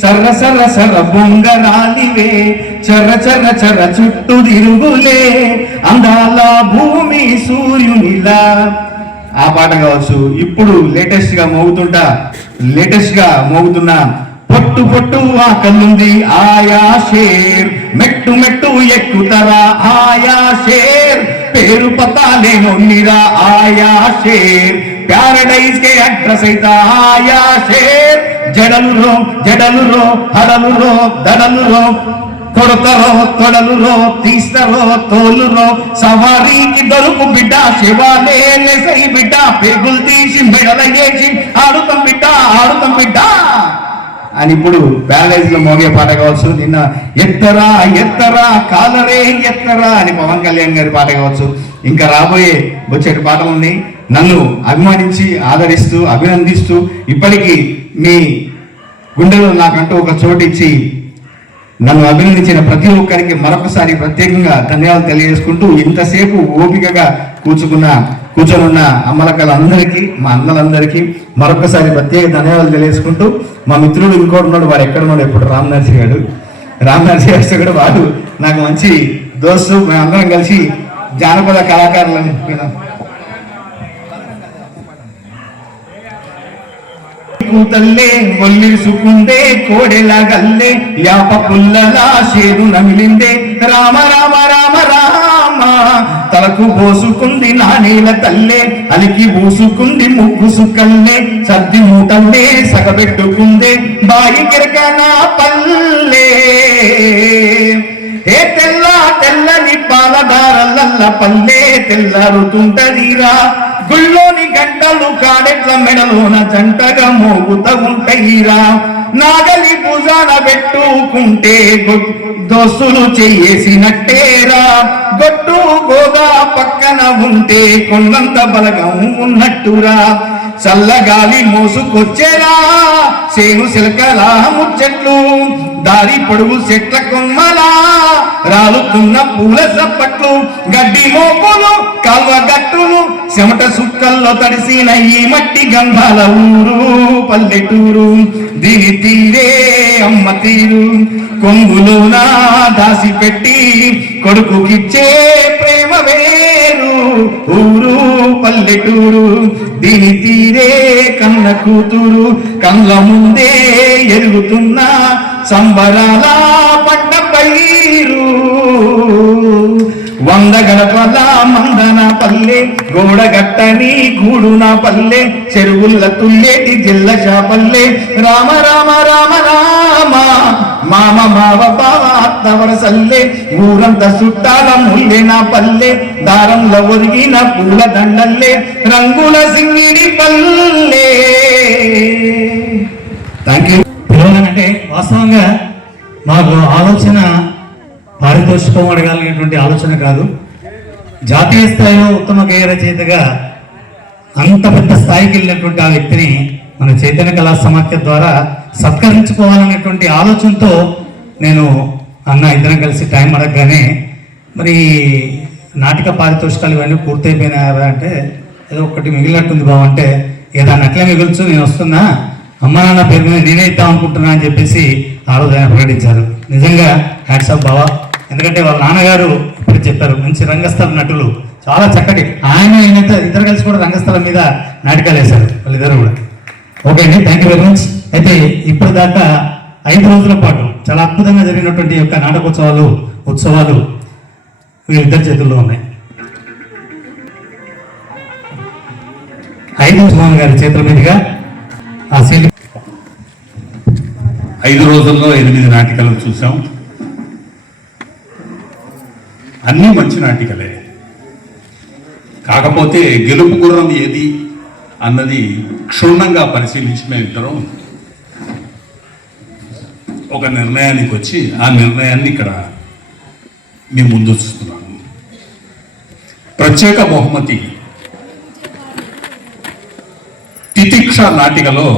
సర్ర బొంగరాలివే చర్ర చుట్టూ తిరుగులే అందాల భూమి సూర్యునిలా ఆ పాట కావచ్చు. ఇప్పుడు లేటెస్ట్ గా మోగుతున్న పొట్టు ఆకలుంది ఆయా షేర్ మెట్టు ఎక్కుతరా ఆయా షేర్ పేరు పతాలేనో నిరా ఆయా షేర్ ప్యారడైజ్ కే అడ్రస్ అయితా ఆయా షేర్ జడలురో హడలురో దడలురో కొడతరో తొడలురో తీస్తరో తోలురో సవారీకి దొరుకు బిడ్డ శివాలే లేసై బిడ్డ పెగులు తీసి మెడల వేసి ఆడుతాం బిడ్డ అని ఇప్పుడు ప్యారడైజ్ లో మోగే పాట కావచ్చు. నిన్న ఎత్తరా కాలరే ఎత్తరా అని పవన్ కళ్యాణ్ గారి పాట కావచ్చు. ఇంకా రాబోయే వచ్చేటి పాటలు ఉన్నాయి. నన్ను అభిమానించి ఆదరిస్తూ అభినందిస్తూ ఇప్పటికీ మీ గుండెలో నాకంటూ ఒక చోటు ఇచ్చి నన్ను అభినందించిన ప్రతి ఒక్కరికి మరొకసారి ప్రత్యేకంగా ధన్యవాదాలు తెలియజేసుకుంటూ ఇంతసేపు ఓపికగా కూర్చొనున్న అమ్మలక్కలందరికీ మా అన్నలందరికీ మరొకసారి ప్రత్యేక ధన్యవాదాలు తెలియజేసుకుంటూ మా మిత్రుడు ఇంకోటి ఉన్నాడు, వాడు ఎక్కడున్నాడు ఎప్పుడు రామ్ నర్సీ గారు కూడా వాడు నాకు మంచి దోస్తు. మేమందరం కలిసి జానపద కళాకారులను కూతల్లే ఒల్లిసుకుందే కోడెలా గల్లే యాప పుల్లలా చేదు నమిలిందే రామ రామ రామ రామ తలకు పోసుకుంది నానేల తల్లే అలికి పూసుకుంది ముగ్గు సుక్కల్లే సర్ది మూటల్లే సగబెట్టుకుందే బాయి కిరకన పల్లే ఏ తెల్లని పాలదారల్ల పల్లె తెల్లారుతుంటదిరా గుళ్ళోని గంటలు కాడెట్ల మెడలోన జంటగా మోగుతా ఉంటాయిరా నాగలి భుజాన పెట్టుకుంటే దోస్తులు చేసినట్టేరా గొట్టు గోదా పక్కన ఉంటే కొండంత బలగం ఉన్నట్టురా చల్లగాలి మోసుకొచ్చేరా సేను సిలకలా ముచ్చట్లు దారి పొడుగు చెట్ల కొమ్మలా రాలుతున్న పూల చప్పట్లు గడ్డి మోపులు కాల్వ గట్టులు చెమట సుక్కల్లో తడిసిన ఈ మట్టి గంధాల ఊరు పల్లెటూరు దీని తీరే అమ్మ తీరు కొంగులోనా దాసి పెట్టి కొడుకుకిచ్చే ప్రేమ వేరు ఊరు పల్లెటూరు దీని తీరే కన్న కూతురు కళ్ళ ముందే ఎరుగుతున్న సంబరాల పట్ట పైరు 100 గడపల మందన పల్లె గోడగట్టని గూడున పల్లె చెరువుల్ల తుల్లేటి జిల్ల చాపల్లె రామ రామ రామ రామ మామ మావ బావ అత్తవరసల్లే ఊరంత చుట్టాల ముల్లెన పల్లె దారంలో ఒరిగిన పూల దండల్లే రంగుల సింగిడి పల్లె. Thank you. పిలవాలంటే వాస్తవంగా మాకు ఆలోచన పారితోషికం అడగాలనేటువంటి ఆలోచన కాదు. జాతీయ స్థాయిలో ఉత్తమ గేయ రచయితగా అంత పెద్ద స్థాయికి వెళ్ళినటువంటి ఆ వ్యక్తిని మన చైతన్య కళా సమాఖ్య ద్వారా సత్కరించుకోవాలనేటువంటి ఆలోచనతో నేను అన్న ఇద్దరం కలిసి టైం అడగగానే మరి నాటక పారితోషికాలు ఇవన్నీ పూర్తయిపోయినారా అంటే ఏదో ఒకటి మిగిలినట్టుంది బావ అంటే ఏదన్నా అట్లే మిగులుచు నేను వస్తున్నా అమ్మ నాన్న పేరు మీద నేనే ఇద్దాం అనుకుంటున్నా అని చెప్పేసి ఆ రోజు ఆయన ప్రకటించారు. నిజంగా హ్యాట్స్ ఆఫ్ బావా. ఎందుకంటే వాళ్ళ నాన్నగారు ఇప్పుడు చెప్పారు మంచి రంగస్థల నటులు, చాలా చక్కటి ఆయన ఇద్దరు కలిసి కూడా రంగస్థలం మీద నాటకాలు వేశారు వాళ్ళిద్దరు కూడా. ఓకే అండి, థ్యాంక్ యూ వెరీ మచ్. అయితే ఇప్పుడు దాకా 5 రోజుల పాటు చాలా అద్భుతంగా జరిగినటువంటి యొక్క ఉత్సవాలు వీళ్ళిద్దరి చేతుల్లో ఉన్నాయి. 5 మోహన్ గారి చేతుల మీదుగా ఆ శైలి 5 రోజుల్లో 8 నాటికలు చూసాం. అన్నీ మంచి నాటికలే. కాకపోతే గెలుపు గుర్రం ఏది అన్నది క్షుణ్ణంగా పరిశీలించిన ఇద్దరం ఒక నిర్ణయానికి వచ్చి ఆ నిర్ణయాన్ని ఇక్కడ మీ ముందు చూస్తున్నాను. ప్రత్యేక బహుమతి తితిక్ష నాటికలో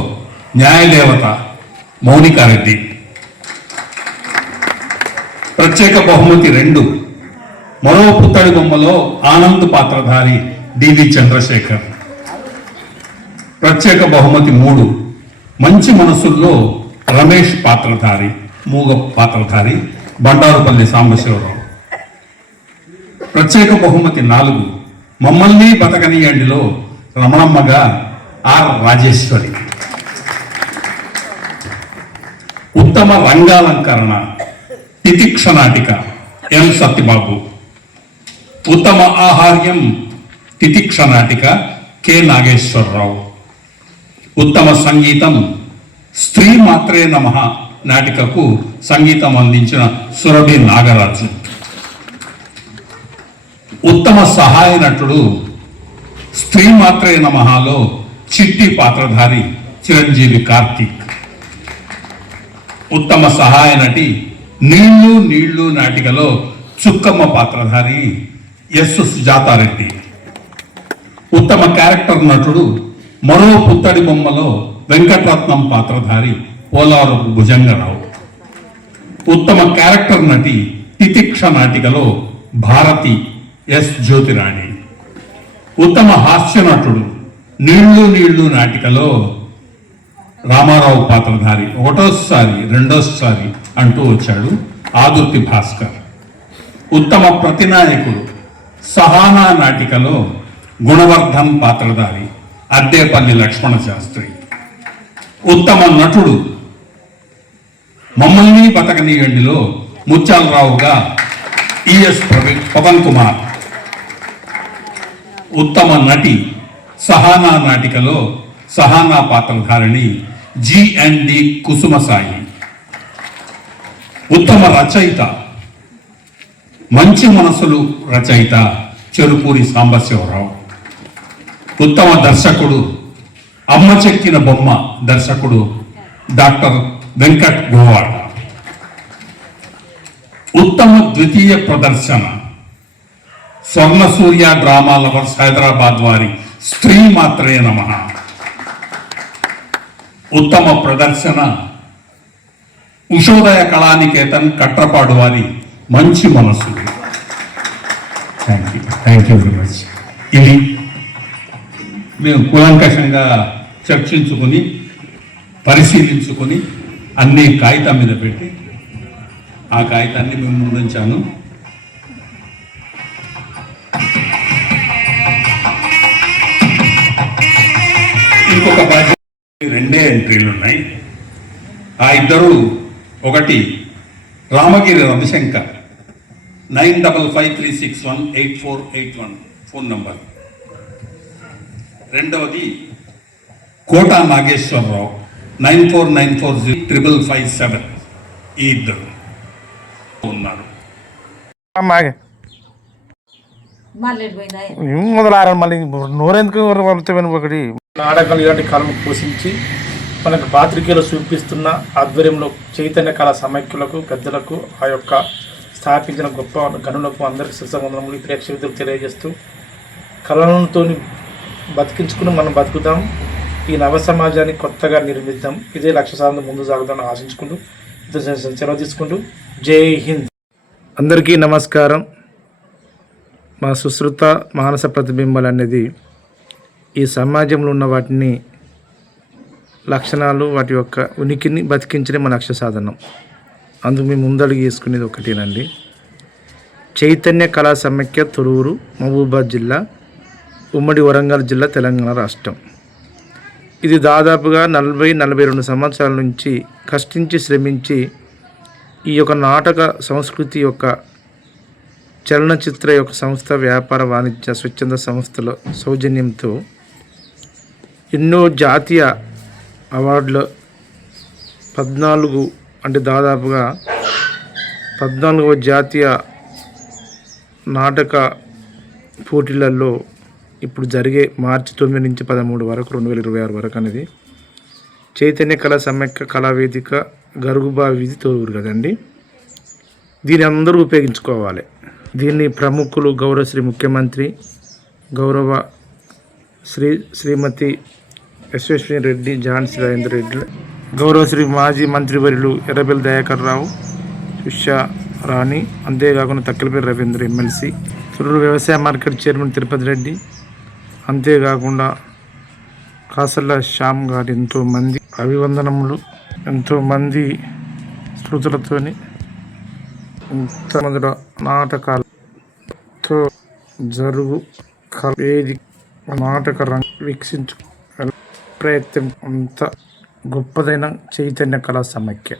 న్యాయదేవత మౌనికారెడ్డి. ప్రత్యేక బహుమతి 2 మరో పుత్తడి బొమ్మలో ఆనంద్ పాత్రధారి డివి చంద్రశేఖర్. ప్రత్యేక బహుమతి 3 మంచి మనసుల్లో రమేష్ పాత్రధారి మూగ పాత్రధారి బండారుపల్లి సాంబశివరావు. ప్రత్యేక బహుమతి 4 మమ్మల్ని బతకనియండిలో రమణమ్మగా ఆర్ రాజేశ్వరి. ఉత్తమ రంగాలంకరణ తితిక్ష నాటిక ఎం సత్యబాబు. ఉత్తమ ఆహార్యం తితిక్ష నాటిక కె నాగేశ్వరరావు. ఉత్తమ సంగీతం స్త్రీ మాత్రే నమః నాటికకు సంగీతం అందించిన సురభి నాగరాజు. ఉత్తమ సహాయ నటుడు స్త్రీ మాత్రే నమఃలో చిట్టి పాత్రధారి చిరంజీవి కార్తీక్. ఉత్తమ సహాయ నటి నీళ్లు నీళ్లు నాటికలో చుక్కమ్మ పాత్రధారి ఎస్ సుజాతారెడ్డి. ఉత్తమ క్యారెక్టర్ నటుడు మరో పుత్తడి బొమ్మలో వెంకటరత్నం పాత్రధారి పోలారపు భుజంగరావు. ఉత్తమ క్యారెక్టర్ నటి తితిక్ష నాటికలో భారతి ఎస్ జ్యోతిరాణి. ఉత్తమ హాస్య నటుడు నీళ్లు నీళ్లు నాటికలో రామారావు పాత్రధారి 1వసారి 2వసారి అంటూ వచ్చాడు ఆదుర్తి భాస్కర్. ఉత్తమ ప్రతినాయకుడు సహానా నాటికలో గుణవర్ధన్ పాత్రధారి అద్దేపల్లి లక్ష్మణ శాస్త్రి. ఉత్తమ నటుడు మమ్మల్ని బతకనీయండిలో ముత్యాలరావుగా ఈఎస్ పవన్ కుమార్. ఉత్తమ నటి సహానా నాటికలో సహానా పాత్రధారిణి జిఎన్డి కుసుమసాయి. ఉత్తమ రచయిత మంచి మనసులు రచయిత చెరుపూరి సాంబశివరావు. ఉత్తమ దర్శకుడు అమ్మ చెక్కిన బొమ్మ దర్శకుడు డాక్టర్ వెంకట్ గోవాడ. ఉత్తమ ద్వితీయ ప్రదర్శన స్వర్ణ సూర్య డ్రామా లవర్స్ హైదరాబాద్ వారి స్త్రీ మాత్రే నమః. ఉత్తమ ప్రదర్శన ఉషోదయ కళానికేతన్ కట్రపాడు వారి మంచి మనసు. Thank you very much. ఇది మేము కూలంకషంగా చర్చించుకొని పరిశీలించుకొని అన్ని కాగితం మీద పెట్టి ఆ కాగితాన్ని మేము ముందుంచాను. ఇంకొక 2 ఎంట్రీలు ఉన్నాయి. ఆ ఇద్దరు ఒకటి రామగిరి రవిశంకర్ 9553618481 ఫోన్ నంబర్. రెండవది కోటా నాగేశ్వరరావు 94940557. ఈ ఇద్దరు ఉన్నారు. మొదలారా మళ్ళీ నోరెందుకు ఒకటి నాటకాలు ఇలాంటి కాలం పోషించి మనకు పాత్రికేయులు చూపిస్తున్న ఆధ్వర్యంలో చైతన్య కళా సమైక్యులకు పెద్దలకు ఆ యొక్క స్థాపించిన గొప్ప గనులకు అందరికీ శిరసవందనములు ప్రేక్షకులకు తెలియజేస్తూ కళలతో బతికించుకుని మనం బతుకుదాం. ఈ నవ సమాజాన్ని కొత్తగా నిర్మిద్దాం. ఇదే లక్ష్య సాధన ముందు సాగుదాం ఆశించుకుంటూ సెలవు తీసుకుంటూ జై హింద్. అందరికీ నమస్కారం. మా సుశ్రుత మానస ప్రతిబింబాలు అనేది ఈ సమాజంలో ఉన్న వాటిని లక్షణాలు, వాటి యొక్క ఉనికిని బతికించడం మన లక్ష్య సాధనం. అందుకు మేము ముందడుగు వేసుకునేది ఒకటేనండి. చైతన్య కళా సమైక్య తొరూరు, మహబూబాబాద్ జిల్లా, ఉమ్మడి వరంగల్ జిల్లా, తెలంగాణ రాష్ట్రం. ఇది దాదాపుగా 40-42 సంవత్సరాల నుంచి కష్టించి శ్రమించి ఈ యొక్క నాటక సంస్కృతి యొక్క చలనచిత్ర యొక్క సంస్థ, వ్యాపార వాణిజ్య స్వచ్ఛంద సంస్థల సౌజన్యంతో ఎన్నో జాతీయ అవార్డులు 14 అంటే దాదాపుగా 14వ జాతీయ నాటక పోటీలలో ఇప్పుడు జరిగే మార్చి 9 నుంచి 13 వరకు 2026 వరకు అనేది చైతన్య కళా సమైక్య కళావేదిక గరుగుబావి వీధి తొరూరు కదండి. దీన్ని అందరూ ఉపయోగించుకోవాలి. దీన్ని ప్రముఖులు గౌరవశ్రీ ముఖ్యమంత్రి గౌరవ శ్రీమతి యశస్విని రెడ్డి, ఝాన్సీ రాజేంద్ర రెడ్డి, గౌరవశ్రీ మాజీ మంత్రివర్యులు ఎర్రబెల్లి దయాకర్ రావు, సుషా రాణి, అంతేకాకుండా తక్కిలపల్లి రవీంద్ర ఎమ్మెల్సీ, తొరూరు వ్యవసాయ మార్కెట్ చైర్మన్ తిరుపతి రెడ్డి, అంతేకాకుండా కాసర్ల శ్యామ్ గారు, ఎంతోమంది అభివందనములు, ఎంతోమంది శృతులతోని ఇంతమంది నాటకాలతో జరుగు వేదిక నాటక రంగం వీక్షించు ప్రయత్నం అంత గొప్పదైన చైతన్య కళా సమైక్య.